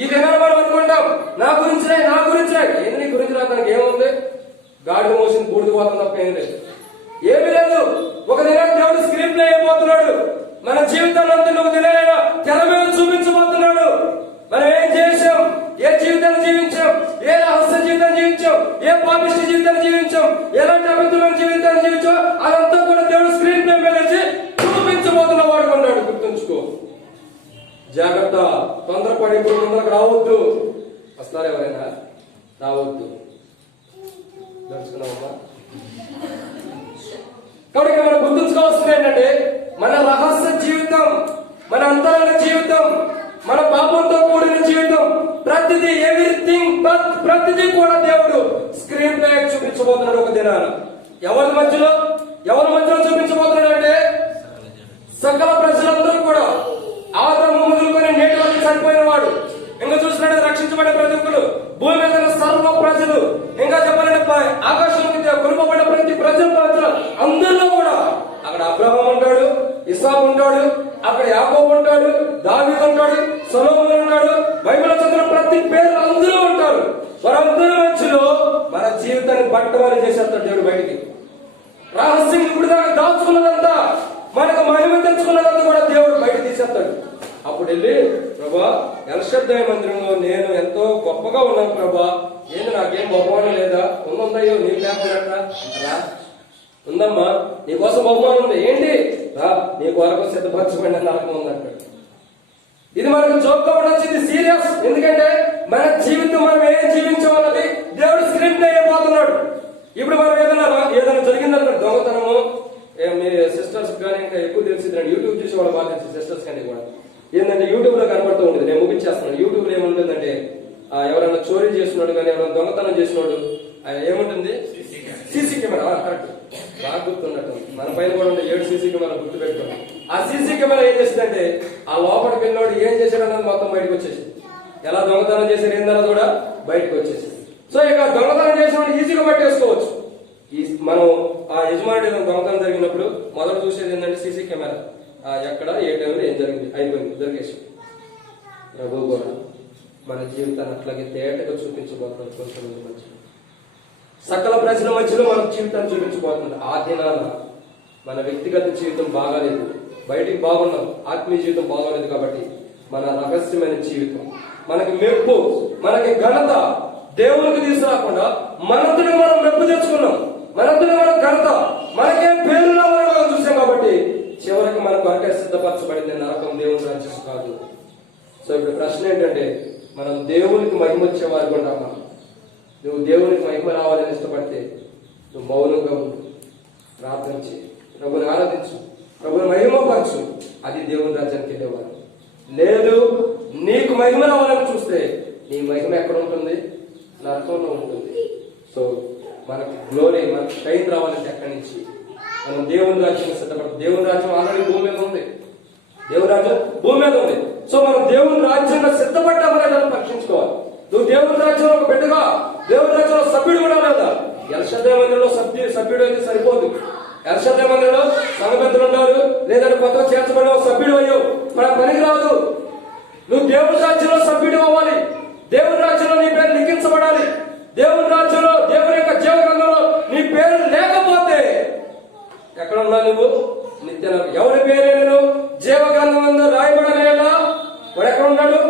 ఈ దినాన్ని మనం అనుకుంటాం నా గురించి నా గురించి. ఏంది నీ గురించి రావడానికి ఏముంది? గాడిద మోసిన బూడిద పోతుంది తప్ప ఏం లేదు, ఏమీ లేదు. ఒక దినాన్ని దేవుడు స్క్రీన్ ప్లే అయిపోతున్నాడు. మన జీవితాన్ని అంతా ఒక దినాలైనా తెర మీద చూపించబోతున్నాడు. మనం ఏం చేసాం, ఏ జీవితాన్ని జీవించాం, ఏ రహస్య జీవితాన్ని జీవించాం, ఏ పాపిష్టి జీవితాన్ని జీవించాం, ఎలాంటి అభివృద్ధి జీవితాన్ని జీవించాం, అదంతా కూడా దేవుడు స్క్రీన్ ప్లే మీద చూపించబోతున్న వాడు కొన్నాడు. గుర్తుంచుకో, జాగ్రత్త. తొందరపడి ఇప్పుడు ముందరకు రావద్దు. వస్తారు ఎవరైనా? రావద్దు. దర్శనమ్మా. కాబట్టి మనం గుర్తుంచుకోవాల్సింది ఏంటంటే, మన రహస్య జీవితం, మన అంతరంగ జీవితం, మన పాపంతో కూడిన జీవితం, ప్రతిదీ, ఎవ్రీథింగ్, ప్రతిదీ కూడా దేవుడు స్క్రీన్ ప్లే చూపించబోతున్నాడు ఒక దినాన. ఎవరి మధ్యలో చూపించబోతున్నాడు అంటే సకల ప్రజలందరూ కూడా, ఆదాము మొదలుకొని నేటి వరకు చనిపోయిన వాడు, ఇంకా చూసినట్టు రక్షించబడిన ప్రతి ఒక్కరు, భూమి మీద సర్వ ప్రజలు, ఇంకా చెప్పాలంటే ఆకాశం కొనుకోబడిన ప్రతి ప్రజల అందరిలో కూడా అక్కడ అబ్రహాం ఉంటాడు, ఇస్సాకు ఉంటాడు, అక్కడ యాకోబు ఉంటాడు, దావీదు ఉంటాడు, సొలొమోను ఉంటాడు, బైబిల్లో చదివిన ప్రతి పేరు అందరూ ఉంటారు. వారందరి మధ్యలో మన జీవితాన్ని బట్టవారి చేసేస్తాడు దేవుడు బయటికి. రహస్యం ఇప్పుడు దాకా దాచుకున్నదంతా, మనకు మహిమ తెచ్చుకున్నదంతా కూడా దేవుడు బయట తీసేస్తాడు. అప్పుడు వెళ్ళి, ప్రభా ఎల్షద్దై మందిరంలో నేను ఎంతో గొప్పగా ఉన్నాను ప్రభా, ఏంది నాకేం బహుమానం లేదా? ఉందయ్యో నీకు లేకపోయినట్రా? రా, ఉందమ్మా, నీకోసం బహుమానం ఉంది. ఏంటి? రా, నీ కొరకు సిద్ధపరచబడిన నరకం ఉందంటాడు. ఇది మనకు జోక్ వచ్చింది, సీరియస్. ఎందుకంటే మన జీవితం మనం ఏం జీవించామన్నది దేవుడు స్క్రీన్ ప్లే అయిపోతున్నాడు. ఇప్పుడు మనం ఏదైనా జరిగిందనుకోండి, దొంగతనము, మీ సిస్టర్స్ కానీ ఇంకా ఎక్కువ తెలిసిందండి, యూట్యూబ్ చూసి వాళ్ళు బాగా తెలిసి సిస్టర్స్ కానీ కూడా ఏంటంటే యూట్యూబ్ లో కనబడుతూ ఉంటుంది. నేను ముగించేస్తున్నాను. యూట్యూబ్ లో ఏముంటుందంటే, ఎవరైనా చోరీ చేసినాడు కానీ, ఎవరైనా దొంగతనం చేసినాడు, ఏముంటుంది? CC camera. కరెక్ట్, బాగా గుర్తున్నట్టు. మన పైన కూడా ఉంటే 7 సీసీ కెమెరా గుర్తు పెట్టుకోండి. ఆ సీసీ కెమెరా ఏం చేసిందంటే, ఆ లోపలికి వెళ్ళినోడు ఏం చేశాడు అన్నది మొత్తం బయటకు వచ్చేసి, ఎలా దొంగతనం చేశాడు ఏందన్నది కూడా బయటకు వచ్చేసి. సో ఇక దొంగతనం చేసిన వాడు ఈజీగా పట్టేసుకోవచ్చు. మనం ఆ యజమానుడు దొంగతనం జరిగినప్పుడు మొదలు చూసేది ఏంటంటే సీసీ కెమెరా, ఎక్కడ ఏ టైంలో ఏం జరిగింది, అయిపోయింది, దొరికేసి. ప్రభు కూడా మన జీవితాన్ని అట్లాగే తేటగా చూపించబోతున్నాడు. కొంతమంది మధ్య, సకల ప్రజల మధ్యలో మన జీవితాన్ని చూపించబోతున్నాడు. ఆ దినాన మన వ్యక్తిగత జీవితం బాగాలేదు, బయటికి బాగున్నాం, ఆత్మీయ జీవితం బాగోలేదు. కాబట్టి మన రహస్యమైన జీవితం, మనకి మెప్పు, మనకి ఘనత దేవునికి తీసుకురాకుండా మనంతటి మనం మెప్పు తెచ్చుకున్నాం, మనంతటి మనం ఘనత, మనకేం పేరు రావాలని మనం చూసాం. కాబట్టి చివరికి మనకు అక్కడ సిద్ధపరచబడింది నరకం, దేవుని రాజ్యం కాదు. సో ఇప్పుడు ప్రశ్న ఏంటంటే, మనం దేవునికి మహిమ వచ్చే వారికి ఉంటామా? నువ్వు దేవునికి మహిమ రావాలని ఇష్టపడితే నువ్వు మౌనంగా ఉండు, ప్రార్థన చేయి, ప్రభుని ఆరాధించు, ప్రభుని మహిమపరచు, అది దేవుని రాజ్యానికి వెళ్ళేవారు. లేదు, నీకు మహిమ రావాలని చూస్తే నీ మహిమ ఎక్కడ ఉంటుంది? నరకంలో ఉంటుంది. సో మనకి గ్లోరీ, మనకి షైన్ రావాలంటే ఎక్కడి నుంచి? మనం దేవుని రాజ్యం సిద్ధపడతాం. దేవుని రాజ్యం ఆల్రెడీ భూమి మీద ఉంది, దేవుని రాజ్యం భూమి మీద ఉంది. సో మనం దేవుని రాజ్యంలో సిద్ధపడ్డామనే దాన్ని పరీక్షించుకోవాలి. నువ్వు దేవుని రాజ్యంలో ఒక బిడ్డగా, దేవుని రాజ్యంలో సభ్యుడు కూడా లేదా? ఎల్షద్దై మందిరంలో సభ్యుడు అయితే సరిపోదు. ఎల్షద్దై మందిరంలో సంఘపెద్దలు ఉంటారు, లేదంటే కొత్తగా చేర్చబడిన సభ్యుడు అయ్యో, మన పనికి రాదు. నువ్వు దేవుని రాజ్యంలో సభ్యుడు అవ్వాలి. దేవుని రాజ్యంలో నీ పేరు లిఖించబడాలి. దేవుని రాజ్యంలో, దేవుని యొక్క జీవ గ్రంథంలో నీ పేరు లేకపోతే ఎక్కడ ఉన్నావు నువ్వు? నిత్య ఎవరి పేరే నేను జీవ గ్రంథం రాయబడలేదా? వాడు ఎక్కడ ఉన్నాడు?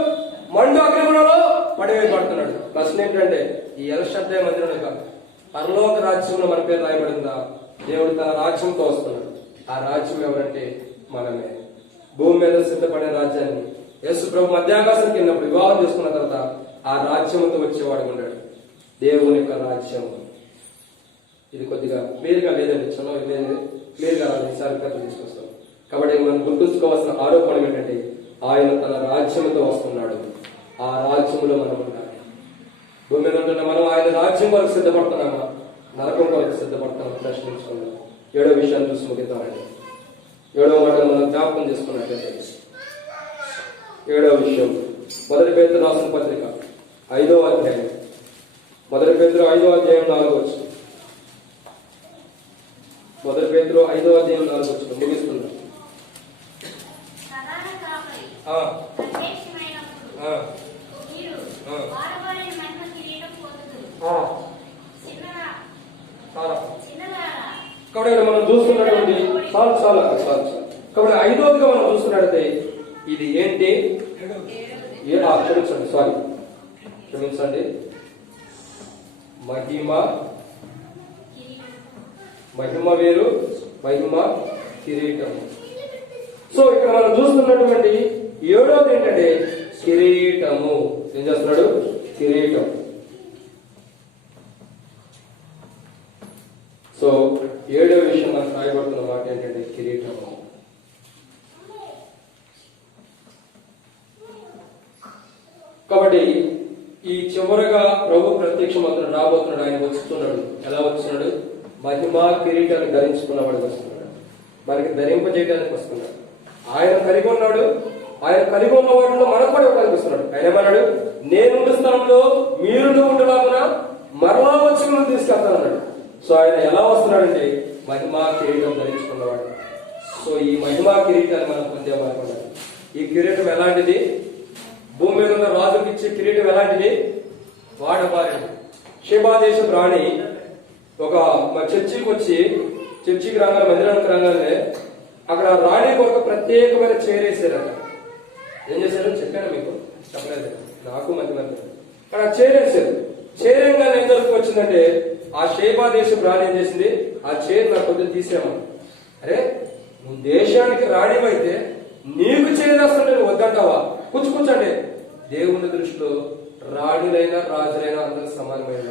మండు అగ్నిగుణంలో పడివేయబడుతున్నాడు. ప్రశ్న ఏంటంటే, ఈ ఎల్షద్దై మందిరంలో కాదు, పరలోక రాజ్యంలో మన పేరు రాయబడిందా? దేవుడు తన రాజ్యంతో వస్తున్నాడు. ఆ రాజ్యం ఎవరంటే మనమే. భూమి మీద సిద్ధపడిన రాజ్యాన్ని యేసు ప్రభు మధ్యాకాశానికి వెళ్ళినప్పుడు వివాహం చేసుకున్న తర్వాత ఆ రాజ్యంతో వచ్చేవాడు ఉన్నాడు. దేవుని యొక్క రాజ్యం. ఇది కొద్దిగా క్లియర్ గా లేదండి, చలో లేదు క్లియర్ గా ఈసారి పెద్ద తీసుకొస్తాం. కాబట్టి మనం గుర్తుంచుకోవాల్సిన ఆరోపణ ఏంటంటే ఆయన తన రాజ్యంతో వస్తున్నాడు. ఆ రాజ్యంలో మనం ఉండాలి. భూమి మీద ఉంటున్న మనం ఆయన రాజ్యం కొరకు సిద్ధపడుతున్నామా, నరకం కొరకు సిద్ధపడుతున్నామా ప్రశ్నించుకున్నాం. 7వ విషయాన్ని చూసి ముగిద్దామండి. 7వ మాట మనం జ్ఞాపకం చేసుకున్నట్లయితే 7వ విషయం 1 పేతురు రాసిన పత్రిక 5వ అధ్యాయం 1 పేతురు 5వ అధ్యాయం 4వ వచనం. 1 పేతురు 5వ అధ్యాయం 4వ వచనం ముగిస్తున్నాం. ప్రధాన కాపరి ఆ ప్రత్యక్షమైనప్పుడు ఆ మీరు ఆ. వారవారి మహిమ కిరీటం పొందుదురు. ఆ చిన్నగా చాలా చిన్నలారా కాబట్టి ఇక్కడ మనం చూస్తున్నటువంటి చాలా కాబట్టి 5వదిగా మనం చూస్తున్నట్లయితే ఇది ఏంటి? క్షమించండి మహిమ వేరు, మహిమ కిరీటం. సో ఇక్కడ మనం చూస్తున్నటువంటి 7వది ఏంటంటే కిరీటము. ఏం చేస్తున్నాడు? కిరీటం. సో 7వ విషయం మనకు రాయబడుతున్న మాట ఏంటంటే కిరీటము. కాబట్టి ఈ చివరగా ప్రభు ప్రత్యక్షమవుతున్నాడు, రాబోతున్నాడు. ఆయన వస్తున్నాడు. ఎలా వస్తున్నాడు? మహిమా కిరీటాన్ని ధరించుకున్నవాడు వస్తున్నాడు. మనకి ధరింపజేయడానికి వస్తున్నాడు. ఆయన కలిగి ఉన్నాడు. ఆయన కలిగి ఉన్న వాటిలో మనకు కూడా కనిపిస్తున్నాడు. ఆయన ఏమన్నాడు? నేనుండే స్థలంలో మీరు ఉండలాగున మరలా వచ్చి మనం తీసుకెళ్తానన్నాడు. సో ఆయన ఎలా వస్తున్నాడంటే మహిమా కిరీటం ధరించుకున్నవాడు. సో ఈ మహిమా కిరీటాన్ని మనం పొందేవాడు. ఈ కిరీటం ఎలాంటిది? భూమి మీద ఉన్న రాజుకి ఇచ్చే కిరీటం ఎలాంటిది? వాడబారిది. షేబా దేశపు రాణి ఒక చర్చికి వచ్చి, చర్చికి రంగాలు మందిరానికి రంగానే అక్కడ రాణి ఒక ప్రత్యేకమైన చేరేసారట. ఏం చేశారు చెప్పాను మీకు? చెప్పలేదు, నాకు మంది అక్కడ చేరేసారు. చేరేగానే ఏం జరుగుతూ వచ్చిందంటే ఆ షేబా దేశపు రాణి ఏం చేసింది? ఆ చైర్ నాకు కొద్దిగా తీసేయమని. అరే నువ్వు దేశానికి రాణివైతే నీకు చేరేస్తాను నేను వద్దంటావా? కూర్చుంటే దేవుని దృష్టిలో రాణులైనా రాజులైనా అందరూ సమానమైన.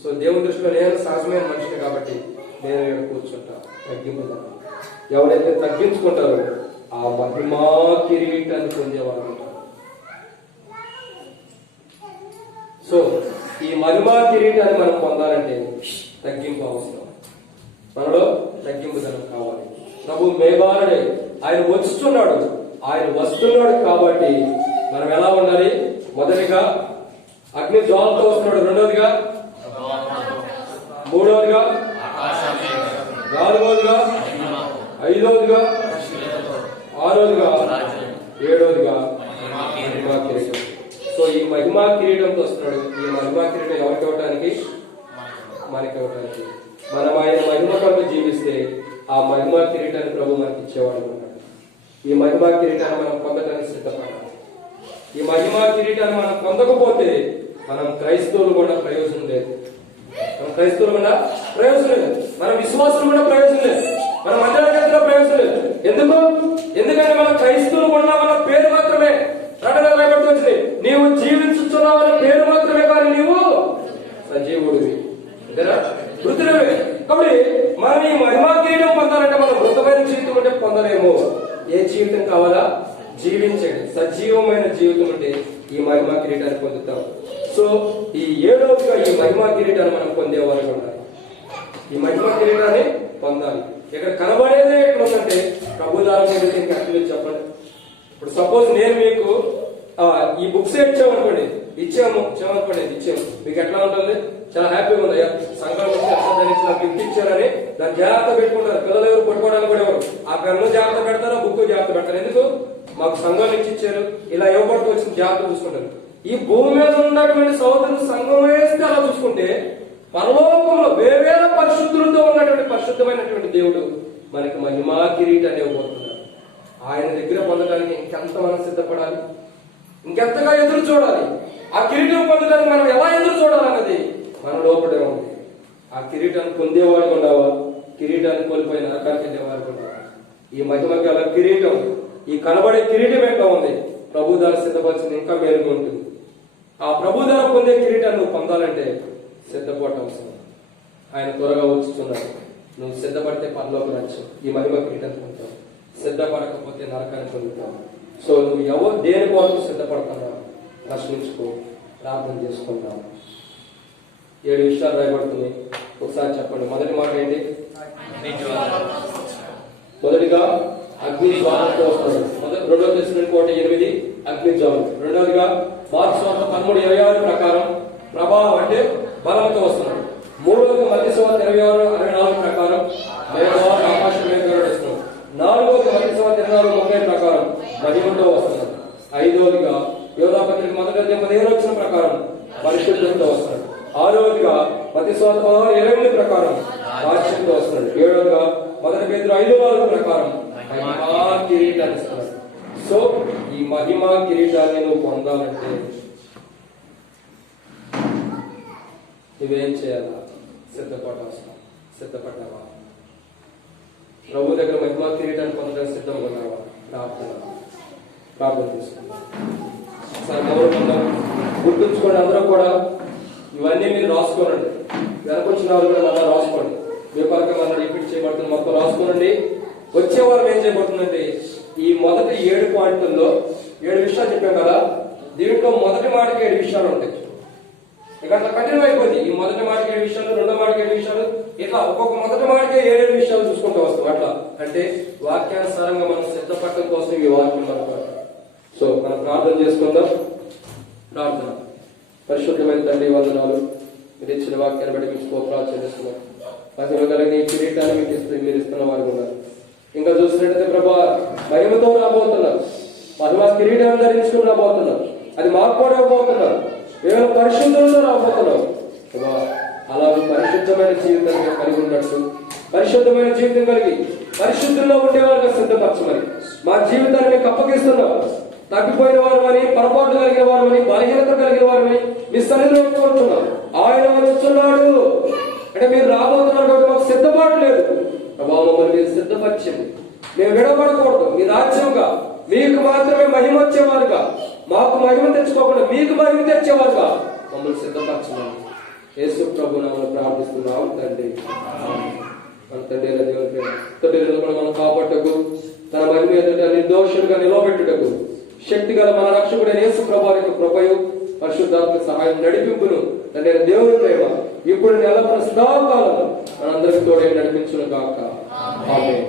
సో దేవుని దృష్టిలో నేను సహజమైన మనిషిని కాబట్టి నేను ఇక్కడ కూర్చుంటా. తగ్గింపుతాను. ఎవరైతే తగ్గించుకుంటారో ఆ మహిమా కిరీటాన్ని పొందేవారు ఉంటారు. సో ఈ మహిమా కిరీటాన్ని మనం పొందాలంటే తగ్గింపు అవసరం. మనలో తగ్గింపుదనం కావాలి. ప్రభు మేఘాలుడే ఆయన వచ్చుచున్నాడు, ఆయన వస్తున్నాడు. కాబట్టి మనం ఎలా ఉండాలి? మొదటిగా అగ్ని జ్వాలతో వస్తున్నాడు. రెండవదిగా, మూడవదిగా, నాలుగవదిగా, ఐదవదిగా, ఆరవదిగా, ఏడవదిగా మహిమా కిరీటం. సో ఈ మహిమా కిరీటంతో వస్తున్నాడు. ఈ మహిమా కిరీటం ఎవరికి ఇవ్వటానికి? మనకి ఇవ్వటానికి. మనం ఆయన మహిమ కొరకు జీవిస్తే ఆ మహిమా కిరీటాన్ని ప్రభు మనకి ఇచ్చేవాడు ఉన్నాడు. ఈ మహిమా కిరీటాన్ని మనం పొందడానికి సిద్ధపడాలి. ఈ మహిమా కిరీటాన్ని మనం పొందకపోతే మనం క్రైస్తవులు కూడా ప్రయోజనం లేదు. మన క్రైస్తవులు కూడా ప్రయోజనం లేదు. మన విశ్వాసం కూడా ప్రయోజనం లేదు. మన మధ్యలో ప్రయోజనం లేదు. ఎందుకంటే మన క్రైస్తవులు ఉన్నామన్న పేరు మాత్రమే. రాయబడుతూ వచ్చింది, నీవు జీవించుతున్నావన్న పేరు మాత్రమే, కానీ నీవు సజీవుడివి, మృతులవే. కాబట్టి మనం ఈ మహిమా కిరీటం పొందాలంటే మనం మృతమైన జీవితం అంటే పొందలేము. ఏ జీవితం కావాలా? జీవించండి. సజీవమైన జీవితం అంటే ఈ మహిమా కిరీటాన్ని పొందుతాం. సో ఈ 7వదిగా ఈ మహిమా కిరీటాన్ని మనం పొందేవారు ఉండాలి. ఈ మహిమా కిరీటాన్ని పొందాలి. ఇక్కడ కనబడేదే ఎక్కడ ఉందంటే ప్రభు దారం చెప్పండి. ఇప్పుడు సపోజ్ నేను మీకు ఈ బుక్స్ ఇచ్చామనుకోండి, ఇచ్చాము మీకు ఎట్లా ఉంటుంది? చాలా హ్యాపీగా ఉంది. సంఘం నుంచి గిఫ్ట్ ఇచ్చారని దాన్ని జాగ్రత్త పెట్టుకుంటారు. పిల్లలు ఎవరు పట్టుకోవడానికి కూడా ఎవరు ఆ పెన్ను జాగ్రత్త పెడతారు, బుక్ జాగ్రత్త పెడతారు. ఎందుకు? మాకు సంఘం నుంచి ఇచ్చారు, ఇలా ఇవ్వబడుతూ వచ్చింది, జాగ్రత్త చూసుకుంటారు. ఈ భూమి మీద ఉన్నటువంటి సోదరులు సంఘం వేస్తే అలా చూసుకుంటే పరలోకంలో వేవేల పరిశుద్ధులతో ఉన్నటువంటి పరిశుద్ధమైనటువంటి దేవుడు మనకి మహిమా కిరీటాన్ని ఇవ్వబోతున్నాడు. ఆయన దగ్గర పొందడానికి ఇంకెంత మనం సిద్ధపడాలి, ఇంకెంతగా ఎదురు చూడాలి. ఆ కిరీటం పొందడానికి మనం ఎలా ఎదురు చూడాలన్నది మన లోపలే ఉంది. ఆ కిరీటాన్ని పొందేవాడిగా ఉండవా? కిరీటాన్ని కోల్పోయి నరకానికి వెళ్ళేవాడిగా ఉండవా? ఈ మహిమ గల కిరీటం, ఈ కనబడే కిరీటం ఎట్లా ఉంది? ప్రభు ద్వారా సిద్ధపరిచింది ఇంకా మేలుగా ఉంటుంది. ఆ ప్రభు ద్వారా పొందే కిరీటాన్ని నువ్వు పొందాలంటే సిద్ధపడటం అవసరం. ఆయన త్వరగా వచ్చుతున్నాడు. నువ్వు సిద్ధపడితే పరలోక రాజ్యం, ఈ మహిమ కిరీటాన్ని పొందుతావు. సిద్ధపడకపోతే నరకాన్ని పొందుతావు. సో నువ్వు దేని కోసం సిద్ధపడుతున్నావు ప్రశ్నించుకో, ప్రార్థన చేసుకుంటావు. 7 విషయాలు రాయబడుతుంది, ఒకసారి చెప్పండి. మొదటి మాట ఏంటి? మొదటిగా అగ్ని జ్వాలతో వస్తాడు. 2 Thessalonians 1:8 అగ్ని జ్వాల. రెండవదిగా మార్కు 13:26 ప్రకారం ప్రభావం అంటే బలంతో వస్తున్నాడు. మూడవదిగా మత్తయి 26:24 ప్రకారం ఆకాశం మీద వస్తున్నాడు. నాలుగవది మత్తయి 26:30 ప్రకారం మహిమతో వస్తున్నాడు. ఐదవదిగా యోధా పత్రిక 1:15 ప్రకారం పరిశుద్ధంతో వస్తున్నాడు. ఆరవదిగా మత్తయి 16:28 ప్రకారం రాజ్యంతో వస్తున్నాడు. ఏడవదిగా 1 Peter 5:4 ప్రకారం మహిమా కిరీటాన్ని ఇస్తున్నాడు. సో ఈ మహిమా కిరీటాన్ని నువ్వు పొందాలంటే నువ్వేం చేయాలా? సిద్ధపడ్డావా? ప్రభు దగ్గర మహిమా కిరీటాన్ని పొందడానికి సిద్ధంగా ఉన్నావా? ప్రార్థన చేసుకుందాం. గుర్తుంచుకోండి, అందరూ కూడా ఇవన్నీ మీరు రాసుకోనండి. వెనకొచ్చిన వారు కూడా మళ్ళీ రాసుకోండి. మీ పరంగా మళ్ళీ రిపీట్ చేయబడుతుంది, మొత్తం రాసుకోనండి. వచ్చే వారం ఏం చేయబడుతుందంటే ఈ మొదటి 7 పాయింట్లలో 7 విషయాలు చెప్పాం కదా, దీంట్లో మొదటి మాటకి 7 విషయాలు ఉంటాయి. ఇక అంత కఠినం అయిపోయింది. ఈ మొదటి మాటకి 7 విషయాలు, రెండో మాటకి 7 విషయాలు, ఇట్లా ఒక్కొక్క మొదటి మాటకే 7 విషయాలు చూసుకుంటూ వస్తాం. అట్లా అంటే వాక్యానుసారంగా మనం సిద్ధపడటం కోసం ఈ వాక్యం మనకు. సో మనం ప్రార్థన చేసుకుందాం. ప్రార్థన. పరిశుద్ధమైన తండ్రి, వందనాలు. మీరు ఇచ్చిన వాక్యాన్ని బట్టి మీకు స్తోత్రాలు చెల్లిస్తున్నాం. మహిమ కలిగిన ఈ కిరీటాన్ని మీరు ఇస్తున్న వారు ఉన్నారు. ఇంకా చూసినట్టయితే ప్రభా మహిమతో రాబోతున్నారు. మహిమ కిరీటాన్ని ధరించుకుని రాబోతున్నారు. అది మాకు కూడా ఇవ్వబోతున్నారు. కేవలం పరిశుద్ధంలో రాబోతున్నాం. అలా పరిశుద్ధమైన జీవితం కలిగి ఉన్నట్టు, పరిశుద్ధమైన జీవితం కలిగి పరిశుద్ధంలో ఉండేవారుగా సిద్ధపరచమని మా జీవితాన్ని మీకు అప్పగిస్తున్నాం. తగ్గిపోయిన వారమని, పొరపాటు కలిగిన వారమని, బలహీనత కలిగిన వారమని మీ సన్నిధిలో కోరుతున్నాం. ఆయన వచ్చున్నాడు అంటే మీరు రాబోతున్నారు కాబట్టి మాకు సిద్ధపాటు లేదు. ప్రభావం మమ్మల్ని మీరు సిద్ధపరిచింది. మేము విడవబడకూడదు. మీ రాజ్యంగా మీకు మాత్రమే మహిమ వచ్చేవారుగా, మాకు మహిమ తెచ్చుకోకుండా మీకు మహిమ తెచ్చేవారుగా మమ్మల్ని సిద్ధపరచున్నాం. యేసు ప్రభు నామములో ప్రార్థిస్తున్నాం తండ్రి. మన తండ్రి దేవుని కూడా మనం కాపాడటకు, తన మహిమ ఎదుట నిర్దోషులుగా నిలవబెట్టుటకు శక్తి గల మన రక్షకుడైన యేసు ప్రభు యొక్క కృపయు పరిశుద్ధాత్మ సహాయం నడిపింపును తండ్రి దేవుని ప్రేమ ఇప్పుడు నెల సదాకాలం మనందరికి తోడే నడిపించును గాక. ఆమేన్.